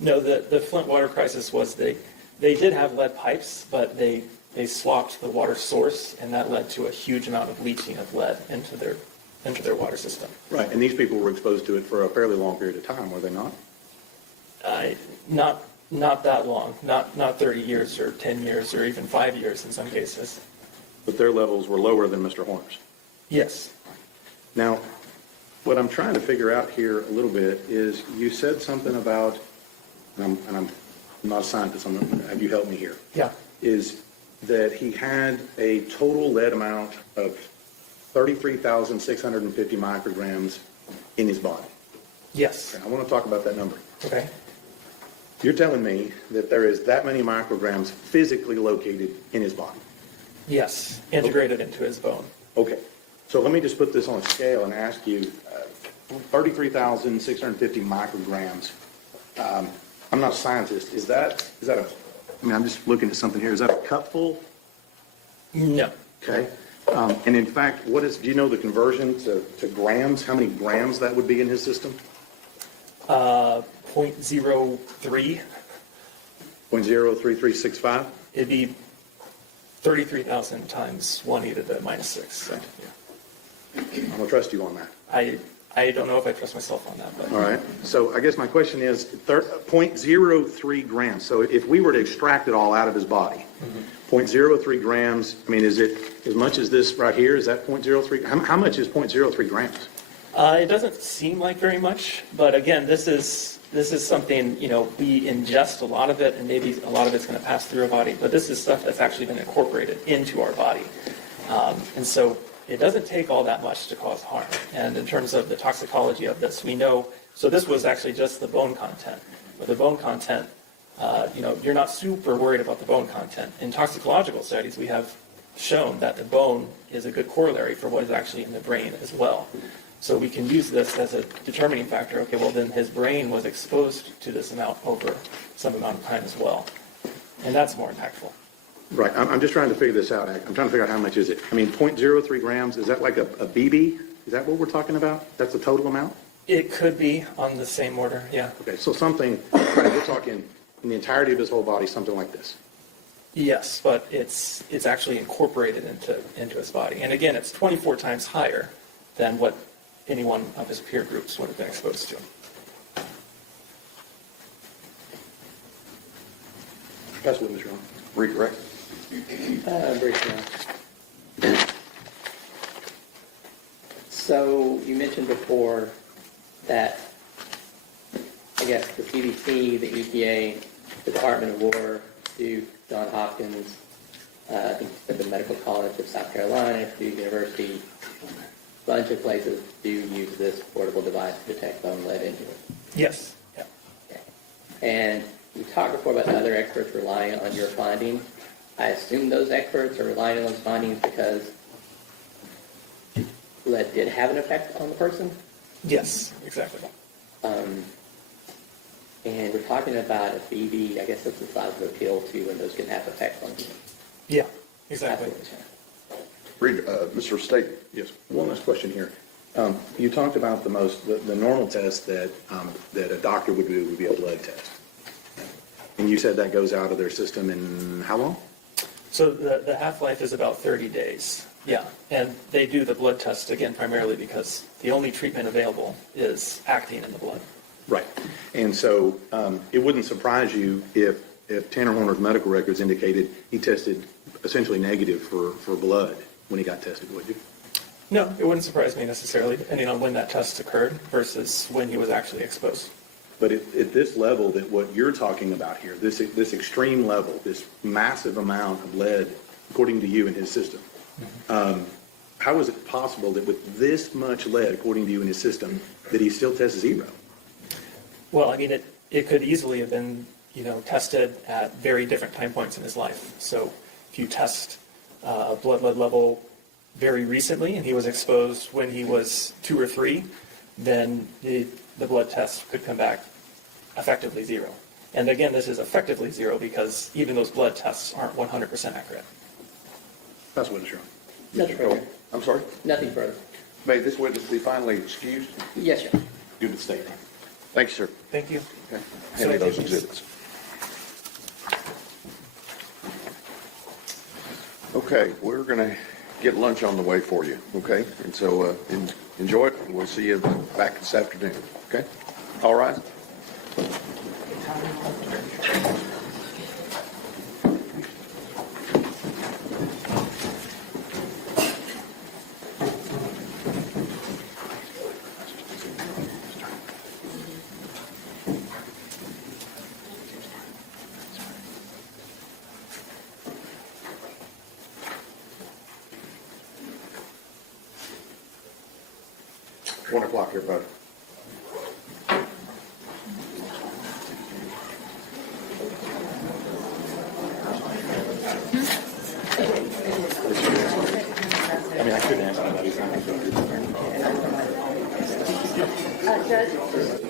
the Flint water crisis was they did have lead pipes, but they swapped the water source, and that led to a huge amount of leaching of lead into their water system. Right, and these people were exposed to it for a fairly long period of time, were they not? Not that long, not 30 years or 10 years or even 5 years in some cases. But their levels were lower than Mr. Horner's. Yes. Now, What I'm trying to figure out here a little bit is you said something about, and I'm not a scientist, I'm going to have you help me here, Yeah. is that he had a total lead amount of 33,650 micrograms in his body. Yes. I want to talk about that number. Okay. You're telling me that there is that many micrograms physically located in his body? Yes. Integrated into his bone. Okay, so let me just put this on a scale and ask you, 33,650 micrograms. I'm not a scientist. Is that a, I mean, I'm just looking at something here. Is that a cupful? No. Okay. And in fact, do you know the conversion to grams? How many grams that would be in his system? 0.03. 0.03365? It'd be 33,000 times 1 to the minus 6. So, yeah. I'm going to trust you on that. I don't know if I trust myself on that, but All right. So I guess my question is 0.03 grams. So if we were to extract it all out of his body, 0.03 grams, I mean, is it as much as this right here? Is that 0.03? How much is 0.03 grams? it doesn't seem like very much. But again, this is something, we ingest a lot of it, and maybe a lot of it's going to pass through our body. But this is stuff that's actually been incorporated into our body. And so it doesn't take all that much to cause harm. And in terms of the toxicology of this, we know, so this was actually just the bone content. With the bone content, you're not super worried about the bone content. In toxicological studies, we have shown that the bone is a good corollary for what is actually in the brain as well. So we can use this as a determining factor. Okay, well then his brain was exposed to this amount over some amount of time as well. And that's more impactful. Right. I'm just trying to figure this out. I'm trying to figure out how much is it. I mean, 0.03 grams, is that like a BB? Is that what we're talking about? That's the total amount? It could be on the same order, yeah. Okay, so something, we're talking in the entirety of his whole body, something like this. Yes, but it's actually incorporated into his body. And again, it's 24 times higher than what any one of his peer groups would have been exposed to. That's what was wrong. Redirect. Briefly. So you mentioned before that, I guess, the CDC, the EPA, the Department of War, Duke, Johns Hopkins, I think the Medical College of South Carolina, Purdue University, a bunch of places do use this portable device to detect bone lead into it. Yes, yeah. Okay. And we talked before about other experts relying on your findings. I assume those experts are relying on those findings because lead did have an effect on the person. Yes, exactly. And we're talking about a BB, I guess that's the size of a pill too, and those can have effects on people. Yeah, exactly. Mr. State. Yes. One last question here. You talked about the normal test that a doctor would do would be a blood test. And you said that goes out of their system in how long? So the half-life is about 30 days. Yeah, and they do the blood test, again, primarily because the only treatment available is acting in the blood. Right. And so it wouldn't surprise you if Tanner Horner's medical records indicated he tested essentially negative for blood when he got tested, would you? No, it wouldn't surprise me necessarily, depending on when that test occurred versus when he was actually exposed. But at this level, that what you're talking about here, this extreme level, this massive amount of lead, according to you, in his system, how is it possible that with this much lead, according to you, in his system, that he still tests zero? Well, I mean, it could easily have been, tested at very different time points in his life. So if you test a blood lead level very recently and he was exposed when he was 2 or 3, then the blood test could come back effectively zero. And again, this is effectively zero because even those blood tests aren't 100% accurate. That's what it's wrong. Nothing further. I'm sorry? Nothing further. May this witness be finally excused? Yes, sir. Good to state. Thank you, sir. Thank you. Okay. So Hand me I those take these? exhibits. Okay, we're going to get lunch on the way for you, okay? And so enjoy it, and we'll see you back this afternoon, okay? All right? 1 o'clock, everybody. I mean, I couldn't ask anybody. Judge?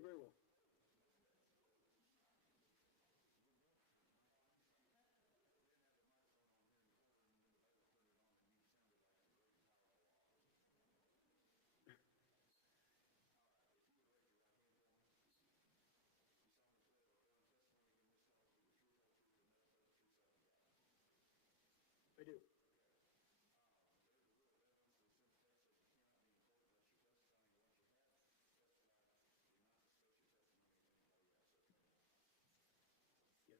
you very well. I do. Yes.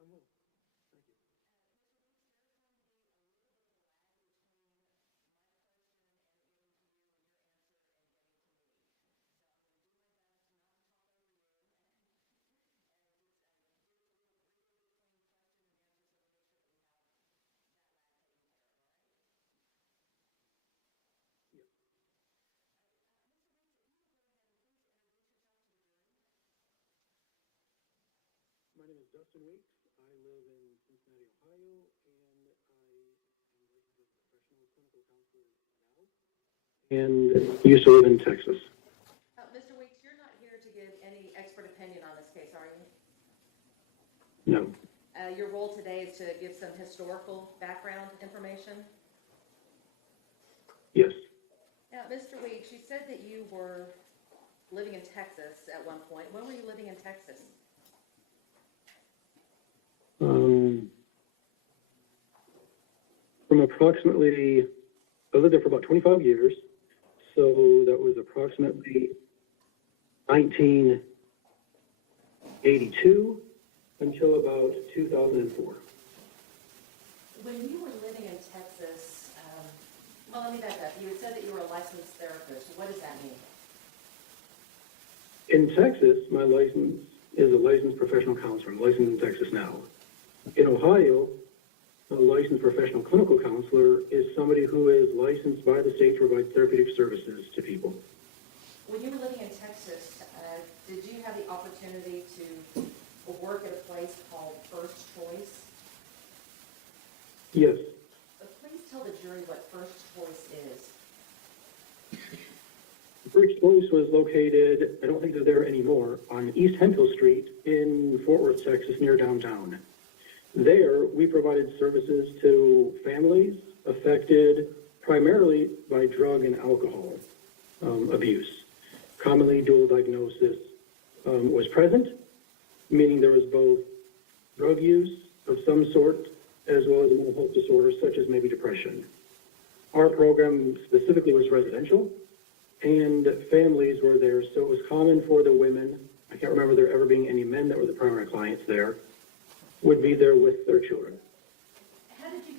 I'm well. Thank you. Yes. My name is Dustin Weeks. I live in Cincinnati, Ohio, and I am licensed as a professional clinical counselor now, and used to live in Texas. Mr. Weeks, you're not here to give any expert opinion on this case, are you? No. Your role today is to give some historical background information. Yes. Now, Mr. Weeks, you said that you were living in Texas at one point. When were you living in Texas? From approximately, I lived there for about 25 years, so that was approximately 1982 until about 2004. When you were living in Texas, well, let me back up. You had said that you were a licensed therapist. What does that mean? In Texas, my license is a licensed professional counselor. I'm licensed in Texas now. In Ohio, a licensed professional clinical counselor is somebody who is licensed by the state to provide therapeutic services to people. When you were living in Texas, did you have the opportunity to work at a place called First Choice? Yes. Please tell the jury what First Choice is. First Choice was located, I don't think they're there anymore, on East Hemphill Street in Fort Worth, Texas, near downtown. There, we provided services to families affected primarily by drug and alcohol abuse. Commonly, dual diagnosis was present, meaning there was both drug use of some sort as well as mental health disorders such as maybe depression. Our program specifically was residential, and families were there, so it was common for the women, I can't remember there ever being any men that were the primary clients there, would be there with their children.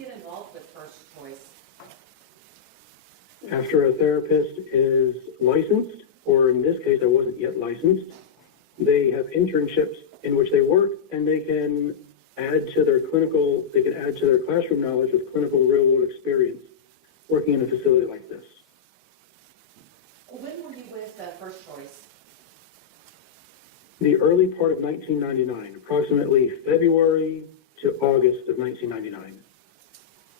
get involved with First Choice? After a therapist is licensed, or in this case, I wasn't yet licensed, they have internships in which they work, and they can add to their classroom knowledge with clinical real-world experience working in a facility like this. When were you with First Choice? The early part of 1999, approximately February to August of 1999.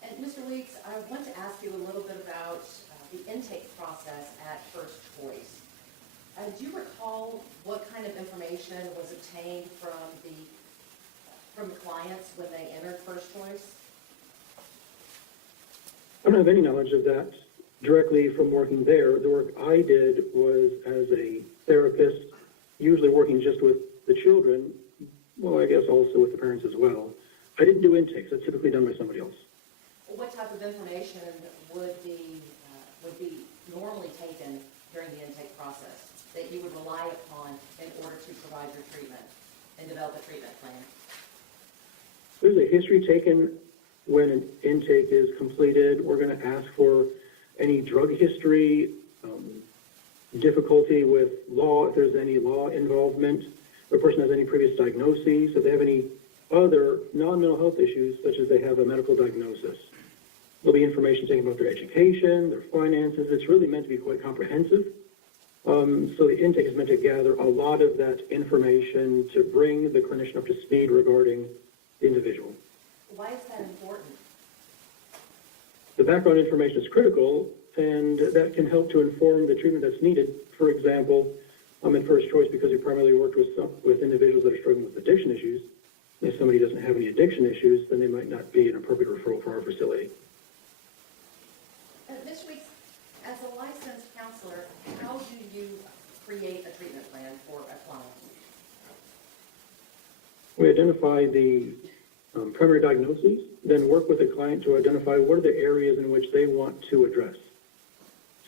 And Mr. Weeks, I want to ask you a little bit about the intake process at First Choice. Do you recall what kind of information was obtained from the clients when they entered First Choice? I don't have any knowledge of that directly from working there. The work I did was as a therapist, usually working just with the children, well, I guess also with the parents as well. I didn't do intakes. That's typically done by somebody else. What type of information would be normally taken during the intake process that you would rely upon in order to provide your treatment and develop a treatment plan? There's a history taken when an intake is completed. We're going to ask for any drug history, difficulty with law, if there's any law involvement, if a person has any previous diagnoses, if they have any other non-mental health issues, such as they have a medical diagnosis. There'll be information taken about their education, their finances. It's really meant to be quite comprehensive. So the intake is meant to gather a lot of that information to bring the clinician up to speed regarding the individual. Why is that important? The background information is critical, and that can help to inform the treatment that's needed. For example, I'm in First Choice because we primarily worked with individuals that are struggling with addiction issues. If somebody doesn't have any addiction issues, then they might not be an appropriate referral for our facility. Ms. Weeks, as a licensed counselor, how do you create a treatment plan for a client? We identify the primary diagnoses, then work with the client to identify what are the areas in which they want to address.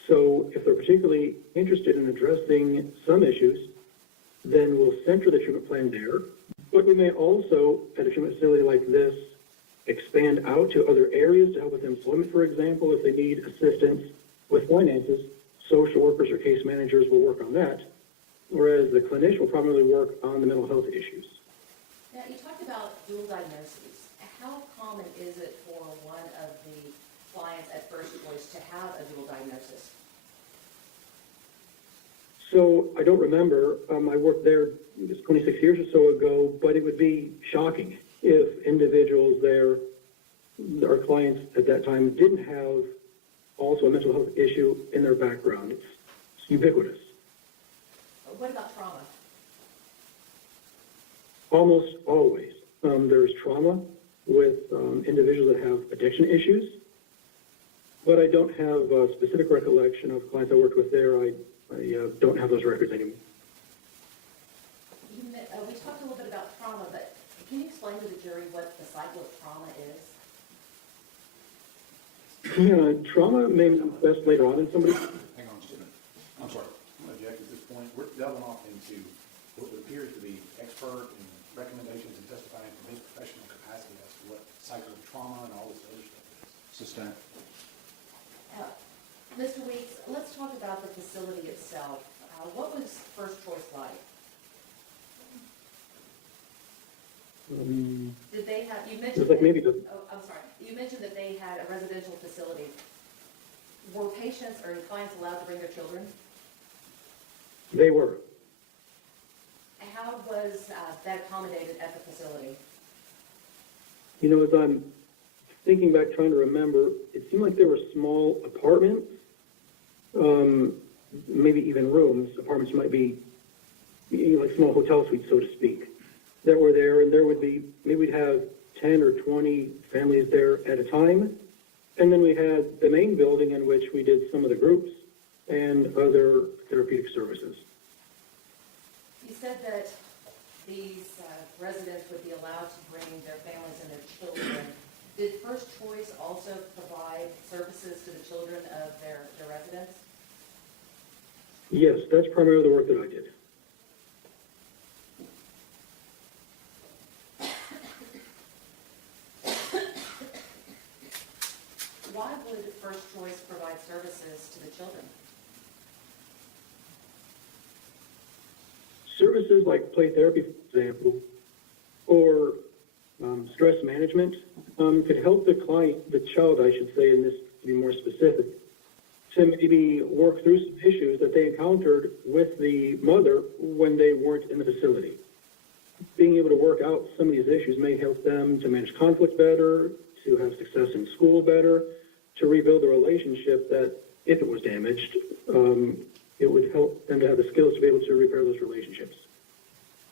So if they're particularly interested in addressing some issues, then we'll center the treatment plan there. But we may also, at a treatment facility like this, expand out to other areas to help with employment, for example. If they need assistance with finances, social workers or case managers will work on that, whereas the clinician will primarily work on the mental health issues. Now, you talked about dual diagnoses. How common is it for one of the clients at First Choice to have a dual diagnosis? So I don't remember. I worked there 26 years or so ago, but it would be shocking if individuals there, our clients at that time, didn't have also a mental health issue in their background. It's ubiquitous. What about trauma? Almost always. There's trauma with individuals that have addiction issues, but I don't have a specific recollection of clients I worked with there. I don't have those records anymore. We talked a little bit about trauma, but can you explain to the jury what the cycle of trauma is? Yeah, trauma may manifest later on in somebody. Hang on just a minute. I'm sorry. I'm going to object at this point. We're delving off into what appears to be expert and recommendations and testifying from his professional capacity as to what cycle of trauma and all this other stuff is. Sustain. Mr. Weeks, let's talk about the facility itself. What was First Choice like? Did they have, you mentioned, It's like maybe the, oh, I'm sorry, you mentioned that they had a residential facility. Were patients or clients allowed to bring their children? they were. How was that accommodated at the facility? You know, as I'm thinking back, trying to remember, it seemed like there were small apartments, maybe even rooms. Apartments might be like small hotel suites, so to speak, that were there, and there would be, maybe we'd have 10 or 20 families there at a time. And then we had the main building in which we did some of the groups and other therapeutic services. You said that these residents would be allowed to bring their families and their children. Did First Choice also provide services to the children of their residents? Yes, that's primarily the work that I did. would First Choice provide services to the children? Services like play therapy, for example, or stress management could help the child, I should say, in this to be more specific, to maybe work through some issues that they encountered with the mother when they weren't in the facility. Being able to work out some of these issues may help them to manage conflict better, to have success in school better, to rebuild the relationship that, if it was damaged, it would help them to have the skills to be able to repair those relationships.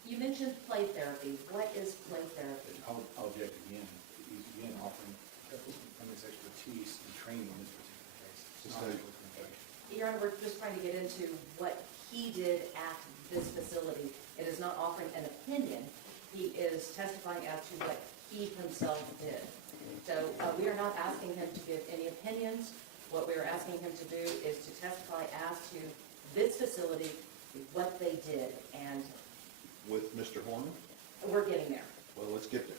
You mentioned play therapy. What is play therapy? I'll object again. He's again offering from his expertise and training in this particular case. It's not actual communication. Your Honor, we're just trying to get into what he did at this facility. It is not offering an opinion. He is testifying as to what he himself did. So we are not asking him to give any opinions. What we are asking him to do is to testify as to this facility, what they did, and With Mr. Horner? we're getting there. Well, let's get there.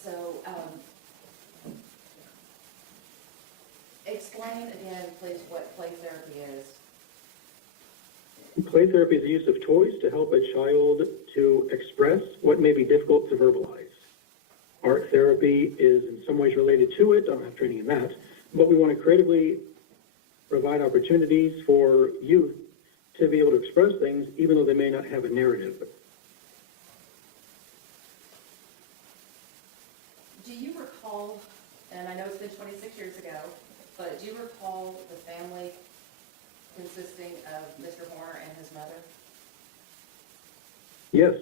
So, explain again, please, what play therapy is. Play therapy is the use of toys to help a child to express what may be difficult to verbalize. Art therapy is in some ways related to it. I don't have training in that. But we want to creatively provide opportunities for youth to be able to express things even though they may not have a narrative. Do you recall, and I know it's been 26 years ago, but do you recall the family consisting of Mr. Horner and his mother? Yes,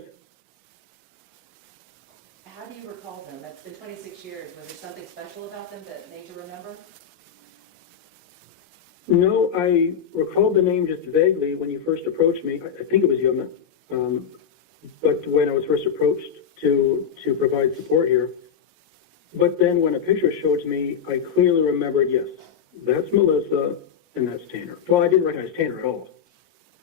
How do you recall them? That's been 26 years. Was there something special about them that made you remember? no, I recall the name just vaguely when you first approached me. I think it was you, but when I was first approached to provide support here. But then when a picture showed to me, I clearly remembered, yes, that's Melissa and that's Tanner. Well, I didn't recognize Tanner at all.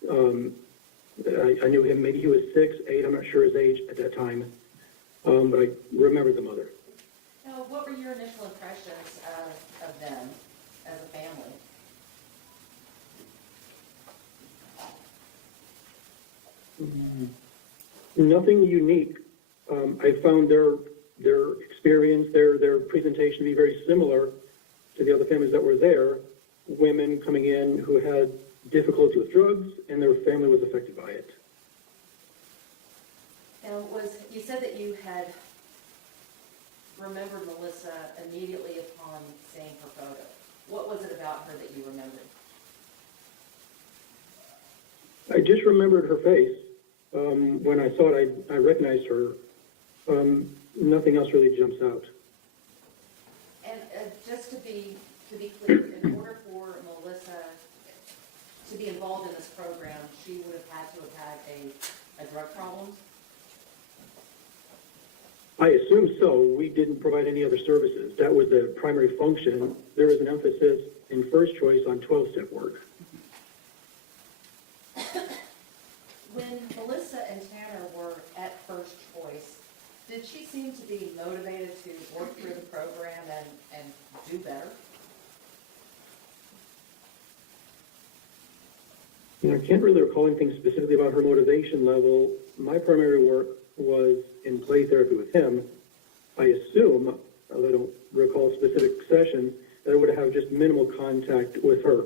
I knew him, maybe he was 6, 8, I'm not sure his age at that time, but I remembered the mother. Now, what were your initial impressions of them as a family? Nothing unique. I found their experience, their presentation to be very similar to the other families that were there. Women coming in who had difficulty with drugs, and their family was affected by it. Now, you said that you had remembered Melissa immediately upon seeing her photo. What was it about her that you remembered? I just remembered her face. When I saw it, I recognized her. Nothing else really jumps out. And just to be clear, in order for Melissa to be involved in this program, she would have had to have had a drug problem? I assume so. We didn't provide any other services. That was the primary function. There was an emphasis in First Choice on 12-step work. When Melissa and Tanner were at First Choice, did she seem to be motivated to work through the program and do better? I can't really recall anything specifically about her motivation level. My primary work was in play therapy with him. I assume, although I don't recall a specific session, that I would have just minimal contact with her.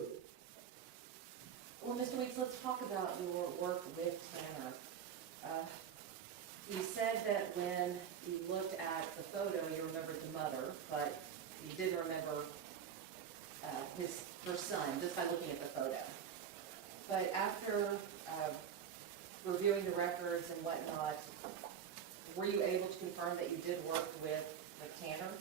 Well, Mr. Weeks, let's talk about your work with Tanner. You said that when you looked at the photo, you remembered the mother, but you didn't remember her son, just by looking at the photo. But after reviewing the records and whatnot, were you able to confirm that you did work with Tanner?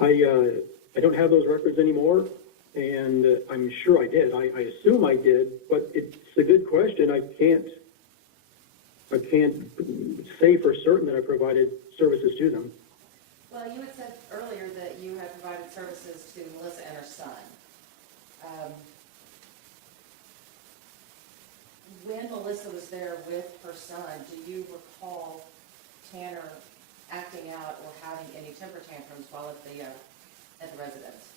I don't have those records anymore, and I'm sure I did. I assume I did, but it's a good question. I can't say for certain that I provided services to them. Well, you had said earlier that you had provided services to Melissa and her son. When Melissa was there with her son, do you recall Tanner acting out or having any temper tantrums while at the residence?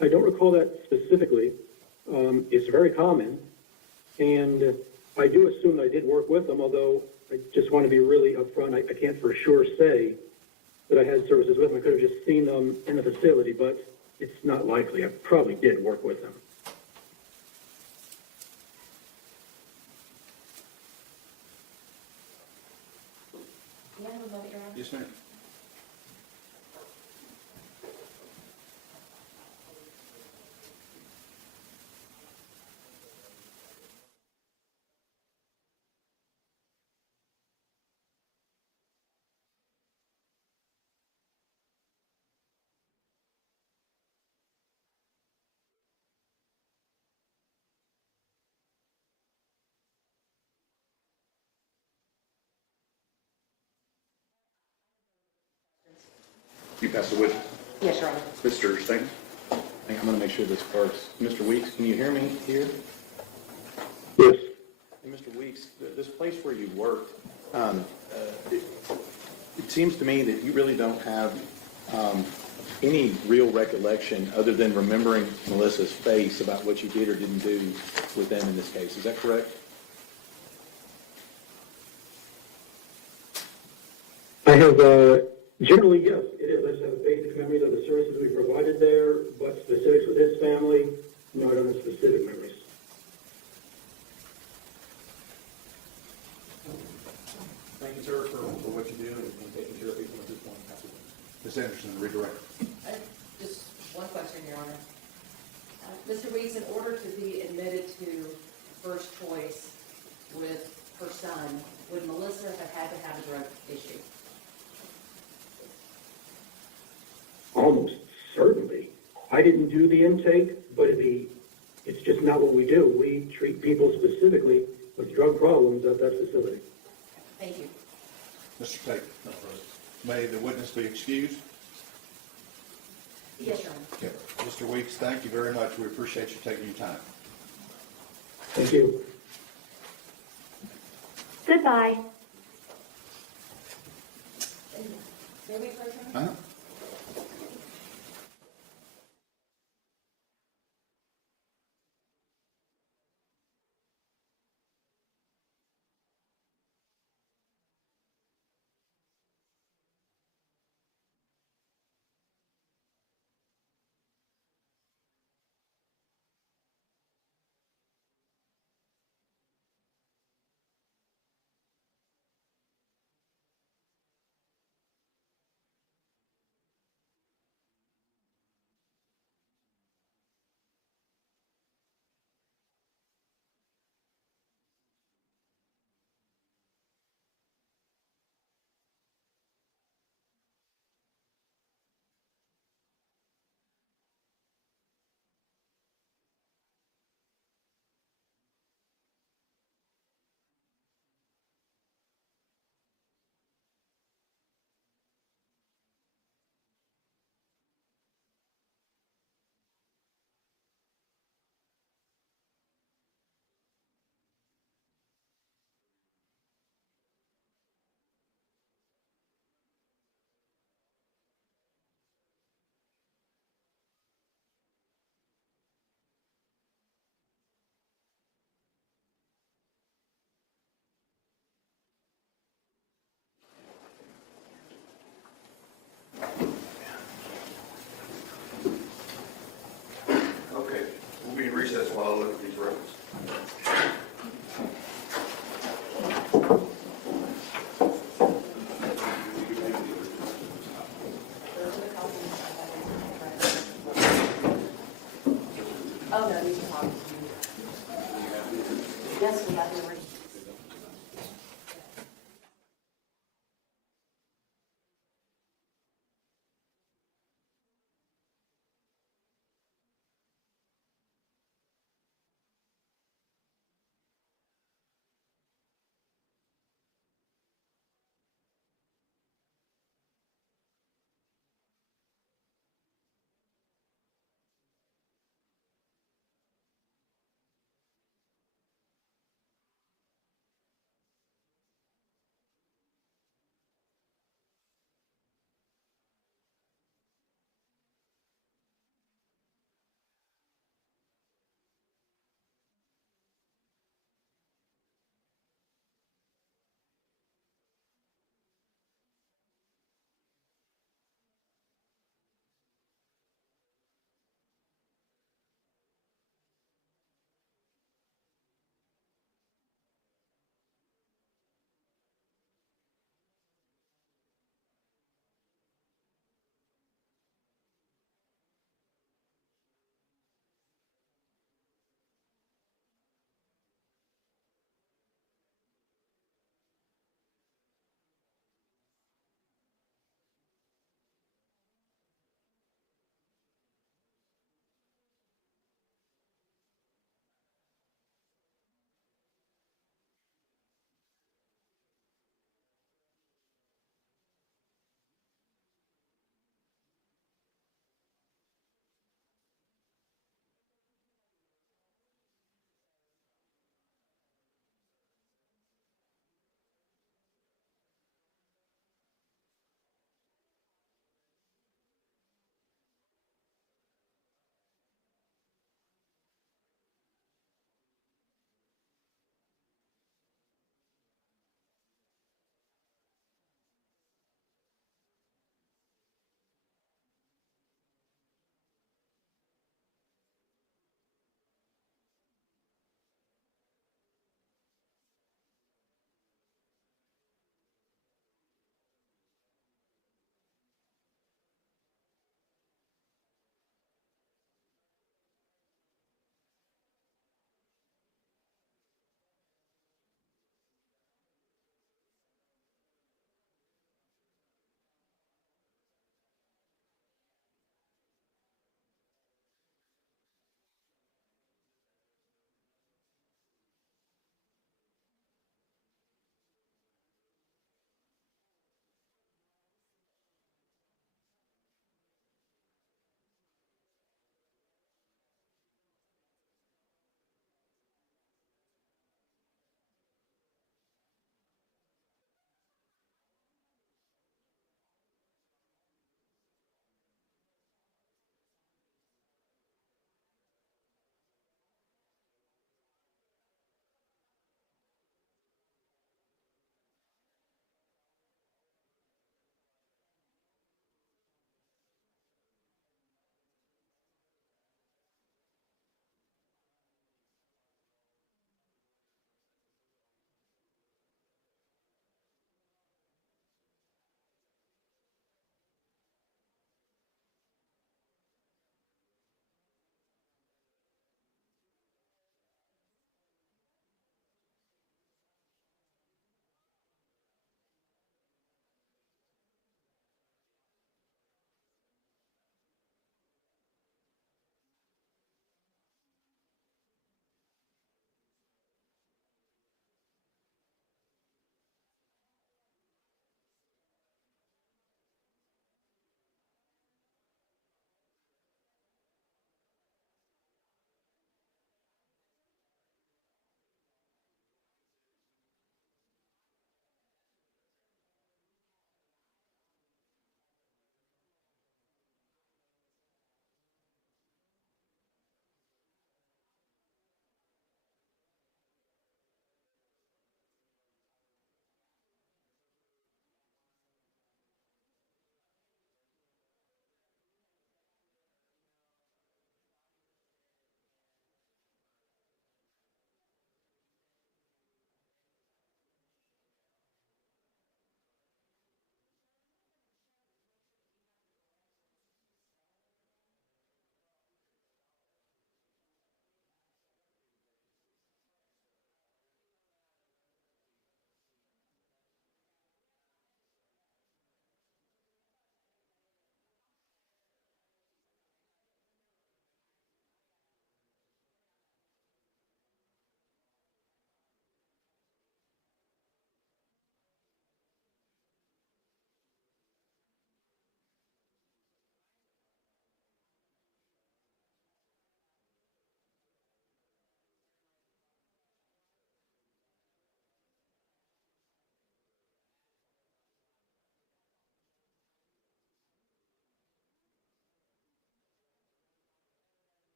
I don't recall that specifically. It's very common, and I do assume I did work with them, although I just want to be really upfront. I can't for sure say that I had services with them. I could have just seen them in the facility, but it's not likely. I probably did work with them. Do you have a moment, Your Honor? Yes, ma'am. You pass the witness. Yes, Your Honor. Mr. Stanton? I'm going to make sure this works. Mr. Weeks, can you hear me here? Yes. And Mr. Weeks, this place where you worked, it seems to me that you really don't have any real recollection other than remembering Melissa's face about what you did or didn't do with them in this case. Is that correct? I have, generally, yes, it is. I just have basic memories of the services we provided there, but specifics with his family, no, I don't have specific memories. Thank you, sir, for what you do and taking care of people at this point. Ms. Anderson, redirect. Just one question, Your Honor. Mr. Weeks, in order to be admitted to first choice with her son, would Melissa have had to have a drug issue? Almost certainly. I didn't do the intake, but it's just not what we do. We treat people specifically with drug problems at that facility. Thank you. Mr. Tate. May the witness be excused? Yes, Your Honor. Okay. Mr. Weeks, thank you very much. We appreciate you taking your time. Thank you. Goodbye. May we approach him? Uh-huh. Okay, we'll be in recess while I look at these records. Oh, no, these are copies. Yes, we have the original.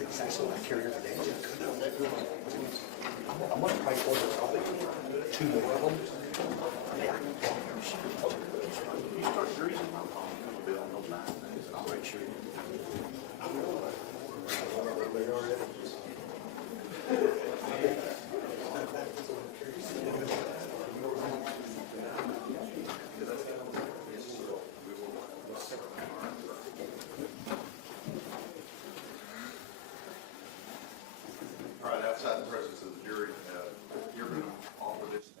It's actually like carrier today. I'm going to try to order probably 2 more of them. Yeah. You start greasing my palm a little bit on those 9 things, and I'll make sure you. All right, outside the presence of the jury, you're going to offer this as.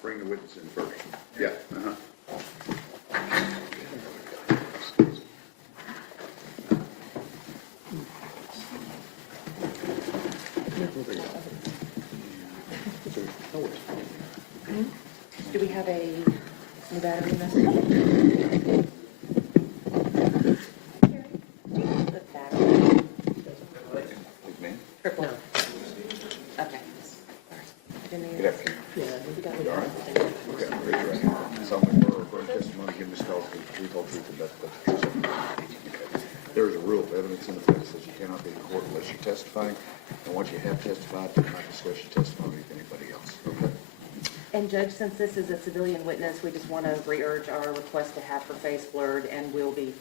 Bring the witness in first. Yeah. Do we have a Nevada message? The battery. Triple. Okay. Good afternoon. You all right? Okay, raise your right hand. Solemnly swear or affirm testimony given this call to the truth, whole truth, and nothing but the truth. Okay. There is a rule of evidence in effect that says you cannot be in court unless you're testifying, and once you have testified, do not discuss your testimony with anybody else. Okay? And Judge, since this is a civilian witness, we just want to re-urge our request to have her face blurred, and we'll be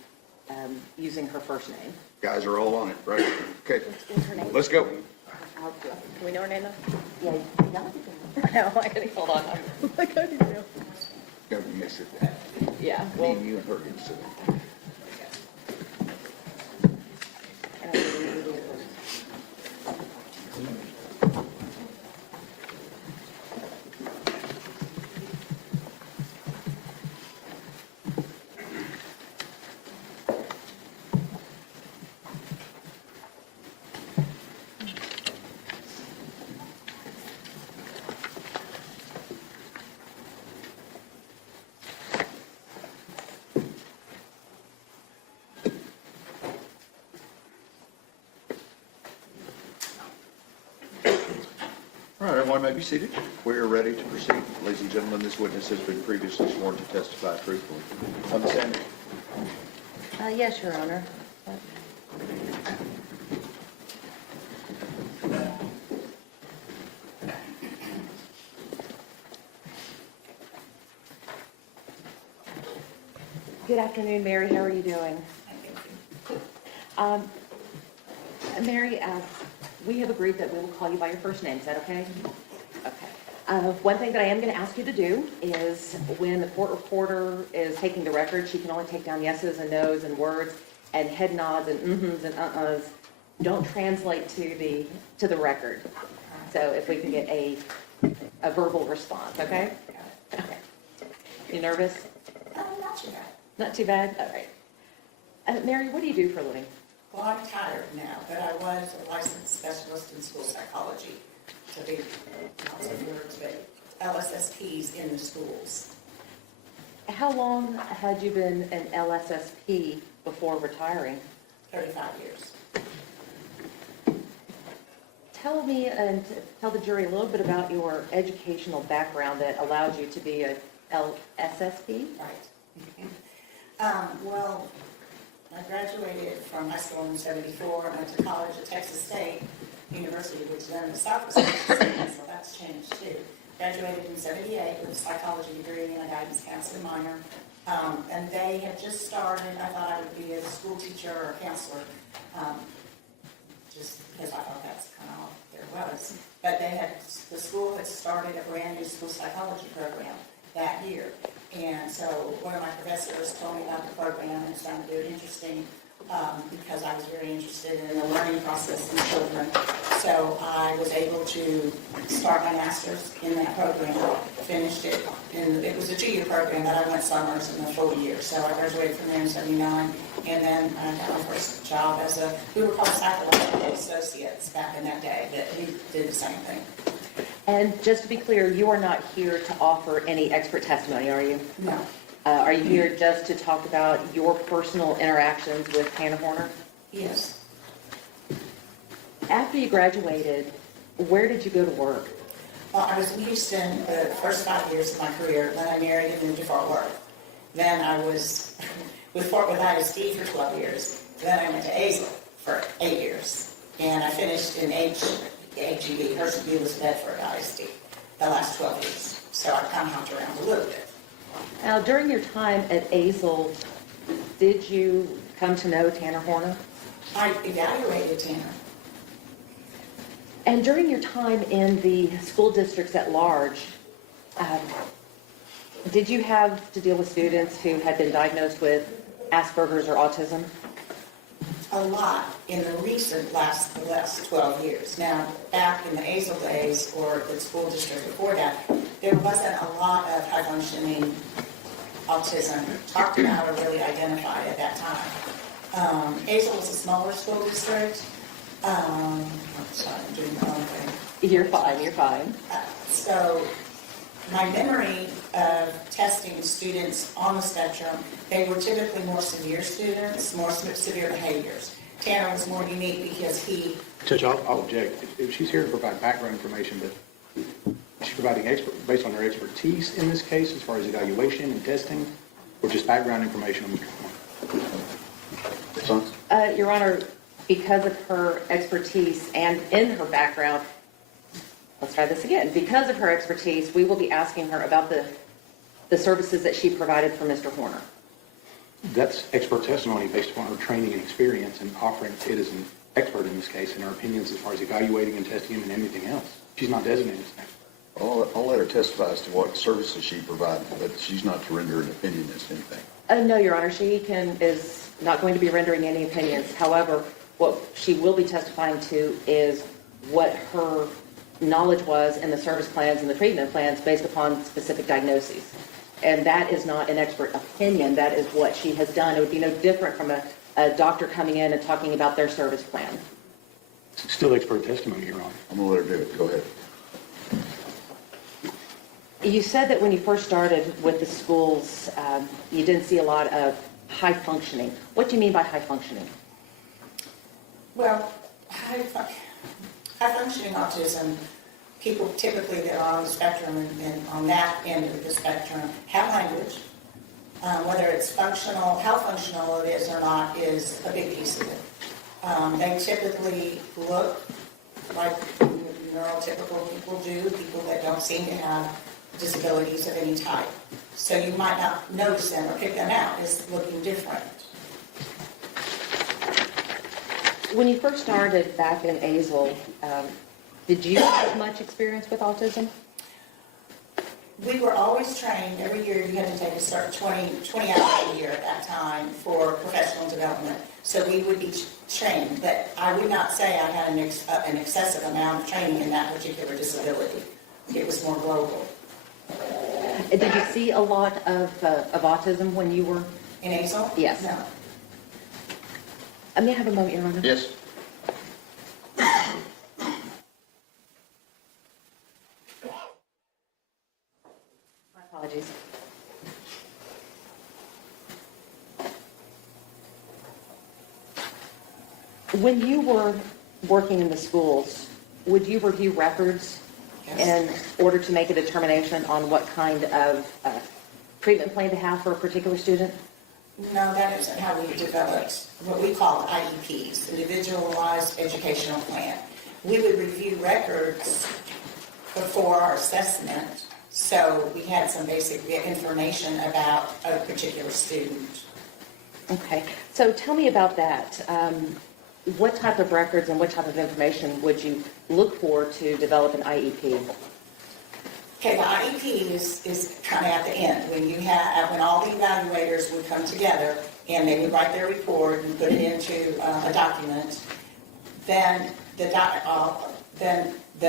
using her first name. Guys are all on it, right? Okay, What's her name? let's go. Can we know her name though? Yeah, I know, I gotta, hold on. I gotta know. Go, you may sit down. Yeah, Me well. and you and her can sit down. All right, everyone may be seated. We are ready to proceed. Ladies and gentlemen, this witness has been previously sworn to testify truthfully. Understand? Yes, Your Honor. Good afternoon, Mary. How are you doing? Mary, we have agreed that we will call you by your first name. Is that okay? Okay. One thing that I am going to ask you to do is when the court reporter is taking the record, she can only take down yeses and nos and words and head nods and mm-hms and uh-uhs. Don't translate to the record. So if we can get a verbal response, okay? Okay. You nervous? Not too bad. Not too bad? All right. Mary, what do you do for a living? Well, I'm tired now, but I was a licensed specialist in school psychology, to be, not some words, but LSSPs in the schools. How long had you been an LSSP before retiring? 35 years. Tell me and tell the jury a little bit about your educational background that allowed you to be a LSSP. Right. Well, I graduated from high school in '74. I went to college at Texas State University, which then the Southwest State, so that's changed too. Graduated in '78 with a psychology degree and a guidance counseling minor. And they had just started, I thought I would be a school teacher or a counselor, just because I thought that's kind of all there was. But the school had started a brand new school psychology program that year. And so one of my professors told me about the program and it sounded very interesting because I was very interested in the learning process in children. So I was able to start my master's in that program, finished it, and it was a 2-year program, but I went summers and a full year. So I graduated from there in '79, and then I got my first job as we were called psychological associates back in that day, that we did the same thing. And just to be clear, you are not here to offer any expert testimony, are you? No. Are you here just to talk about your personal interactions with Tanner Horner? Yes. After you graduated, where did you go to work? Well, I was in Houston the first 5 years of my career. Then I married and moved to Fort Worth. Then I was with ISD for 12 years. Then I went to Azle for 8 years. And I finished in HEB, Hershey Bulis Bedford ISD, the last 12 years. So I kind of hopped around a little bit. Now, during your time at Azle, did you come to know Tanner Horner? I evaluated Tanner. And during your time in the school districts at large, did you have to deal with students who had been diagnosed with Asperger's or autism? A lot in the recent last 12 years. Now, back in the Azle days or the school district before that, there wasn't a lot of high-functioning autism talked about or really identified at that time. Azle was a smaller school district. I'm sorry, I'm doing the wrong thing. You're fine, you're fine. So my memory of testing students on the spectrum, they were typically more severe students, more severe behaviors. Tanner was more unique because he... Judge, I'll object. If she's here to provide background information, but she's providing based on her expertise in this case as far as evaluation and testing, or just background information on Mr. Horner? Your Honor, because of her expertise and in her background, let's try this again. Because of her expertise, we will be asking her about the services that she provided for Mr. Horner. That's expert testimony based upon her training and experience and offering it as an expert in this case and her opinions as far as evaluating and testing him and everything else. She's not designated as an expert. I'll let her testify as to what services she provided, but she's not to render an opinion as to anything. No, Your Honor, she is not going to be rendering any opinions. However, what she will be testifying to is what her knowledge was in the service plans and the treatment plans based upon specific diagnoses. And that is not an expert opinion. That is what she has done. It would be no different from a doctor coming in and talking about their service plan. It's still expert testimony, Your Honor. I'm going to let her do it. Go ahead. You said that when you first started with the schools, you didn't see a lot of high functioning. What do you mean by high functioning? Well, high-functioning autism, people typically that are on the spectrum and on that end of the spectrum have language. Whether it's functional, how functional it is or not is a big piece of it. They typically look like neurotypical people do, people that don't seem to have disabilities of any type. So you might not notice them or pick them out as looking different. When you first started back in Azle, did you have much experience with autism? We were always trained, every year you had to take a certain 20 hours a year at that time for professional development. So we would be trained, but I would not say I had an excessive amount of training in that particular disability. It was more global. Did you see a lot of autism when you were? In Azle? Yes. No. May I have a moment, Your Honor? Yes. My apologies. When you were working in the schools, would you review records in order to make a determination on what kind of treatment plan to have for a particular student? No, that isn't how we developed what we call IEPs, Individualized Educational Plan. We would review records before our assessment, so we had some basic information about a particular student. Okay, so tell me about that. What type of records and what type of information would you look for to develop an IEP? Okay, the IEP is kind of at the end, when all the evaluators would come together and they would write their report and put it into a document. Then the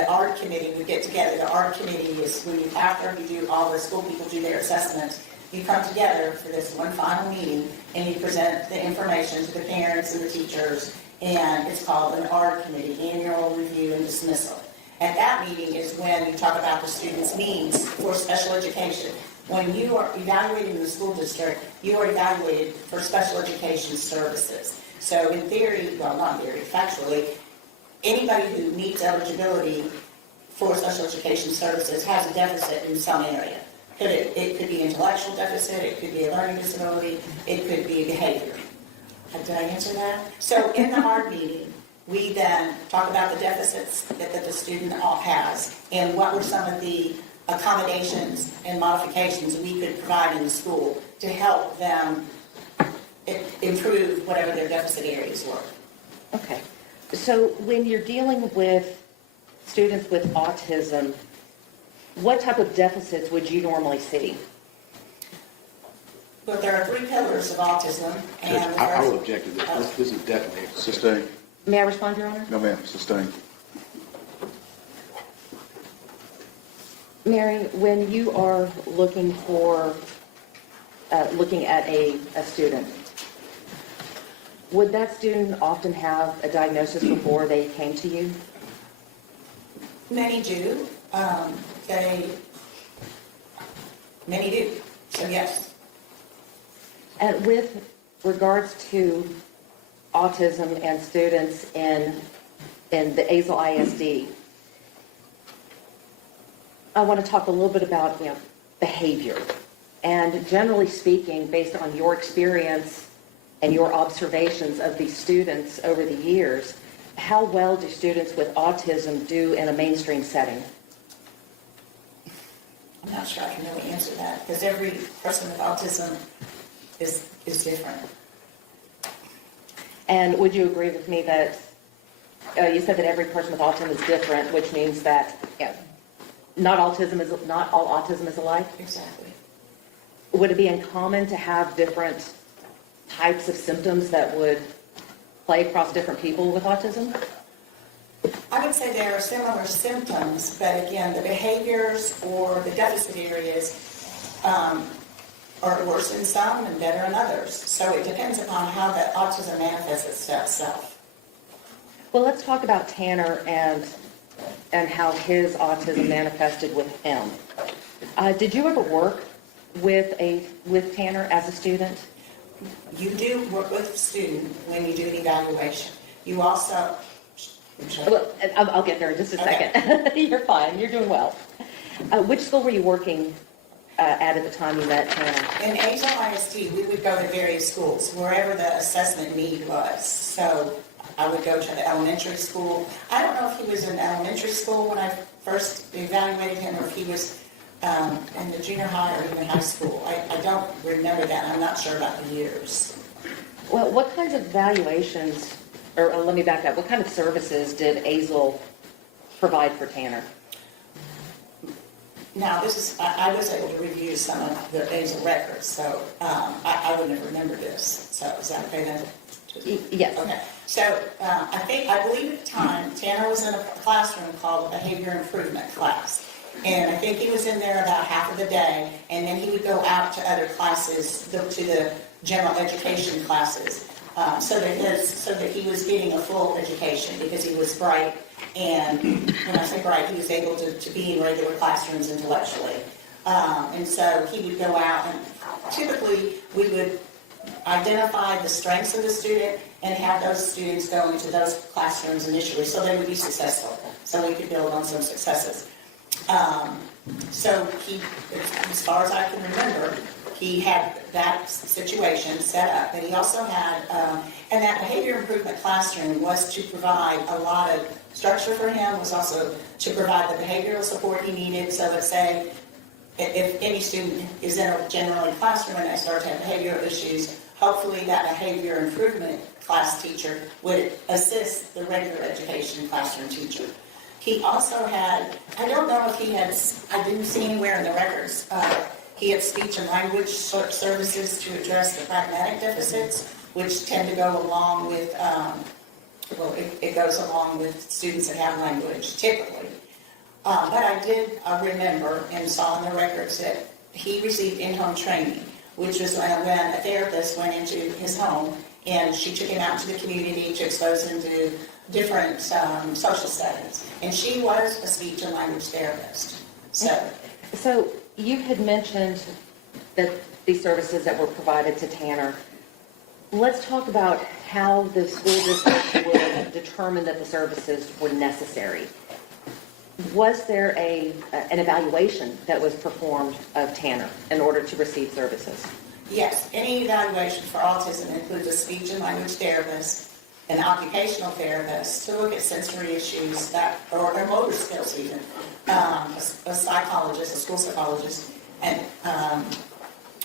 art committee would get together. The art committee is after you do all the school people do their assessments, you come together for this one final meeting and you present the information to the parents and the teachers, and it's called an art committee, annual review and dismissal. At that meeting is when you talk about the students' needs for special education. when you are evaluating the school district, you are evaluated for special education services. So in theory, well, not in theory, factually, anybody who meets eligibility for special education services has a deficit in some area. It could be intellectual deficit, it could be a learning disability, it could be behavior. Did I answer that? So in the ARD meeting, we then talk about the deficits that the student has and what were some of the accommodations and modifications we could provide in the school to help them improve whatever their deficit areas were. Okay. So when you're dealing with students with autism, what type of deficits would you normally see? But there are 3 pillars of autism, and Judge, I will object to this. This is definitely. Sustain. May I respond, Your Honor? No, ma'am, sustain. Mary, when you are looking at a student, would that student often have a diagnosis before they came to you? many do. Many do. So yes. And with regards to autism and students in the Azle ISD, I want to talk a little bit about behavior. And generally speaking, based on your experience and your observations of these students over the years, how well do students with autism do in a mainstream setting? I'm not sure I can really answer that because every person with autism is different. And would you agree with me that you said that every person with autism is different, which means that not all autism is alike? Exactly. Would it be uncommon to have different types of symptoms that would play across different people with autism? I would say there are similar symptoms, but again, the behaviors or the deficit areas are worse in some and better in others. So it depends upon how the autism manifests itself. Well, let's talk about Tanner and how his autism manifested with him. Did you ever work with Tanner as a student? You do work with a student when you do an evaluation. You also... Well, I'll get there in just a second. You're fine. You're doing well. Which school were you working at the time you met Tanner? In Azle ISD, we would go to various schools, wherever the assessment need was. So I would go to the elementary school. I don't know if he was in elementary school when I first evaluated him or if he was in the junior high or even high school. I don't remember that. I'm not sure about the years. Well, what kinds of evaluations, or let me back up, what kind of services did Azle provide for Tanner? Now, I was able to review some of the Azle records, so I wouldn't have remembered this. So is that okay then? Yes. Okay. So I believe at the time, Tanner was in a classroom called Behavior Improvement class. And I think he was in there about half of the day, and then he would go out to other classes, to the general education classes, so that he was getting a full education because he was bright. And when I say bright, he was able to be in regular classrooms intellectually. And so he would go out, and typically we would identify the strengths of the student and have those students go into those classrooms initially so they would be successful, so we could build on some successes. So he, as far as I can remember, he had that situation set up, but he also had, and that behavior improvement classroom was to provide a lot of structure for him, was also to provide the behavioral support he needed. So let's say if any student is in a general ed classroom and they start to have behavioral issues, hopefully that behavior improvement class teacher would assist the regular education classroom teacher. He also had, I don't know if he had, I didn't see anywhere in the records, he had speech and language services to address the pragmatic deficits, which tend to go along with, it goes along with students that have language, typically. But I did remember and saw in the records that he received in-home training, which was when a therapist went into his home and she took him out to the community to expose him to different social settings. And she was a speech and language therapist. So you had mentioned that these services that were provided to Tanner. Let's talk about how the school district would determine that the services were necessary. Was there an evaluation that was performed of Tanner in order to receive services? Yes, any evaluation for autism includes a speech and language therapist, an occupational therapist to look at sensory issues or motor skills even, a psychologist, a school psychologist, and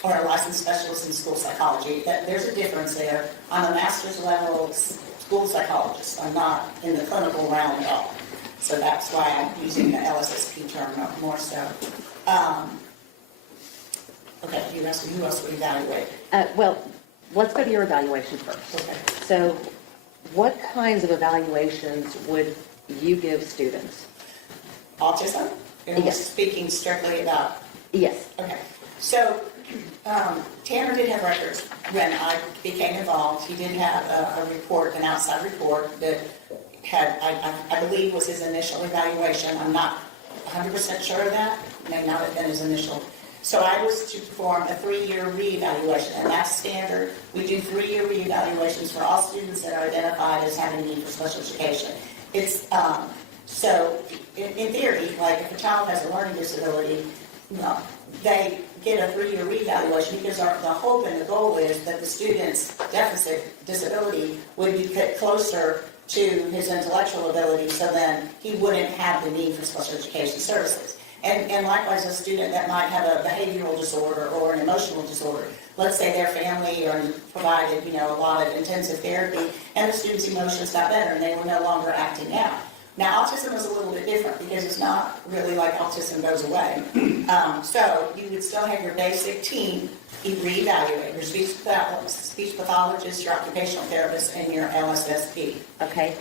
or a licensed specialist in school psychology. There's a difference there. I'm a master's level school psychologist. I'm not in the clinical realm at all. So that's why I'm using the LSSP term more so. Okay, you asked me who else would evaluate. Well, let's go to your evaluation first. Okay. So what kinds of evaluations would you give students? Autism? And we're Yes. speaking strictly about. Yes. Okay. So Tanner did have records when I became involved. He did have a report, an outside report that had, I believe, was his initial evaluation. I'm not 100% sure of that. It may not have been his initial. So I was to perform a 3-year reevaluation, and that's standard. We do 3-year reevaluations for all students that are identified as having need for special education. It's so in theory, like if a child has a learning disability, they get a 3-year reevaluation because the hope and the goal is that the student's deficit disability would be put closer to his intellectual ability, so then he wouldn't have the need for special education services. And likewise, a student that might have a behavioral disorder or an emotional disorder. Let's say their family provided, a lot of intensive therapy, and the student's emotions got better, and they were no longer acting out. Now, autism is a little bit different because it's not really like autism goes away. So you would still have your basic team reevaluate, your speech pathologist, your occupational therapist, and your LSSP. Okay.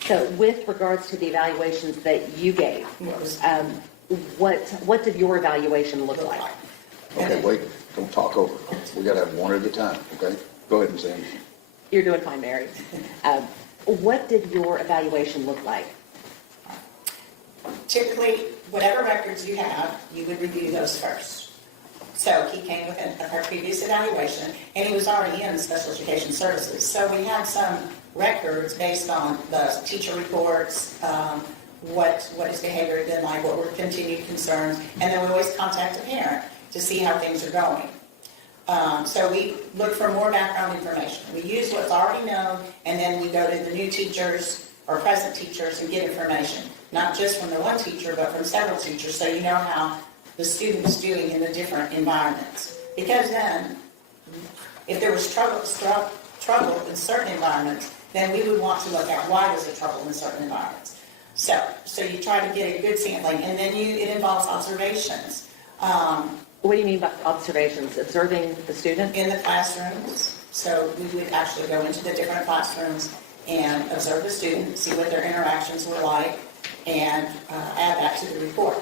So with regards to the evaluations that you gave, what did your evaluation look like? Okay, wait, don't talk over. We gotta have one at a time, okay? Go ahead, Ms. Anderson. You're doing fine, Mary. What did your evaluation look like? Typically, whatever records you have, you would review those first. So he came with a previous evaluation, and he was already in special education services. So we had some records based on the teacher reports, what his behavior had been like, what were continued concerns, and then we always contact a parent to see how things are going. So we look for more background information. We use what's already known, and then we go to the new teachers or present teachers and get information, not just from the one teacher, but from several teachers, so you know how the student is doing in the different environments. Because then, if there was trouble in certain environments, then we would want to look at why was there trouble in certain environments. So you try to get a good sampling, and then it involves observations. What do you mean by observations? Observing the student? In the classrooms. So we would actually go into the different classrooms and observe the student, see what their interactions were like, and add that to the report.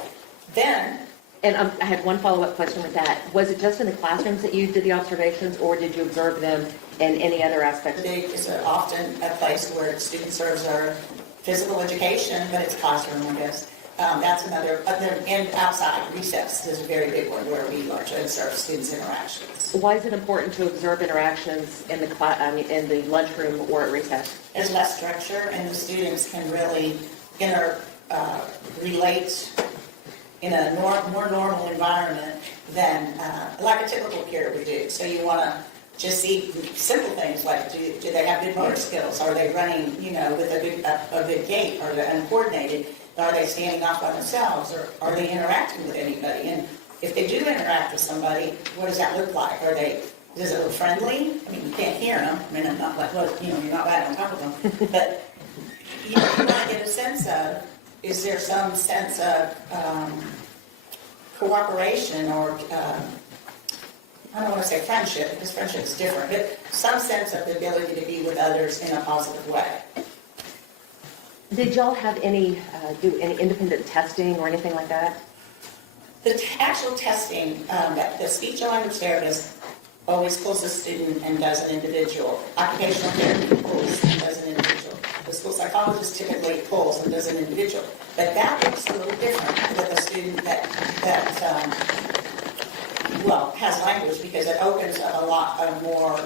Then, and I had one follow-up question with that. Was it just in the classrooms that you did the observations, or did you observe them in any other aspect? It's often a place where students observe physical education, but it's classroom, I guess. That's another, and outside, recess is a very big one where we like to observe students' interactions. Why is it important to observe interactions in in the lunchroom or at recess? There's less structure, and the students can really relate in a more normal environment than like a typical peer would do. So you want to just see simple things like do they have good motor skills? Are they running, with a good gait? Are they uncoordinated? Are they standing off by themselves, or are they interacting with anybody? And if they do interact with somebody, what does that look like? Does it look friendly? I mean, you can't hear them. I mean, I'm not like, you're not right on top of them. But you might get a sense of, is there some sense of cooperation or, I don't want to say friendship, because friendship is different, but some sense of the ability to be with others in a positive way. Did y'all have do any independent testing or anything like that? The actual testing, the speech and language therapist always pulls a student and does an individual. Occupational therapy pulls and does an individual. The school psychologist typically pulls and does an individual. But that looks a little different with a student that well, has language because it opens up a lot of more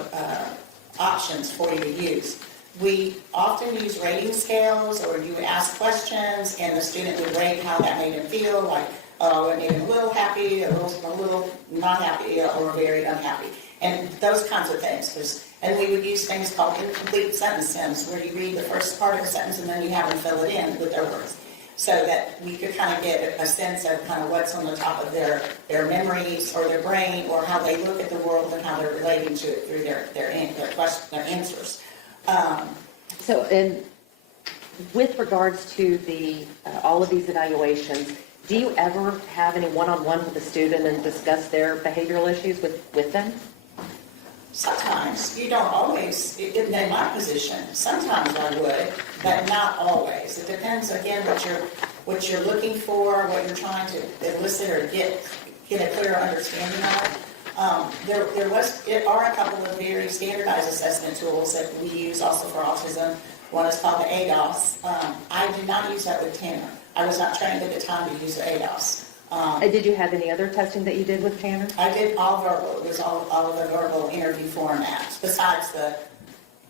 options for you to use. We often use rating scales, or you would ask questions and the student would rate how that made him feel, like, oh, it made him a little happy, a little not happy, or very unhappy. And those kinds of things. And we would use things called incomplete sentence stems, where you read the first part of a sentence and then you have them fill it in with their words, so that we could kind of get a sense of kind of what's on the top of their memories or their brain, or how they look at the world and how they're relating to it through their answers. So, and with regards to the, all of these evaluations, do you ever have any one-on-one with a student and discuss their behavioral issues with them? Sometimes, you don't always, in my position, sometimes I would, but not always. It depends, again, what you're looking for, what you're trying to elicit or get a clearer understanding of. There are a couple of very standardized assessment tools that we use also for autism. One is called the ADOS. I did not use that with Tanner. I was not trained at the time to use the ADOS. Did you have any other testing that you did with Tanner? I did all verbal. It was all of the verbal interview formats, besides the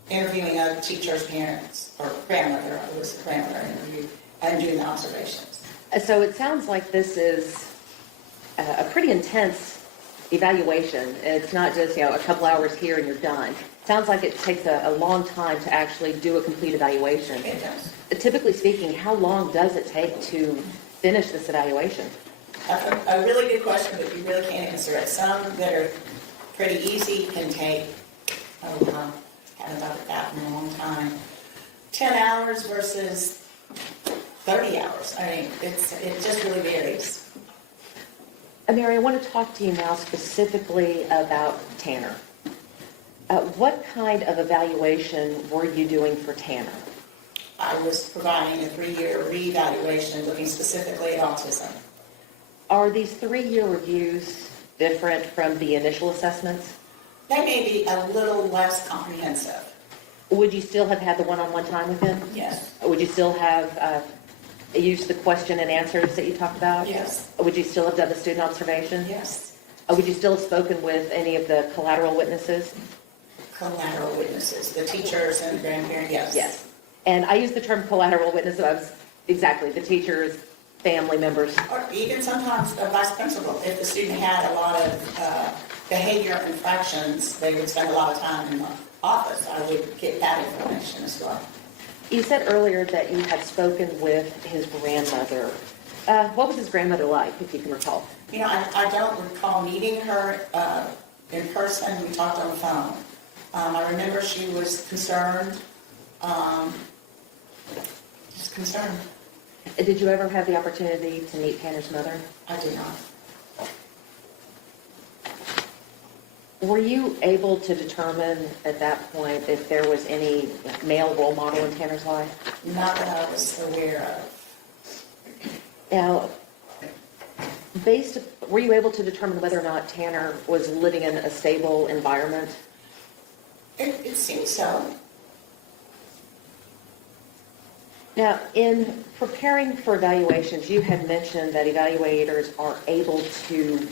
interviewing of teachers' parents, or grandmother. It was a grandmother interview, and doing the observations. So it sounds like this is a pretty intense evaluation. It's not just, a couple hours here and you're done. Sounds like it takes a long time to actually do a complete evaluation. It does. Typically speaking, how long does it take to finish this evaluation? That's a really good question, but you really can't answer it. Some that are pretty easy can take, I haven't about that in a long time, 10 hours versus 30 hours. I mean, it just really varies. Mary, I want to talk to you now specifically about Tanner. What kind of evaluation were you doing for Tanner? I was providing a 3-year reevaluation looking specifically at autism. Are these 3-year reviews different from the initial assessments? They may be a little less comprehensive. Would you still have had the one-on-one time with him? Yes. Would you still have used the question and answers that you talked about? Yes. Would you still have done the student observation? Yes. Would you still have spoken with any of the collateral witnesses? Collateral witnesses, the teachers and the grandparents, yes. Yes. And I use the term collateral witness, exactly, the teachers, family members. Or even sometimes a vice principal. If the student had a lot of behavior infractions, they would spend a lot of time in the office. I would get that information as well. You said earlier that you had spoken with his grandmother. What was his grandmother like, if you can recall? I don't recall meeting her in person. We talked on the phone. I remember she was concerned, just concerned. Did you ever have the opportunity to meet Tanner's mother? I did not. Were you able to determine at that point if there was any male role model in Tanner's life? Not that I was aware of. Now, were you able to determine whether or not Tanner was living in a stable environment? It seems so. Now, in preparing for evaluations, you had mentioned that evaluators are able to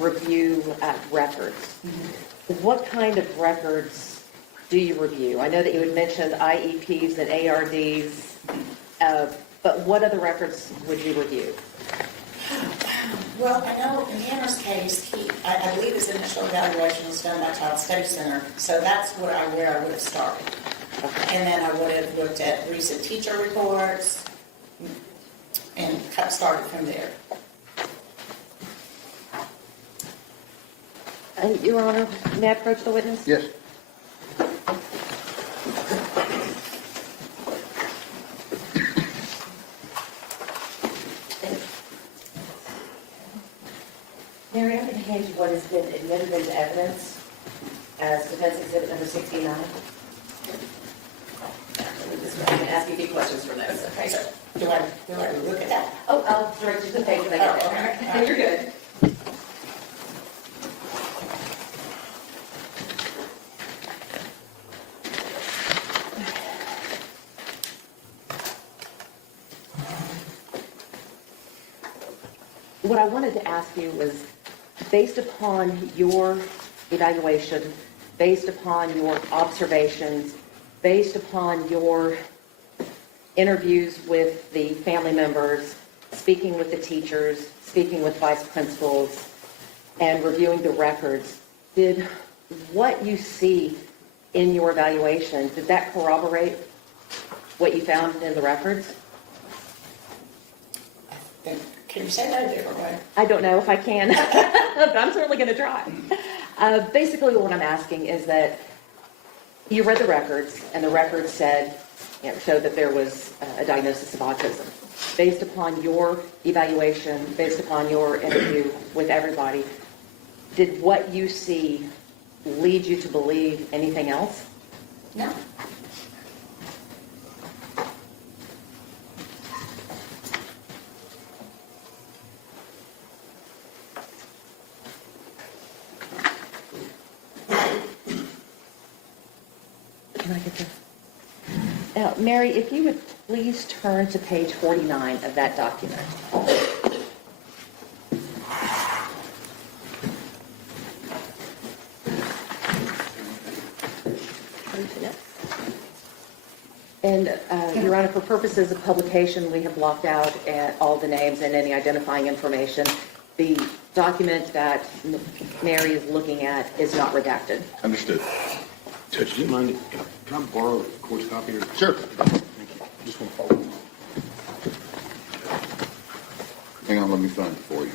review records. Mm-hmm. What kind of records do you review? I know that you had mentioned IEPs and ARDs, but what other records would you review? Well, I know in Tanner's case, I believe his initial evaluation was done by Child Study Center, so that's where I would have started. Okay. And then I would have looked at recent teacher reports and started from there. Your Honor, may I approach the witness? Yes. Mary, I'm going to hand you what has been admitted into evidence as defense exhibit number 69. I'm going to ask you a few questions from those. Okay, so do I look at that? Oh, I'll direct you to the page when I get there. Okay. You're good. What I wanted to ask you was, based upon your evaluation, based upon your observations, based upon your interviews with the family members, speaking with the teachers, speaking with vice principals, and reviewing the records, did what you see in your evaluation, did that corroborate what you found in the records? Can you say that a different way? I don't know if I can, but I'm certainly going to try. Basically, what I'm asking is that you read the records, and the records said, showed that there was a diagnosis of autism. Based upon your evaluation, based upon your interview with everybody, did what you see lead you to believe anything else? No. Can I get this? Now, Mary, if you would please turn to page 49 of that document. And, Your Honor, for purposes of publication, we have blocked out all the names and any identifying information. The document that Mary is looking at is not redacted. Understood. Judge, do you mind, can I borrow the court's copy? Sure. Thank you. I just want to follow. Hang on, let me find it for you.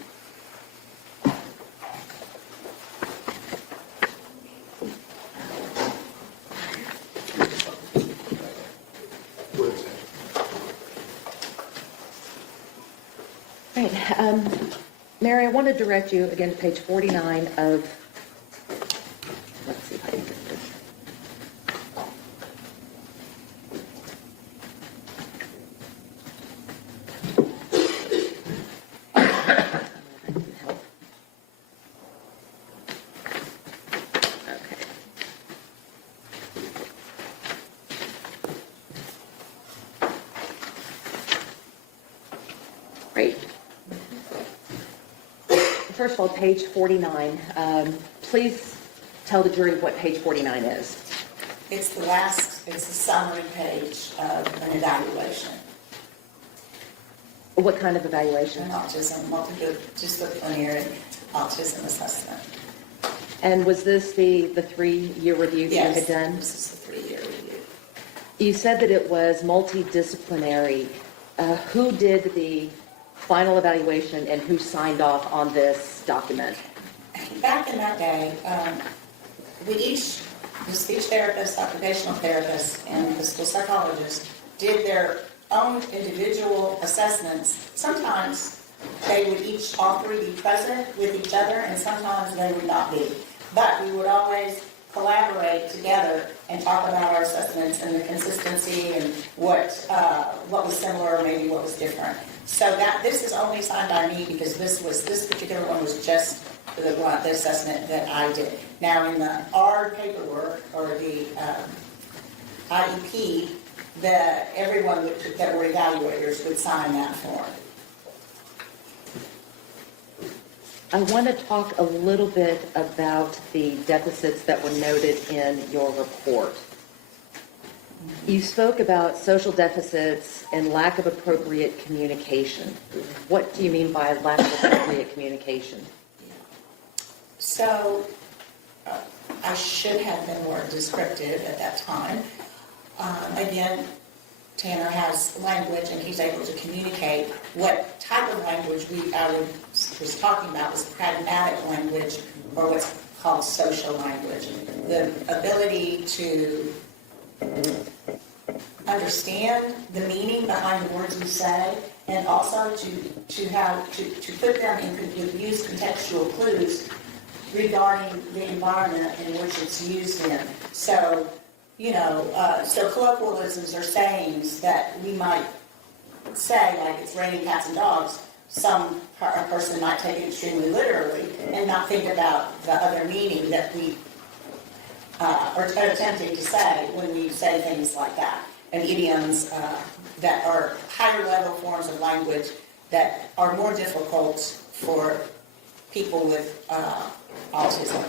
Right. Mary, I want to direct you again to page 49 of, let's see if I can get this. Okay. Great. First of all, page 49. Please tell the jury what page 49 is. It's the summary page of an evaluation. What kind of evaluation? An autism, multidisciplinary autism assessment. And was this the 3-year review that you had done? Yes, this is a 3-year review. You said that it was multidisciplinary. Who did the final evaluation and who signed off on this document? Back in that day, the speech therapist, occupational therapist, and the school psychologist did their own individual assessments. Sometimes they would all three be present with each other, and sometimes they would not be. But we would always collaborate together and talk about our assessments and the consistency and what was similar or maybe what was different. So that this is only signed by me because this particular one was just the assessment that I did. Now in the R paperwork or the IEP, everyone that were evaluators would sign that form. I want to talk a little bit about the deficits that were noted in your report. You spoke about social deficits and lack of appropriate communication. What do you mean by lack of appropriate communication? So I should have been more descriptive at that time. Again, Tanner has language and he's able to communicate. What type of language I was talking about was pragmatic language, or what's called social language. The ability to understand the meaning behind the words you say, and also to put them in, use contextual clues regarding the environment in which it's used in. So, so colloquialisms or sayings that we might say, like it's raining cats and dogs, a person might take it extremely literally and not think about the other meaning that we are attempting to say when we say things like that. And idioms that are higher level forms of language that are more difficult for people with autism.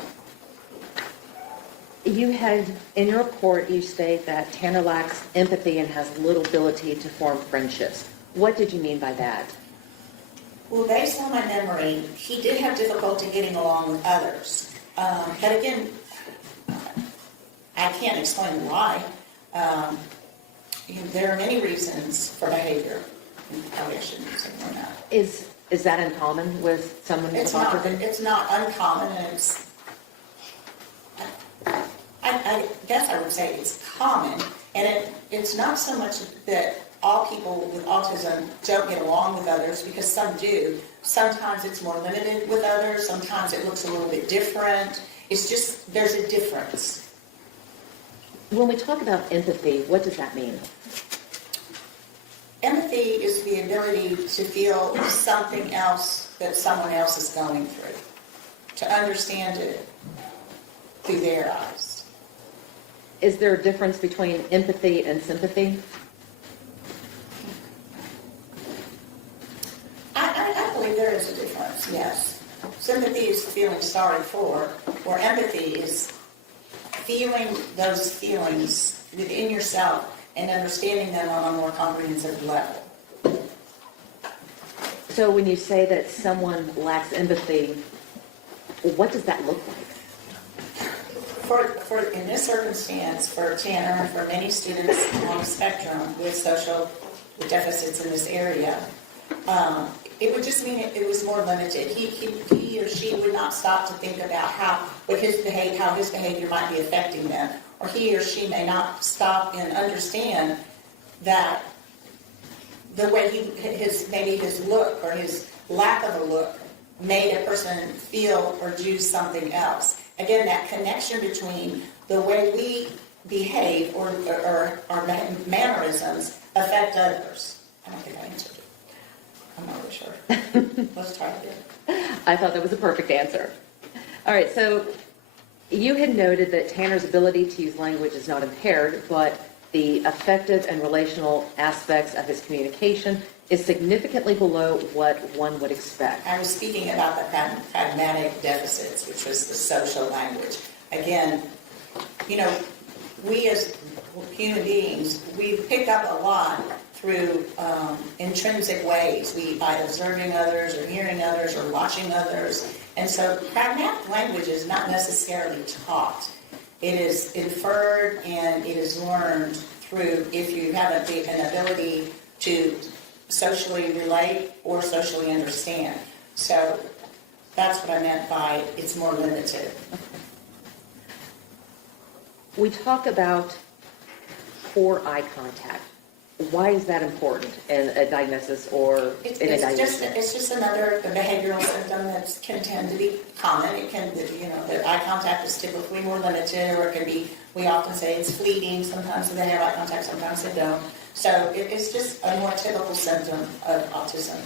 You had, in your report, you state that Tanner lacks empathy and has little ability to form friendships. What did you mean by that? Well, based on my memory, he did have difficulty getting along with others. But again, I can't explain why. There are many reasons for behavior. Probably I shouldn't say more than that. Is that uncommon with someone with autism? It's not uncommon, and it's, I guess I would say it's common, and it's not so much that all people with autism don't get along with others, because some do. Sometimes it's more limited with others, sometimes it looks a little bit different. It's just, there's a difference. When we talk about empathy, what does that mean? Empathy is the ability to feel something else that someone else is going through, to understand it through their eyes. Is there a difference between empathy and sympathy? I believe there is a difference, yes. Sympathy is feeling sorry for, or empathy is feeling those feelings within yourself and understanding them on a more comprehensive level. So when you say that someone lacks empathy, what does that look like? For in this circumstance, for Tanner and for many students on the spectrum with social deficits in this area, it would just mean it was more limited. He or she would not stop to think about how his behavior might be affecting them, or he or she may not stop and understand that the way maybe his look or his lack of a look made a person feel or do something else. Again, that connection between the way we behave or our mannerisms affect others. I don't think I answered it. I'm not really sure. Let's try again. I thought that was a perfect answer. All right, so you had noted that Tanner's ability to use language is not impaired, but the affective and relational aspects of his communication is significantly below what one would expect. I was speaking about the pragmatic deficits, which was the social language. Again, we as human beings, we pick up a lot through intrinsic ways, by observing others or hearing others or watching others. And so pragmatic language is not necessarily taught. It is inferred and it is learned through if you have an ability to socially relate or socially understand. So that's what I meant by it's more limited. We talk about poor eye contact. Why is that important in a diagnosis or in a diagnosis? It's just another behavioral symptom that can tend to be common. It can, the eye contact is typically more limited, or it can be, we often say it's fleeting. Sometimes they have eye contact, sometimes they don't. So it's just a more typical symptom of autism.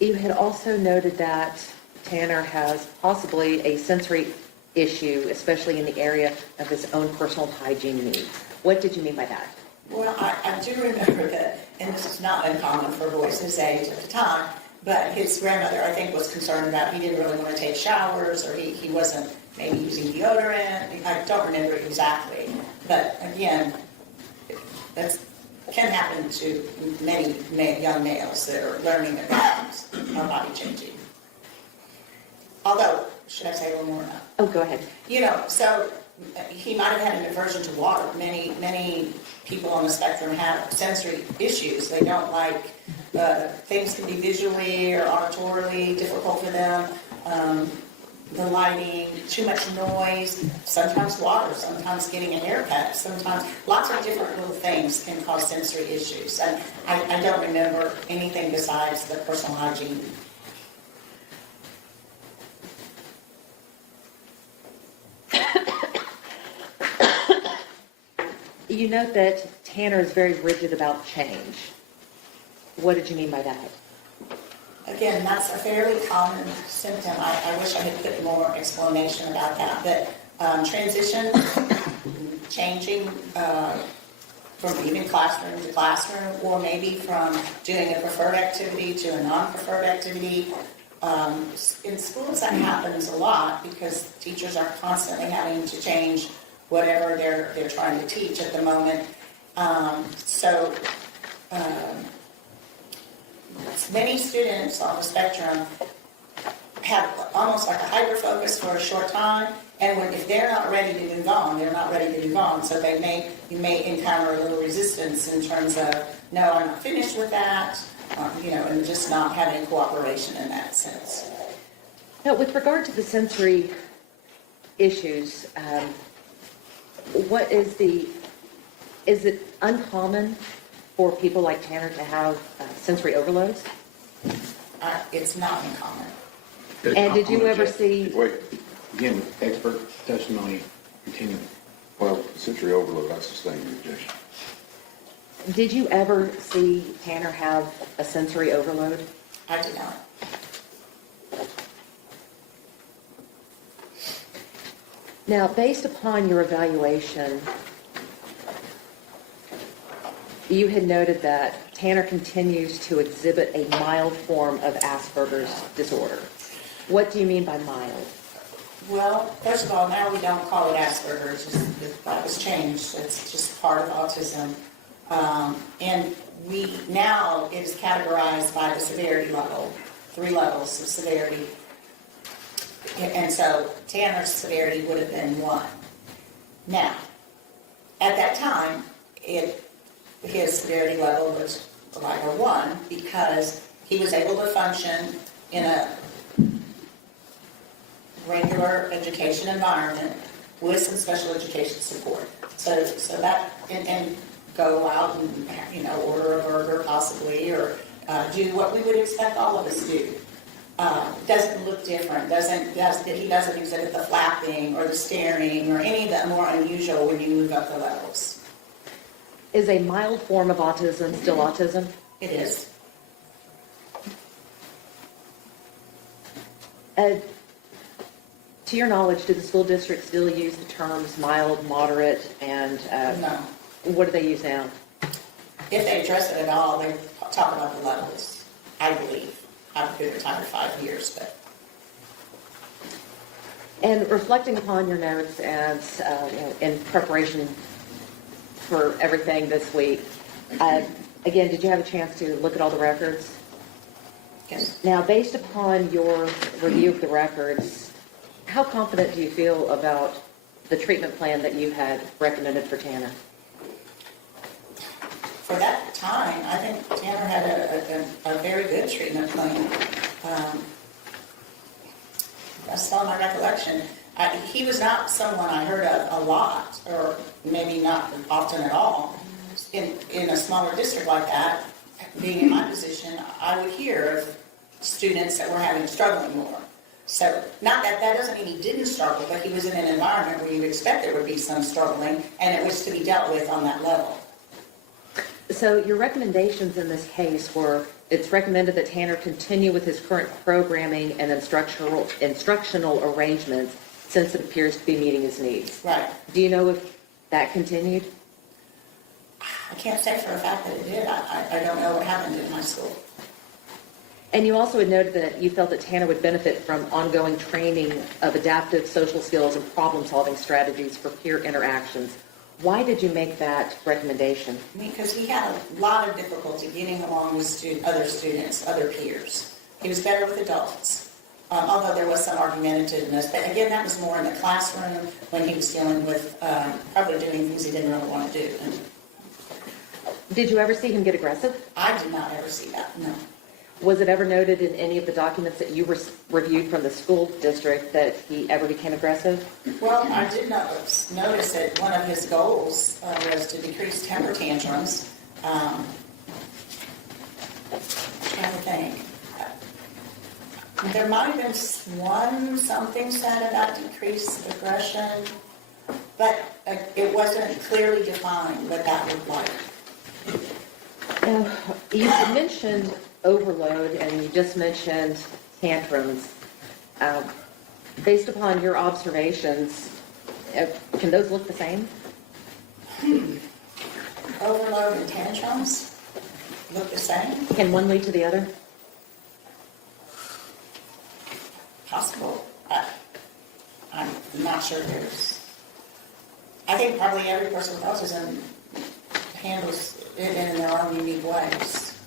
You had also noted that Tanner has possibly a sensory issue, especially in the area of his own personal hygiene needs. What did you mean by that? Well, I do remember that, and this is not uncommon for boys his age at the time, but his grandmother, I think, was concerned about he didn't really want to take showers, or he wasn't maybe using deodorant. I don't remember exactly. But again, that can happen to many young males that are learning about our body changing. Although, should I say a little more? Oh, go ahead. So he might have had an aversion to water. Many people on the spectrum have sensory issues. They don't like, things can be visually or auditorily difficult for them. The lighting, too much noise, sometimes water, sometimes getting a haircut, sometimes lots of different little things can cause sensory issues. And I don't remember anything besides the personal hygiene. You note that Tanner is very rigid about change. What did you mean by that? Again, that's a fairly common symptom. I wish I had put more explanation about that. But transition, changing from even classroom to classroom, or maybe from doing a preferred activity to a non-preferred activity. In schools, that happens a lot because teachers are constantly having to change whatever they're trying to teach at the moment. Many students on the spectrum have almost like a hyper focus for a short time, and if they're not ready to move on, they're not ready to move on. So you may encounter a little resistance in terms of, no, I'm not finished with that, and just not having cooperation in that sense. Now, with regard to the sensory issues, is it uncommon for people like Tanner to have sensory overloads? It's not uncommon. And did you ever see, Wait, again, expert testimony continuing. Well, sensory overload, I sustain the objection. did you ever see Tanner have a sensory overload? I do not. Now, based upon your evaluation, you had noted that Tanner continues to exhibit a mild form of Asperger's disorder. What do you mean by mild? Well, first of all, now we don't call it Asperger's. That was changed. It's just part of autism. And now it is categorized by the severity level, 3 levels of severity. And so Tanner's severity would have been 1. Now, at that time, his severity level was like a 1 because he was able to function in a regular education environment with some special education support. So that, and go out and, order a burger possibly, or do what we would expect all of us do. Doesn't look different, he doesn't exhibit the flapping or the staring or any of the more unusual when you move up the levels. Is a mild form of autism still autism? It is. To your knowledge, do the school districts still use the terms mild, moderate, and No. what do they use now? If they address it at all, they talk about the levels, I believe. I've been retired 5 years, but. And reflecting upon your notes and in preparation for everything this week, again, did you have a chance to look at all the records? Yes. Now, based upon your review of the records, how confident do you feel about the treatment plan that you had recommended for Tanner? For that time, I think Tanner had a very good treatment plan. That's still my recollection. He was not someone I heard of a lot, or maybe not often at all. In a smaller district like that, being in my position, I would hear of students that were struggling more. So, not that doesn't mean he didn't struggle, but he was in an environment where you expect there would be some struggling, and it was to be dealt with on that level. So your recommendations in this case were, it's recommended that Tanner continue with his current programming and instructional arrangements since it appears to be meeting his needs. Right. Do you know if that continued? I can't say for a fact that it did. I don't know what happened in my school. And you also had noted that you felt that Tanner would benefit from ongoing training of adaptive social skills and problem-solving strategies for peer interactions. Why did you make that recommendation? Because he had a lot of difficulty getting along with other students, other peers. He was better with adults, although there was some argumentativeness. But again, that was more in the classroom when he was dealing with probably doing things he didn't really want to do. And did you ever see him get aggressive? I did not ever see that, no. Was it ever noted in any of the documents that you reviewed from the school district that he ever became aggressive? Well, I did notice that one of his goals was to decrease temper tantrums. I'm trying to think. There might have been something said about decreased aggression, but it wasn't clearly defined what that looked like. You mentioned overload, and you just mentioned tantrums. Based upon your observations, can those look the same? overload and tantrums look the same? Can one lead to the other? Possible. I'm not sure I think probably every person with autism handles it in their own unique ways.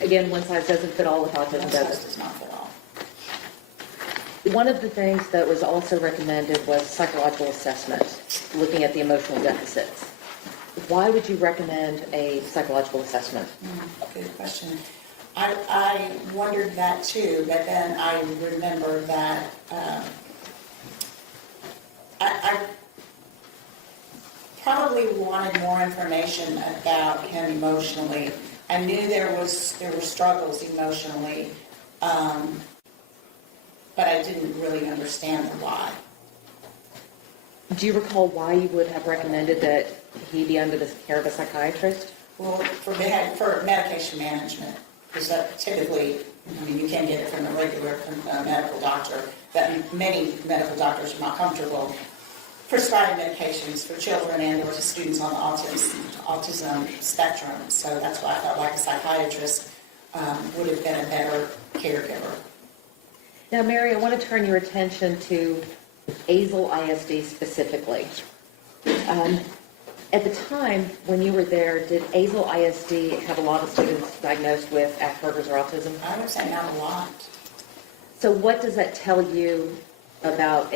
Again, one size doesn't fit all with autism, One does size it? does not fit all. One of the things that was also recommended was psychological assessment, looking at the emotional deficits. Why would you recommend a psychological assessment? Good question. I wondered that too, but then I remember that I probably wanted more information about him emotionally. I knew there were struggles emotionally, but I didn't really understand the why. Do you recall why you would have recommended that he be under the care of a psychiatrist? Well, for medication management, because that typically, I mean, you can get it from a regular medical doctor, but many medical doctors are not comfortable prescribing medications for children and or to students on the autism spectrum. So that's why I felt like a psychiatrist would have been a better caregiver. Now, Mary, I want to turn your attention to Azle ISD specifically. At the time when you were there, did Azle ISD have a lot of students diagnosed with Asperger's or autism? I would say not a lot. So what does that tell you about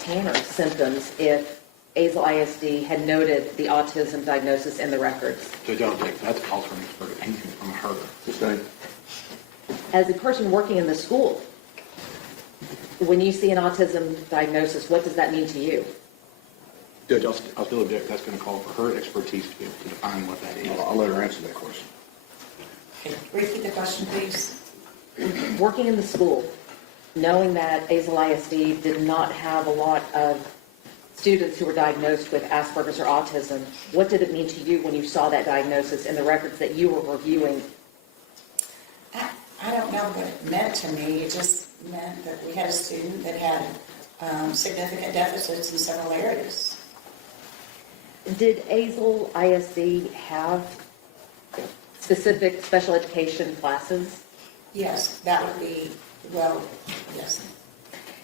Tanner's symptoms if Azle ISD had noted the autism diagnosis in the records? Judge, I'll take that to call for an expert opinion from her. Sustained. As a person working in the school, when you see an autism diagnosis, what does that mean to you? Judge, I'll still object. That's going to call for her expertise to be able to define what that is. I'll let her answer that question. Okay, repeat the question, please. Working in the school, knowing that Azle ISD did not have a lot of students who were diagnosed with Asperger's or autism, what did it mean to you when you saw that diagnosis in the records that you were reviewing? I don't know what it meant to me. It just meant that we had a student that had significant deficits in several areas. Did Azle ISD have specific special education classes? Yes, that would be, well, yes.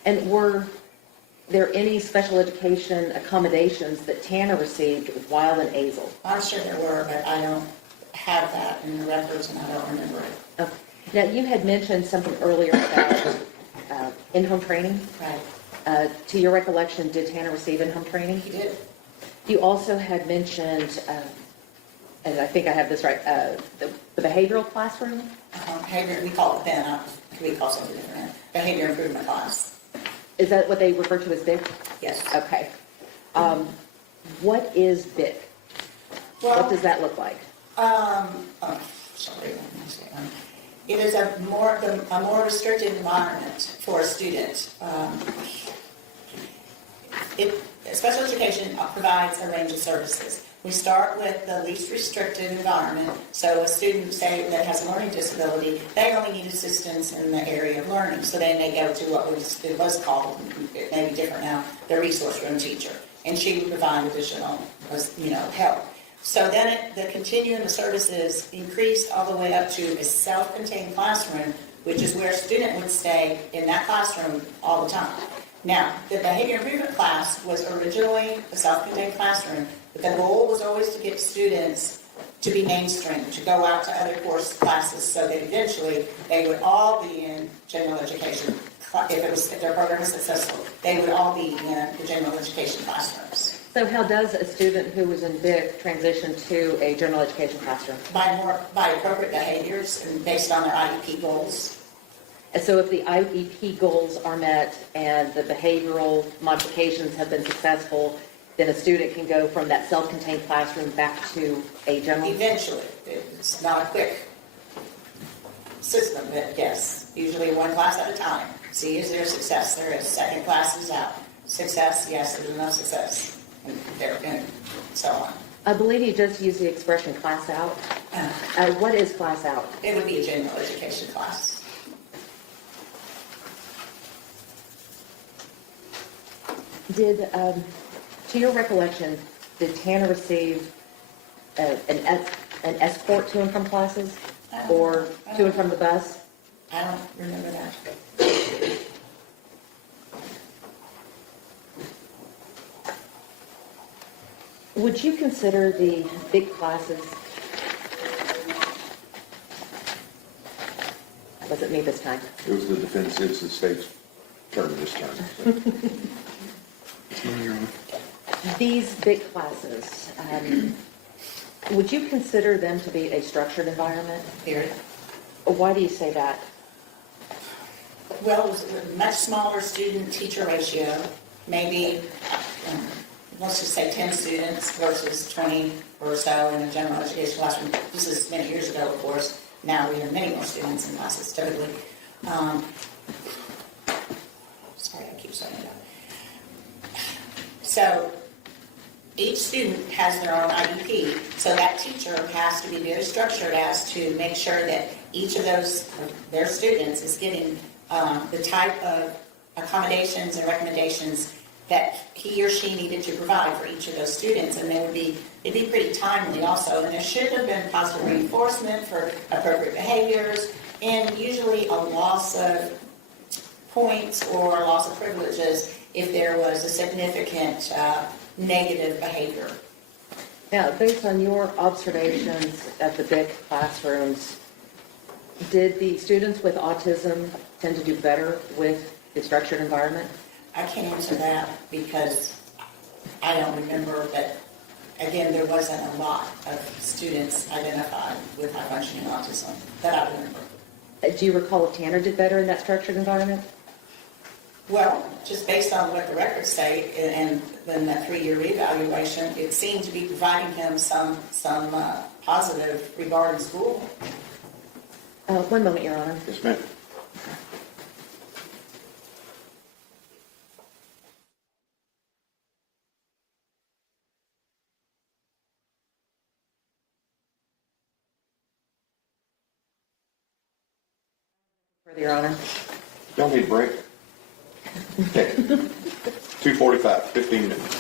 And were there any special education accommodations that Tanner received while in Azle? I'm sure there were, but I don't have that in the records and I don't remember it. Okay. Now, you had mentioned something earlier about in-home training. Right. To your recollection, did Tanner receive in-home training? He did. You also had mentioned, and I think I have this right, the behavioral classroom? Behavior, we call it BIN, we call something different. Behavior improvement class. Is that what they refer to as BIC? Yes. Okay. What is BIC? Well, What does that look like? Sorry, let me see. It is a more restricted environment for a student. Special education provides a range of services. We start with the least restricted environment. So a student, say, that has a learning disability, they only need assistance in the area of learning. So they may go to what it was called, it may be different now, the resource room teacher. And she would provide additional, help. So then the continuum of services increased all the way up to a self-contained classroom, which is where a student would stay in that classroom all the time. Now, the behavior improvement class was originally a self-contained classroom, but the goal was always to get students to be mainstream, to go out to other course classes, so that eventually they would all be in general education. If their program was successful, they would all be in the general education classrooms. So how does a student who was in BIC transition to a general education classroom? By appropriate behaviors and based on their IEP goals. And so if the IEP goals are met and the behavioral modifications have been successful, then a student can go from that self-contained classroom back to a general? Eventually. It's not a quick system, but yes, usually one class at a time. See, is there success? There is. Second class is out. Success, yes, there's enough success. And so on. I believe you just used the expression class out. What is class out? It would be a general education class. Did, to your recollection, did Tanner receive an escort to and from classes, or to and from the bus? I don't remember that. Would you consider the big classes? Was it me this time? It was the defense, it's the state's turn this time. These big classes, would you consider them to be a structured environment? Period. Why do you say that? Well, it was a much smaller student-teacher ratio, maybe, let's just say 10 students versus 20 or so in a general education classroom. This is many years ago, of course. Now we have many more students in classes typically. Sorry, I keep saying that. So each student has their own IEP, so that teacher has to be very structured as to make sure that each of their students is getting the type of accommodations and recommendations that he or she needed to provide for each of those students, and it'd be pretty timely also. And there should have been positive reinforcement for appropriate behaviors, and usually a loss of points or loss of privileges if there was a significant negative behavior. Now, based on your observations at the big classrooms, did the students with autism tend to do better with the structured environment? I can't answer that because I don't remember, but again, there wasn't a lot of students identified with high-functioning autism that I remember. Do you recall if Tanner did better in that structured environment? Well, just based on what the records say, and then that 3-year reevaluation, it seemed to be providing him some positive regarding school. 1 moment, Your Honor. Yes, ma'am. Further, Your Honor. Don't need a break. Okay. 2:45, 15 minutes.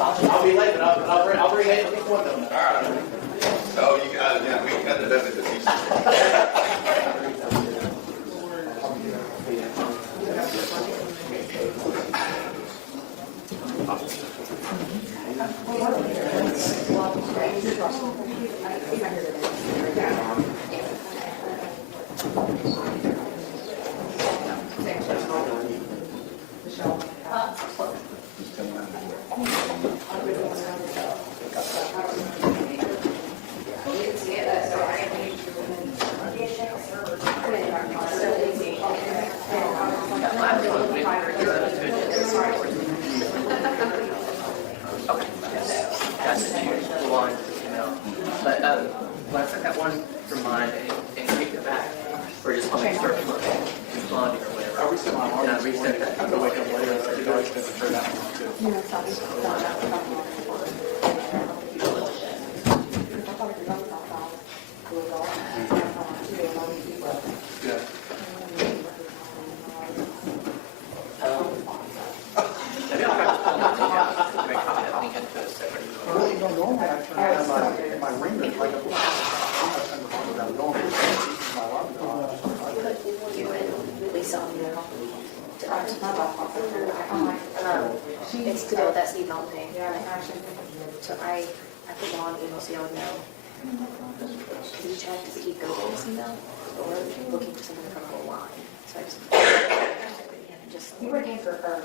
I'll be late, but I'll bring at least one of them. All right. Oh, you got it, yeah, we got the benefit of these. But when I took that one from mine and kicked it back, or just on start responding or whatever. I reset my alarm. And I reset it. I'm gonna wake up later and say, you guys can turn that one too. Yeah. Maybe I'll have to make a copy of that link into a separate email. Well, you know, normally I turn on my ringer like a. It's to do with that Steve Mountain thing. So I put on email so y'all know. Did you check to keep going in this email or looking for something from the line? So I just you were game for her.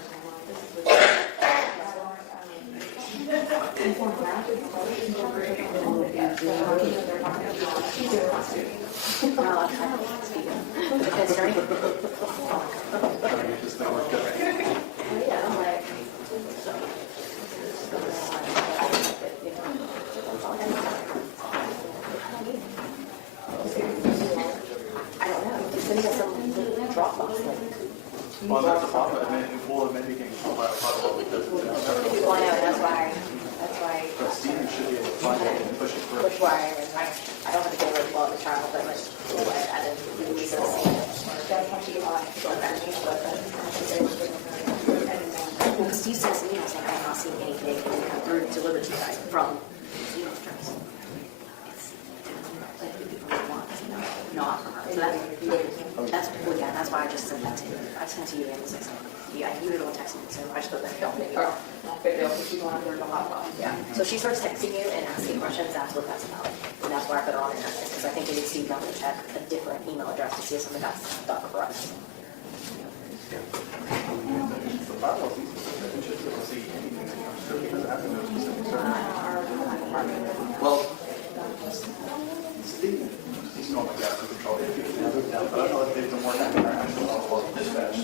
I don't know. Just send us some Dropbox link. Well, that's a problem. Well, it may be getting called by a problem because it's Well, I know, that's why. But Stephen should be able to find it and push it through. Which why I don't have to go really well with travel, but much I didn't really sort of see it. Well, because Steve sends me, I was like, I'm not seeing anything come through delivered to you guys from his email address. It's like people want, not from her. So that's well, yeah, that's why I just sent that to you. I sent it to you and was like, yeah, you were the one texting me, so I just put that down. Yeah. So she starts texting you and asking questions, that's what that's about. And that's why I put her on there, because I think it needs to be done to check a different email address to see if something got stuck for us. The bylaws, you should be able to see anything that comes through. It doesn't have to know specific service. Well, Steve, he's normally got some control. But I don't know if they've been working on our actual dispatch.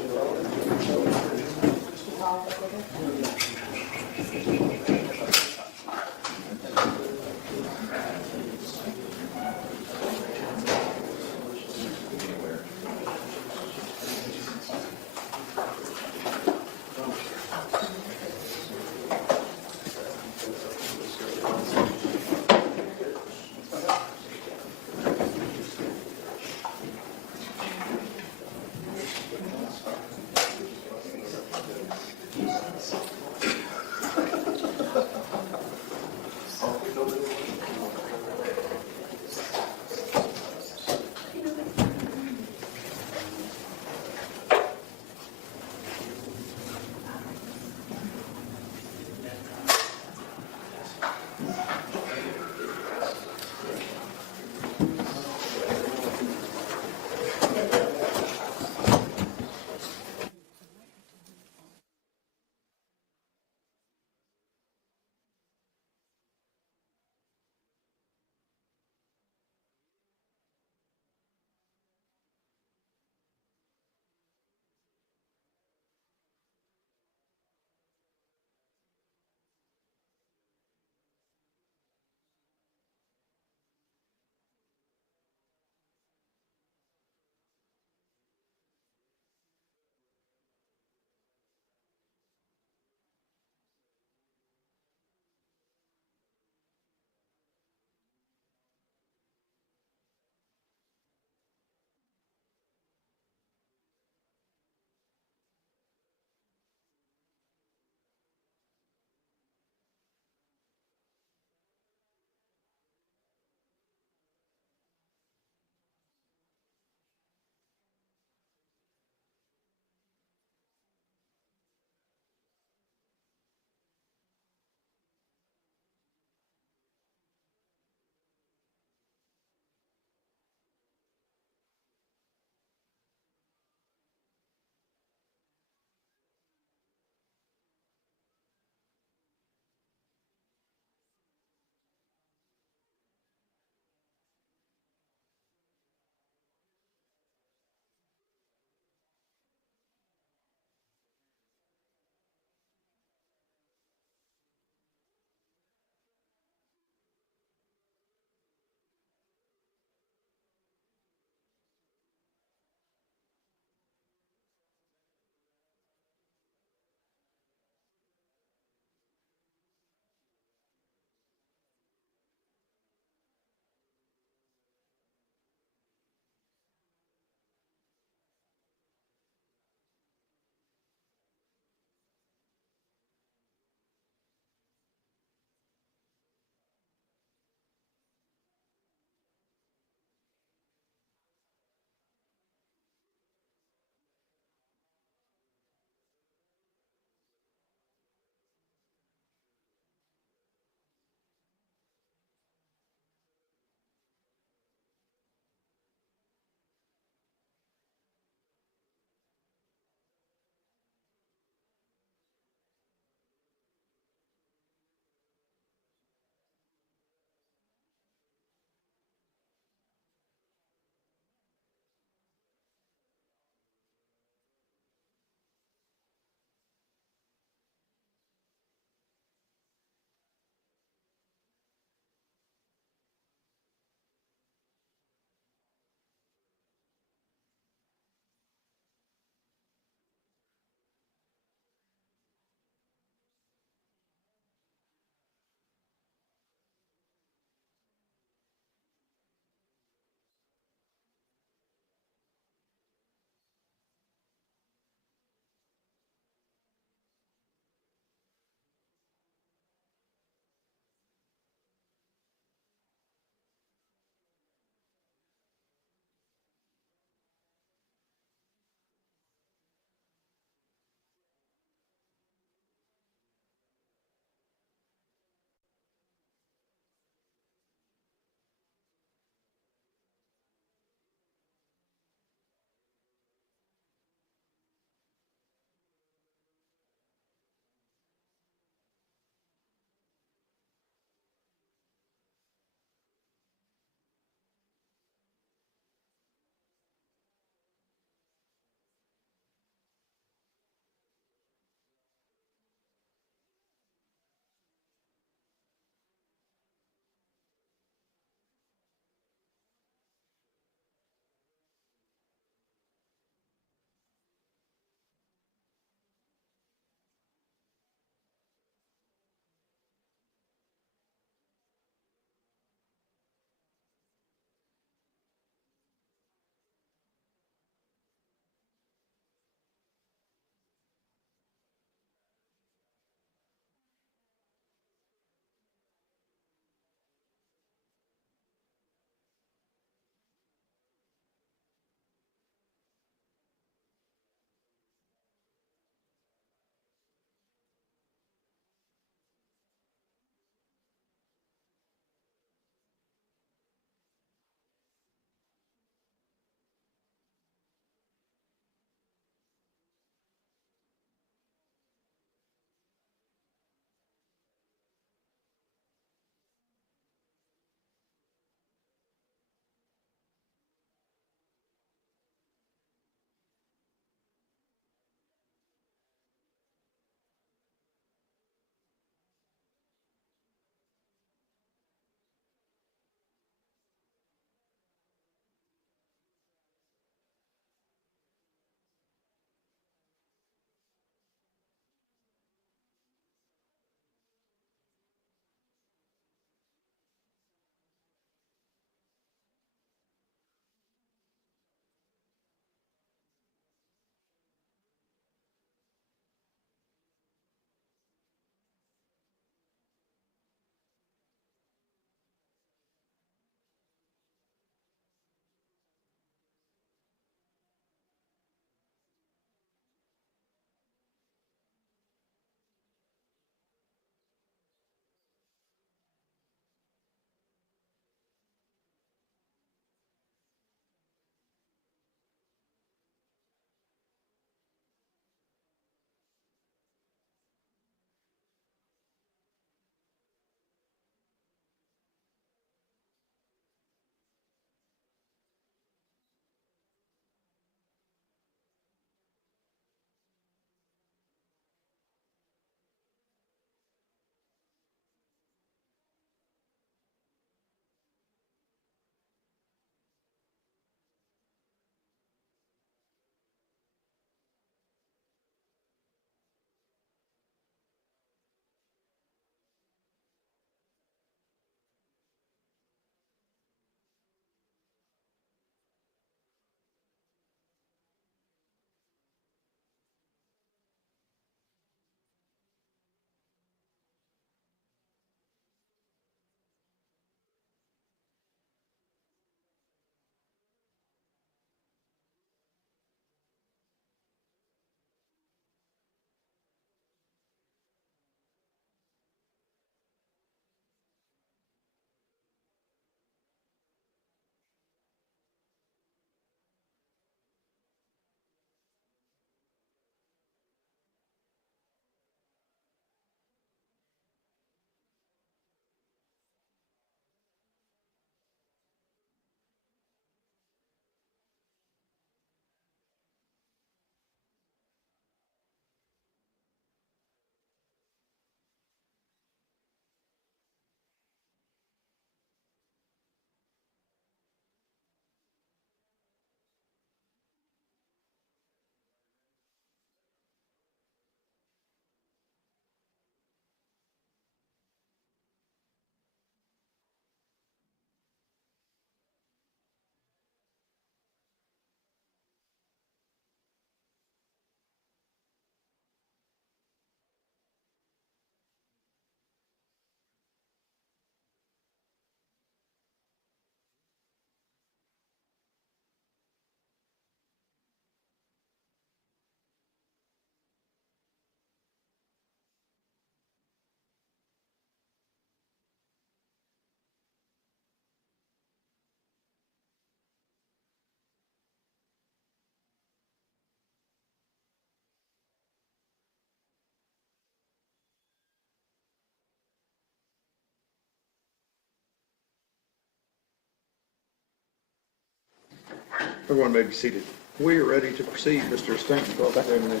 Everyone may be seated. We are ready to proceed, Mr. Stanton, cross-examination.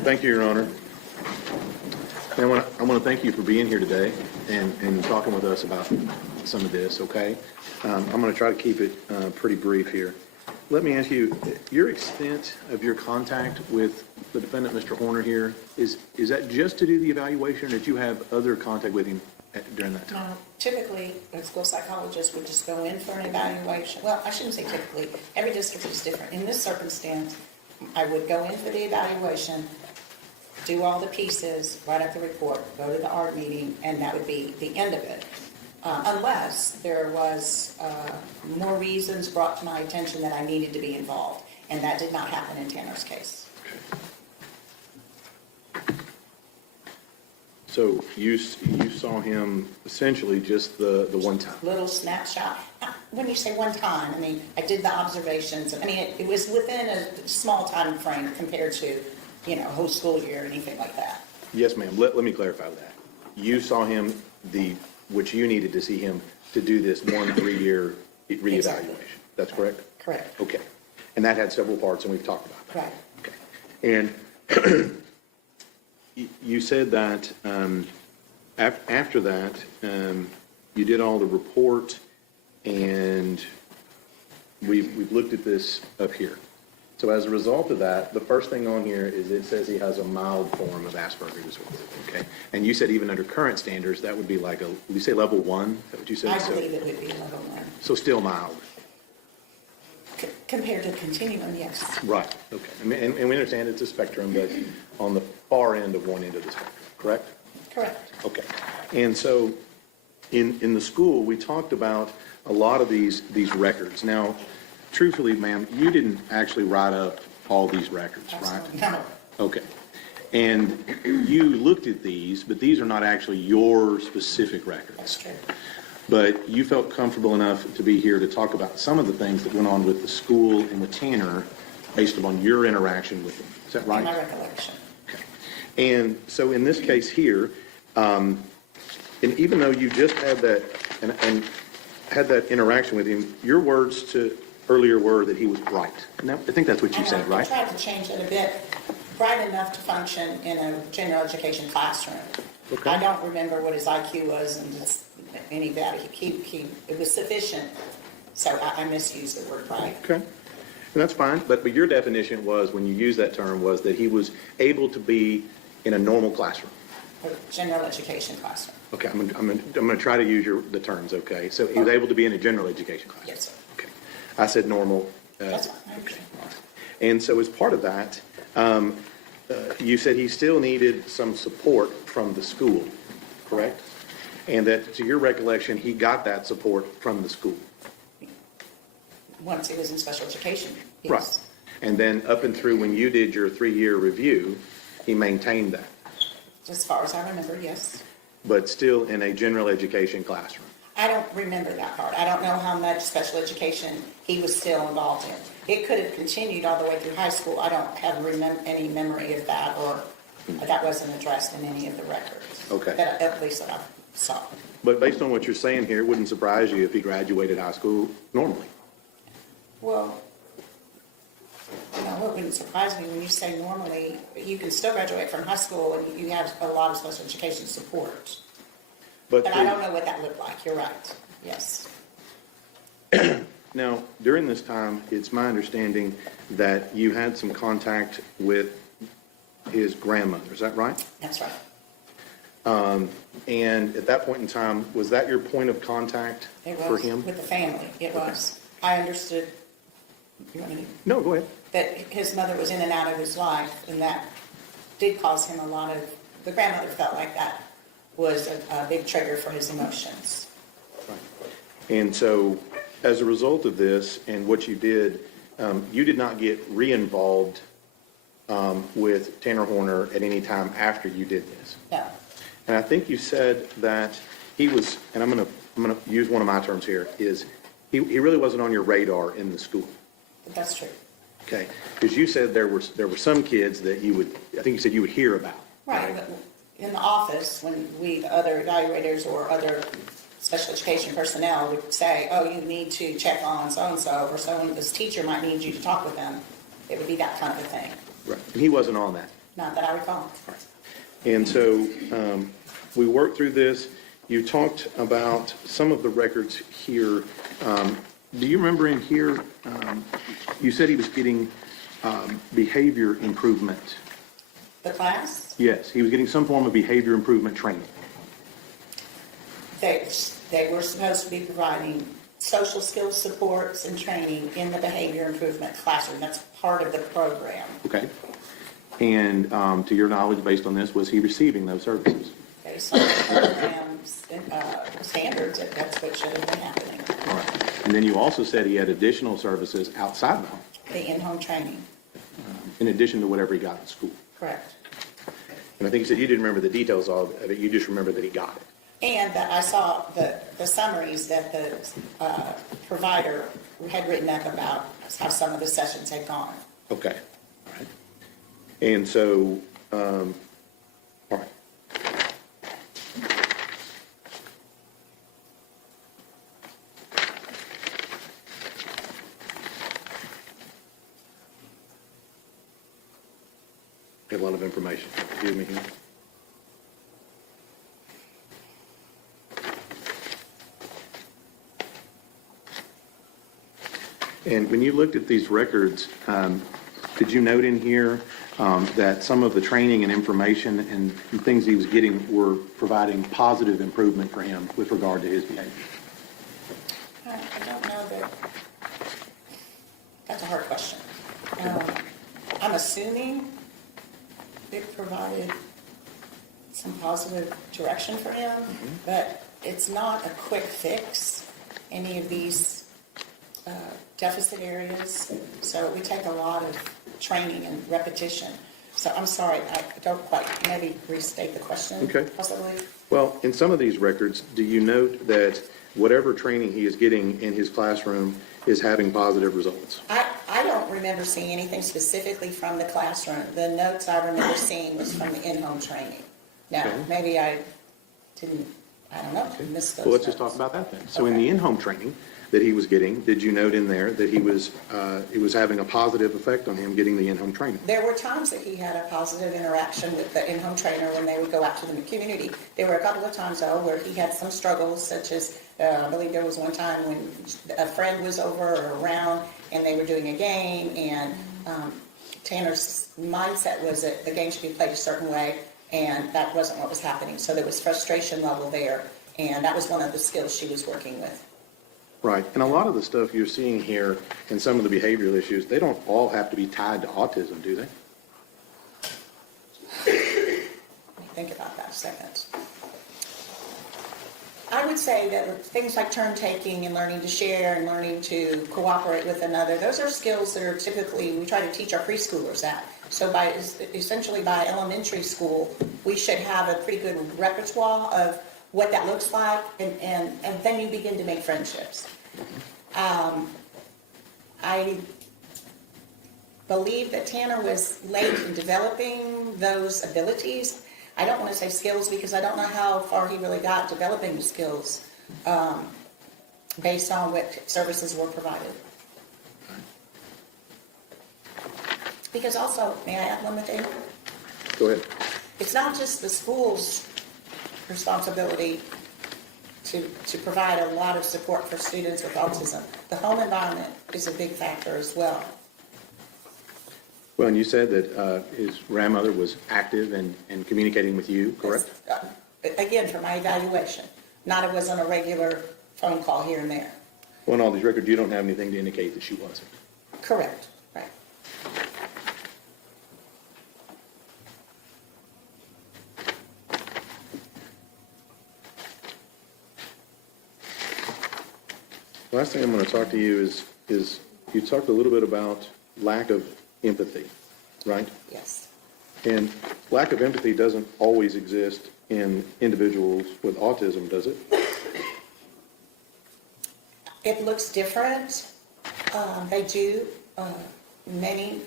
Thank you, Your Honor. And I want to thank you for being here today and talking with us about some of this, okay? I'm going to try to keep it pretty brief here. Let me ask you, your extent of your contact with the defendant, Mr. Horner here, is that just to do the evaluation, or did you have other contact with him during that time? Typically, a school psychologist would just go in for an evaluation. Well, I shouldn't say typically. Every district is different. In this circumstance, I would go in for the evaluation, do all the pieces, write up the report, go to the art meeting, and that would be the end of it. Unless there was more reasons brought to my attention that I needed to be involved. And that did not happen in Tanner's case. So you saw him essentially just the one time? Little snapshot. When you say one time, I mean, I did the observations. I mean, it was within a small time frame compared to, a whole school year or anything like that. Yes, ma'am. Let me clarify that. You saw him which you needed to see him to do this 1 3-year reevaluation. Exactly. That's correct? Correct. Okay. And that had several parts, and we've talked about that. Right. Okay. And you said that after that, you did all the report, and we've looked at this up here. So as a result of that, the first thing on here is it says he has a mild form of Asperger's disorder, okay? And you said even under current standards, that would be like would you say level 1? Is that what you said? I believe it would be level 1. So still mild? Compared to continuum, yes. Right, okay. And we understand it's a spectrum, but on the far end of one end of the spectrum, correct? Correct. Okay. And so in the school, we talked about a lot of these records. Now, truthfully, ma'am, you didn't actually write up all these records, right? Absolutely. No. Okay. And you looked at these, but these are not actually your specific records. That's true. But you felt comfortable enough to be here to talk about some of the things that went on with the school and with Tanner based upon your interaction with him. Is that right? In my recollection. Okay. And so in this case here, and even though you just had that and had that interaction with him, your words earlier were that he was bright. Now, I think that's what you said, right? I tried to change it a bit. Bright enough to function in a general education classroom. Okay. I don't remember what his IQ was and just any of that. It was sufficient, so I misused the word bright. Okay. And that's fine. But your definition was, when you used that term, was that he was able to be in a normal classroom. A general education classroom. Okay, I'm going to try to use the terms, okay? So he was able to be in a general education class? Yes, sir. Okay. I said normal. That's fine. I understand. And so as part of that, you said he still needed some support from the school, correct? And that, to your recollection, he got that support from the school? Once he was in special education, yes. Right. And then up and through when you did your 3-year review, he maintained that? As far as I remember, yes. But still in a general education classroom? I don't remember that part. I don't know how much special education he was still involved in. It could have continued all the way through high school. I don't have any memory of that, or that wasn't addressed in any of the records. Okay. At least that I saw. But based on what you're saying here, it wouldn't surprise you if he graduated high school normally? Well, it wouldn't surprise me when you say normally. You can still graduate from high school and you have a lot of special education support. But I don't know what that looked like. You're right. Yes. Now, during this time, it's my understanding that you had some contact with his grandmother. Is that right? That's right. And at that point in time, was that your point of contact for him? With the family. It was. I understood. You want me to? No, go ahead. That his mother was in and out of his life, and that did cause him a lot of. The grandmother felt like that was a big trigger for his emotions. Right. And so, as a result of this and what you did not get re-involved with Tanner Horner at any time after you did this. No. And I think you said that he was, and I'm going to use one of my terms here, is he really wasn't on your radar in the school. That's true. Okay, because you said there were some kids that I think you said you would hear about. Right. But in the office, when the other evaluators or other special education personnel would say, oh, you need to check on so-and-so, or someone, this teacher might need you to talk with them. It would be that kind of a thing, Right. And he wasn't on that. not that I recall. And so we worked through this. You talked about some of the records here. Do you remember in here, you said he was getting behavior improvement? The class, Yes, he was getting some form of behavior improvement training. they were supposed to be providing social skills supports and training in the behavior improvement classroom. That's part of the program. Okay. And to your knowledge, based on this, was he receiving those services? Based on the program's standards, that's what should have been happening. All right. And then you also said he had additional services outside the home, The in-home training, in addition to whatever he got in school. correct. And I think you said you didn't remember the details of it, you just remember that he got it. And that I saw the summaries that the provider had written up about how some of the sessions had gone. Okay. All right. And so, all right. A lot of information. Excuse me here. And when you looked at these records, did you note in here that some of the training and information and things he was getting were providing positive improvement for him with regard to his behavior? I don't know that, that's a hard question. I'm assuming it provided some positive direction for him, but it's not a quick fix, any of these deficit areas. So we take a lot of training and repetition. So I'm sorry, I don't quite, maybe restate the question, Okay. possibly. Well, in some of these records, do you note that whatever training he is getting in his classroom is having positive results? I don't remember seeing anything specifically from the classroom. The notes I remember seeing was from the in-home training. Now, Okay. maybe I didn't, I don't know, missed those Well, let's just notes. talk about that then. So in Okay. the in-home training that he was getting, did you note in there that it was having a positive effect on him getting the in-home training? There were times that he had a positive interaction with the in-home trainer when they would go out to the community. There were a couple of times, though, where he had some struggles, such as, I believe there was one time when a friend was over or around, and they were doing a game, and Tanner's mindset was that the game should be played a certain way, and that wasn't what was happening. So there was frustration level there, and that was one of the skills she was working with. Right. And a lot of the stuff you're seeing here and some of the behavioral issues, they don't all have to be tied to autism, do they? Think about that a second. I would say that things like turn taking and learning to share and learning to cooperate with another, those are skills that are typically, we try to teach our preschoolers that. So essentially by elementary school, we should have a pretty good repertoire of what that looks like, and then you begin to make friendships. I believe that Tanner was late in developing those abilities. I don't want to say skills because I don't know how far he really got developing the skills based on what services were provided. Because also, may I add one more thing? Go ahead. It's not just the school's responsibility to provide a lot of support for students with autism. The home environment is a big factor as well. Well, and you said that his grandmother was active and communicating with you, correct? Again, for my evaluation, not it wasn't a regular phone call here and there. Well, in all these records, you don't have anything to indicate that she wasn't. Correct, right. Last thing I'm going to talk to you is you talked a little bit about lack of empathy, right? Yes. And lack of empathy doesn't always exist in individuals with autism, does it? It looks different. They do. Many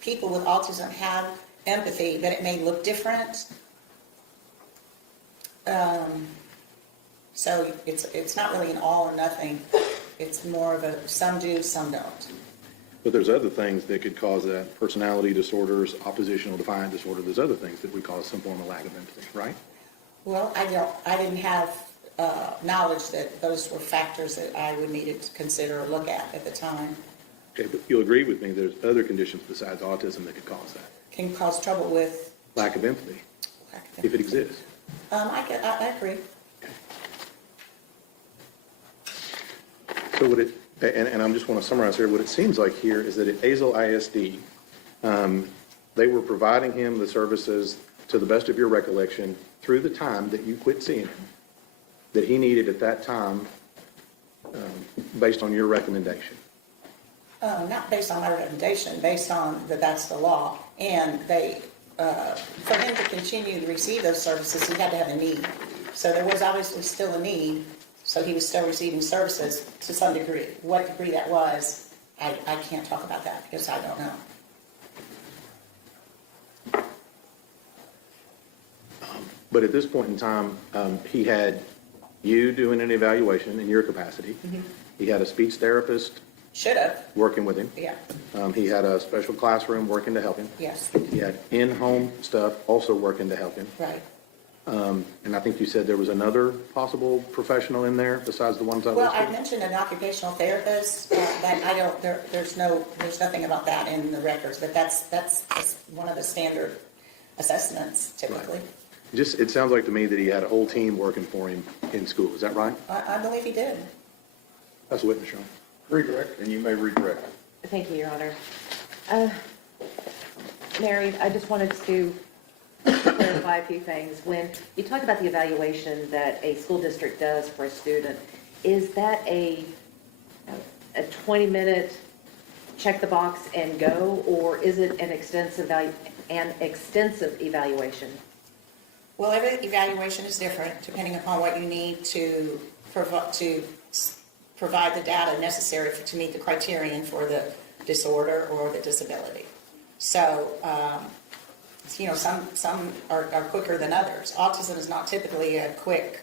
people with autism have empathy, but it may look different. So it's not really an all or nothing. It's more of a some do, some don't. But there's other things that could cause that, personality disorders, oppositional defiant disorder, there's other things that would cause some form of lack of empathy, right? Well, I didn't have knowledge that those were factors that I would need to consider or look at the time. Okay, but you'll agree with me, there's other conditions besides autism that could cause that. Can cause trouble with Lack of empathy, if it exists. I agree. So and I just want to summarize here, what it seems like here is that at Azle ISD, they were providing him the services, to the best of your recollection, through the time that you quit seeing him, that he needed at that time, based on your recommendation. Not based on my recommendation, based on that's the law. And for him to continue to receive those services, he had to have a need. So there was obviously still a need, so he was still receiving services to some degree. What degree that was, I can't talk about that because I don't know. But at this point in time, he had you doing an evaluation in your capacity. Mm-hmm. He had a speech therapist Should have, working with him. yeah, He had a special classroom working to help him. yes, He had in-home stuff also working to help him. right. And I think you said there was another possible professional in there besides the ones I Well, I listed? mentioned an occupational therapist, but I don't, there's nothing about that in the records, but that's one of the standard assessments typically. It sounds like to me that he had a whole team working for him in school. Is that right? I believe he did. That's a witness, Sean. Redirect, and you may redirect. Thank you, Your Honor. Mary, I just wanted to clarify a few things. When you talk about the evaluation that a school district does for a student, is that a 20-minute check the box and go, or is it an extensive evaluation? Well, every evaluation is different depending upon what you need to provide the data necessary to meet the criterion for the disorder or the disability. So, some are quicker than others. Autism is not typically a quick,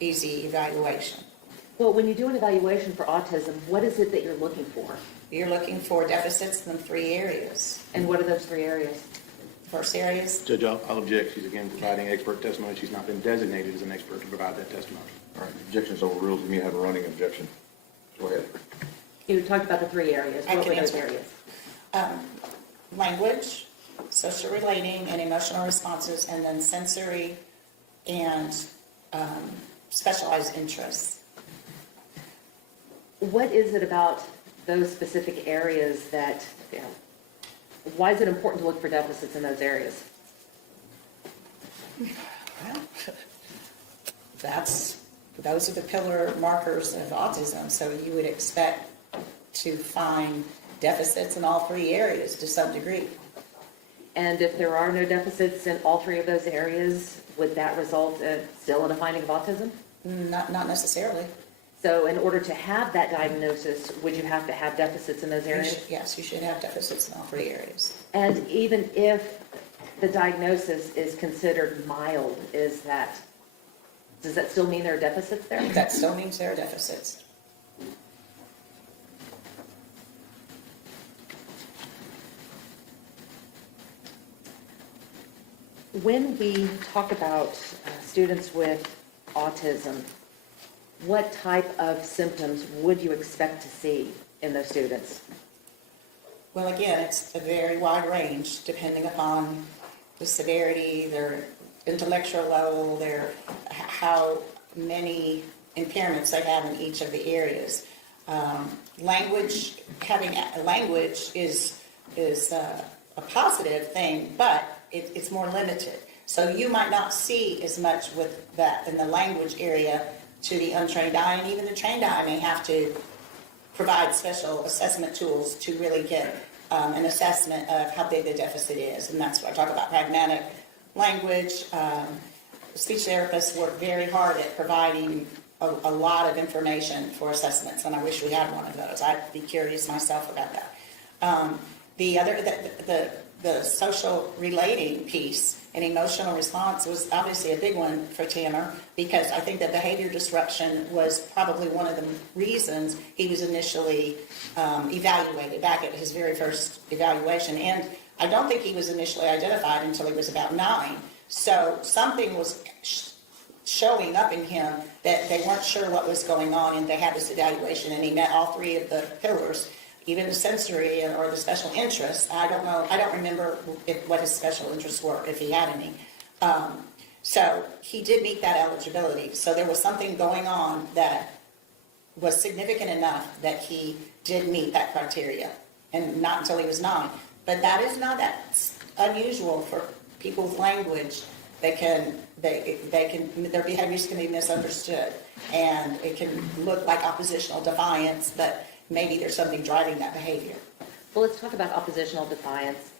easy evaluation. Well, when you do an evaluation for autism, what is it that you're looking for? You're looking for deficits in 3 areas. And what are those 3 areas? First areas, Judge, I'll object. She's again providing expert testimony. She's not been designated as an expert to provide that testimony. All right, objection's overruled, and you have a running objection. Go ahead. You talked about the 3 areas. I What can were those answer. areas? language, social relating and emotional responses, and then sensory and specialized interests. What is it about those specific areas that, why is it important to look for deficits in those areas? Well, those are the pillar markers of autism, so you would expect to find deficits in all 3 areas to some degree. And if there are no deficits in all 3 of those areas, would that result still in a finding of autism? Not necessarily. So in order to have that diagnosis, would you have to have deficits in those areas? Yes, you should have deficits in all 3 areas. And even if the diagnosis is considered mild, does that still mean there are deficits there? That still means there are deficits. When we talk about students with autism, what type of symptoms would you expect to see in those students? Well, again, it's a very wide range depending upon the severity, their intellectual level, how many impairments they have in each of the areas. Having language is a positive thing, but it's more limited. So you might not see as much with that in the language area to the untrained eye, and even the trained eye may have to provide special assessment tools to really get an assessment of how big the deficit is. And that's what I talk about, pragmatic language. Speech therapists work very hard at providing a lot of information for assessments, and I wish we had one of those. I'd be curious myself about that. The the social relating piece and emotional response was obviously a big one for Tanner, because I think that behavior disruption was probably one of the reasons he was initially evaluated back at his very first evaluation. And I don't think he was initially identified until he was about 9. So something was showing up in him that they weren't sure what was going on, and they had this evaluation, and he met all 3 of the pillars, even the sensory or the special interests. I don't know, I don't remember what his special interests were, if he had any. So he did meet that eligibility. So there was something going on that was significant enough that he did meet that criteria, and not until he was 9. But that is not that unusual for people with language. Their behaviors can be misunderstood, and it can look like oppositional defiance, but maybe there's something driving that behavior. Well, let's talk about oppositional defiance.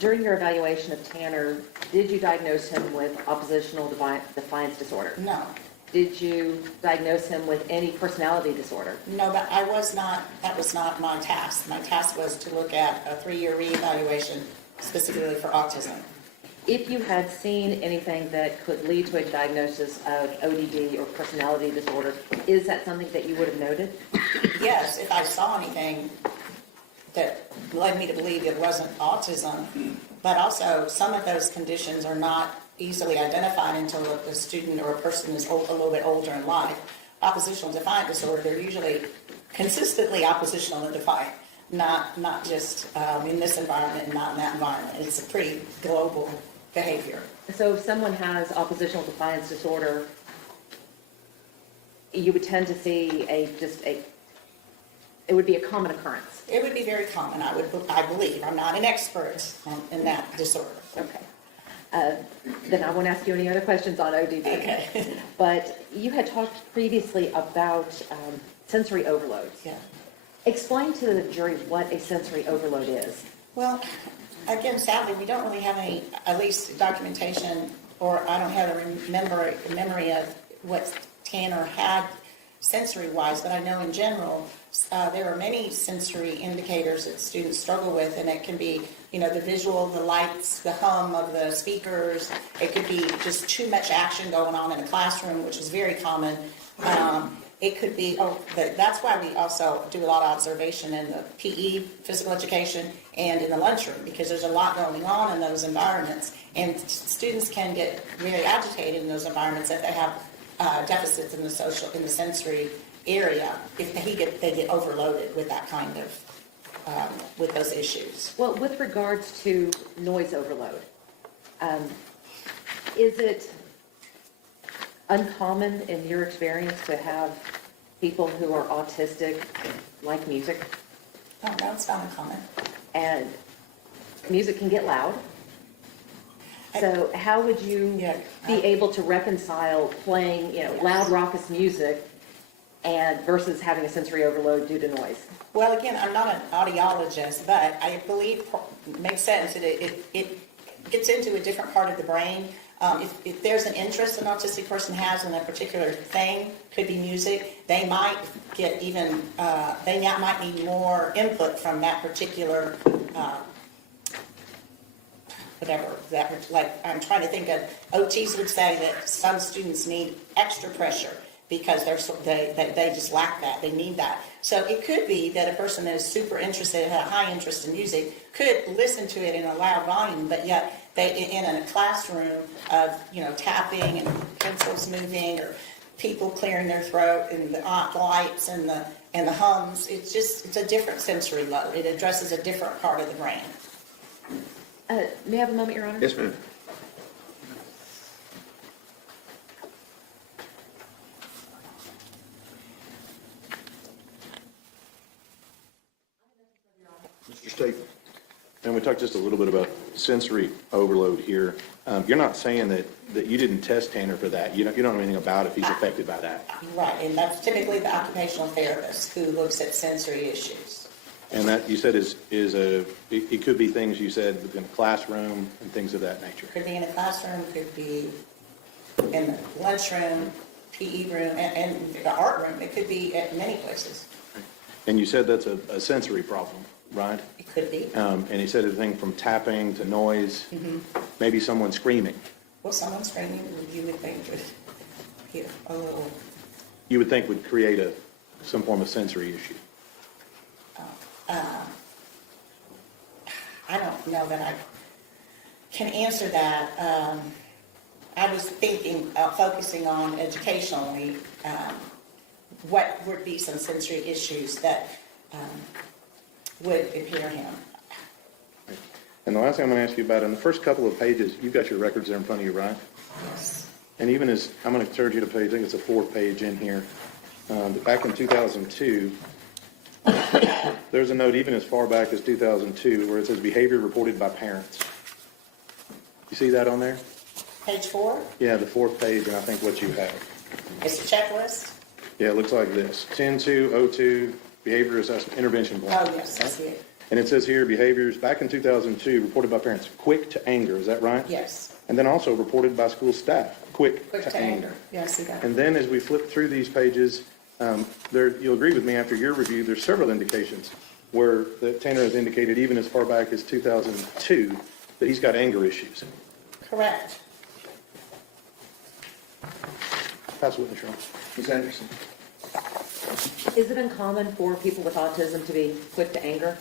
During your evaluation of Tanner, did you diagnose him with oppositional defiance disorder? No. Did you diagnose him with any personality disorder? No, but I was not, that was not my task. My task was to look at a 3-year reevaluation specifically for autism. If you had seen anything that could lead to a diagnosis of ODD or personality disorder, is that something that you would have noted? Yes, if I saw anything that led me to believe it wasn't autism, but also some of those conditions are not easily identified until a student or a person is a little bit older in life. Oppositional defiant disorder, they're usually consistently oppositional and defiant, not just in this environment and not in that environment. It's a pretty global behavior. So if someone has oppositional defiance disorder, you would tend to see it would be a common occurrence. It would be very common, I believe. I'm not an expert in that disorder. Okay. Then I won't ask you any other questions on ODD. Okay. But you had talked previously about sensory overload. Yeah. Explain to the jury what a sensory overload is. Well, again, sadly, we don't really have any, at least documentation, or I don't have a memory of what Tanner had sensory-wise, but I know in general, there are many sensory indicators that students struggle with, and it can be, the visual, the lights, the hum of the speakers. It could be just too much action going on in a classroom, which is very common. It could be, that's why we also do a lot of observation in the PE, physical education, and in the lunchroom, because there's a lot going on in those environments, and students can get very agitated in those environments if they have deficits in the sensory area, if they get overloaded with that kind of, with those issues. Well, with regards to noise overload, is it uncommon in your experience to have people who are autistic like music? Oh, no, it's not uncommon. And music can get loud. So how would you be able to reconcile playing, loud raucous music and versus having a sensory overload due to noise? Well, again, I'm not an audiologist, but I believe it makes sense that it gets into a different part of the brain. If there's an interest an autistic person has in a particular thing, could be music, they might get even, they might need more input from that particular, whatever, like, I'm trying to think of, OTs would say that some students need extra pressure because they just lack that, they need that. So it could be that a person that is super interested, had a high interest in music, could listen to it in a loud volume, but yet in a classroom of, tapping and pencils moving or people clearing their throat and the lights and the hums, it's a different sensory load. It addresses a different part of the brain. May I have a moment, Your Honor? Yes, ma'am. Mr. Staple. And we talked just a little bit about sensory overload here. You're not saying that you didn't test Tanner for that. You don't know anything about if he's affected by that. Right, and that's typically the occupational therapist who looks at sensory issues. And that, you said, it could be things you said within a classroom and things of that nature. Could be in a classroom, could be in the lunchroom, PE room, and the art room. It could be at many places. And you said that's a sensory problem. right? It could be. And he said everything from tapping to noise, maybe someone screaming. Well, someone screaming, you would think would hear a little, You would think would create some form of sensory issue. I don't know that I can answer that. I was thinking, focusing on educationally, what would be some sensory issues that would impair him. And the last thing I'm going to ask you about, in the first couple of pages, you've got your records there in front of you, right? Yes. And even as, I'm going to encourage you to page, I think it's the fourth page in here, but back in 2002, there's a note even as far back as 2002 where it says behavior reported by parents. You see that on there? Page 4, Yeah, the fourth page, and I think what you have. it's a checklist. Yeah, it looks like this. 10-2-02, behavior assessment, intervention plan. Oh, yes, I see it. And it says here, behaviors, back in 2002, reported by parents, quick to anger, is that right? Yes. And then also reported by school staff, quick Quick to anger. Yeah, I see that. And then as we flip through these pages, you'll agree with me after your review, there's several indications where that Tanner has indicated even as far back as 2002 that he's got anger issues. Correct. Pass the witness, Ron. Ms. Anderson? Is it uncommon for people with autism to be quick to anger?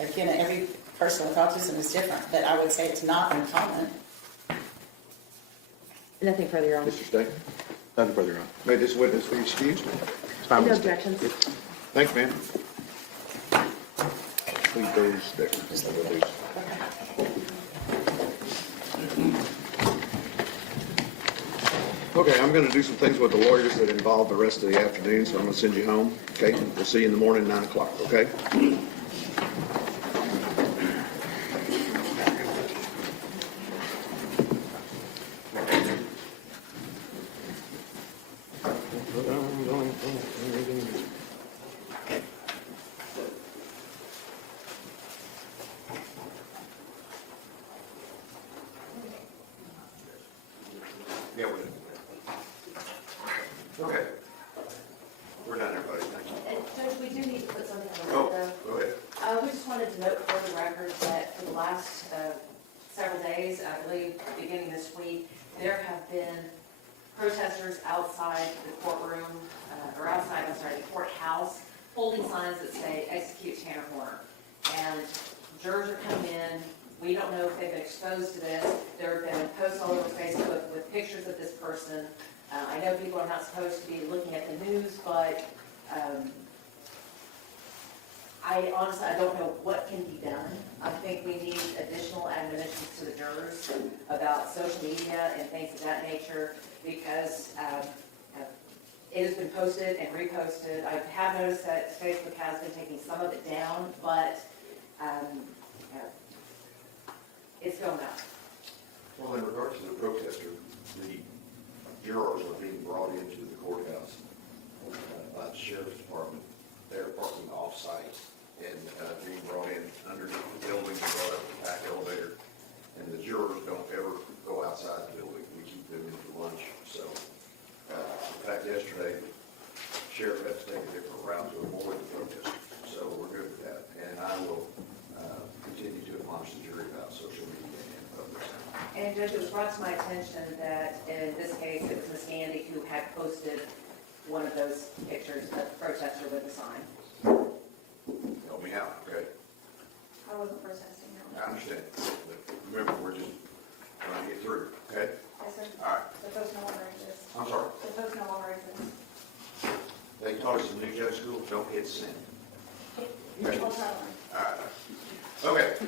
Again, every person with autism is different, but I would say it's not uncommon. Nothing further, Your Honor. Mr. State? Nothing further on. May this witness be excused? It's fine No with me. objections. Thanks, ma'am. Leave those there. Okay, I'm going to do some things with the lawyers that involve the rest of the afternoon, so I'm going to send you home, okay? We'll see you in the morning, 9 o'clock, okay? Yeah, we're done. Okay. We're done, everybody, thank you. And Judge, we do need to put something on the Oh, record, go ahead. though. We just wanted to note for the record that for the last several days, I believe beginning this week, there have been protesters outside the courtroom, or outside, I'm sorry, the courthouse, holding signs that say execute Tanner Horner. And jurors are coming in. We don't know if they've been exposed to this. There have been posts all over Facebook with pictures of this person. I know people are not supposed to be looking at the news, but I honestly, I don't know what can be done. I think we need additional admonitions to the jurors about social media and things of that nature, because it has been posted and reposted. I have noticed that Facebook has been taking some of it down, but it's going up. Well, in regards to the protester, the jurors are being brought into the courthouse by the sheriff's department. They're parking off-site and being brought in underneath the building, brought up the back elevator. And the jurors don't ever go outside the building. We keep them in for lunch. So, in fact, yesterday, the sheriff had to take a different route to avoid the protest. So we're good with that. And I will continue to admonish the jury about social media and public. And Judge, it was brought to my attention that in this case, it was Ms. Gandy who had posted one of those pictures of the protester with a sign. Help me out, okay? I wasn't protesting, no. I understand. But remember, we're just trying to get through, okay? Yes, sir. All right. The post no longer exists. I'm sorry. The post no longer exists. They taught us in New Judge School, don't hit send. I'll tell them. All right. Okay.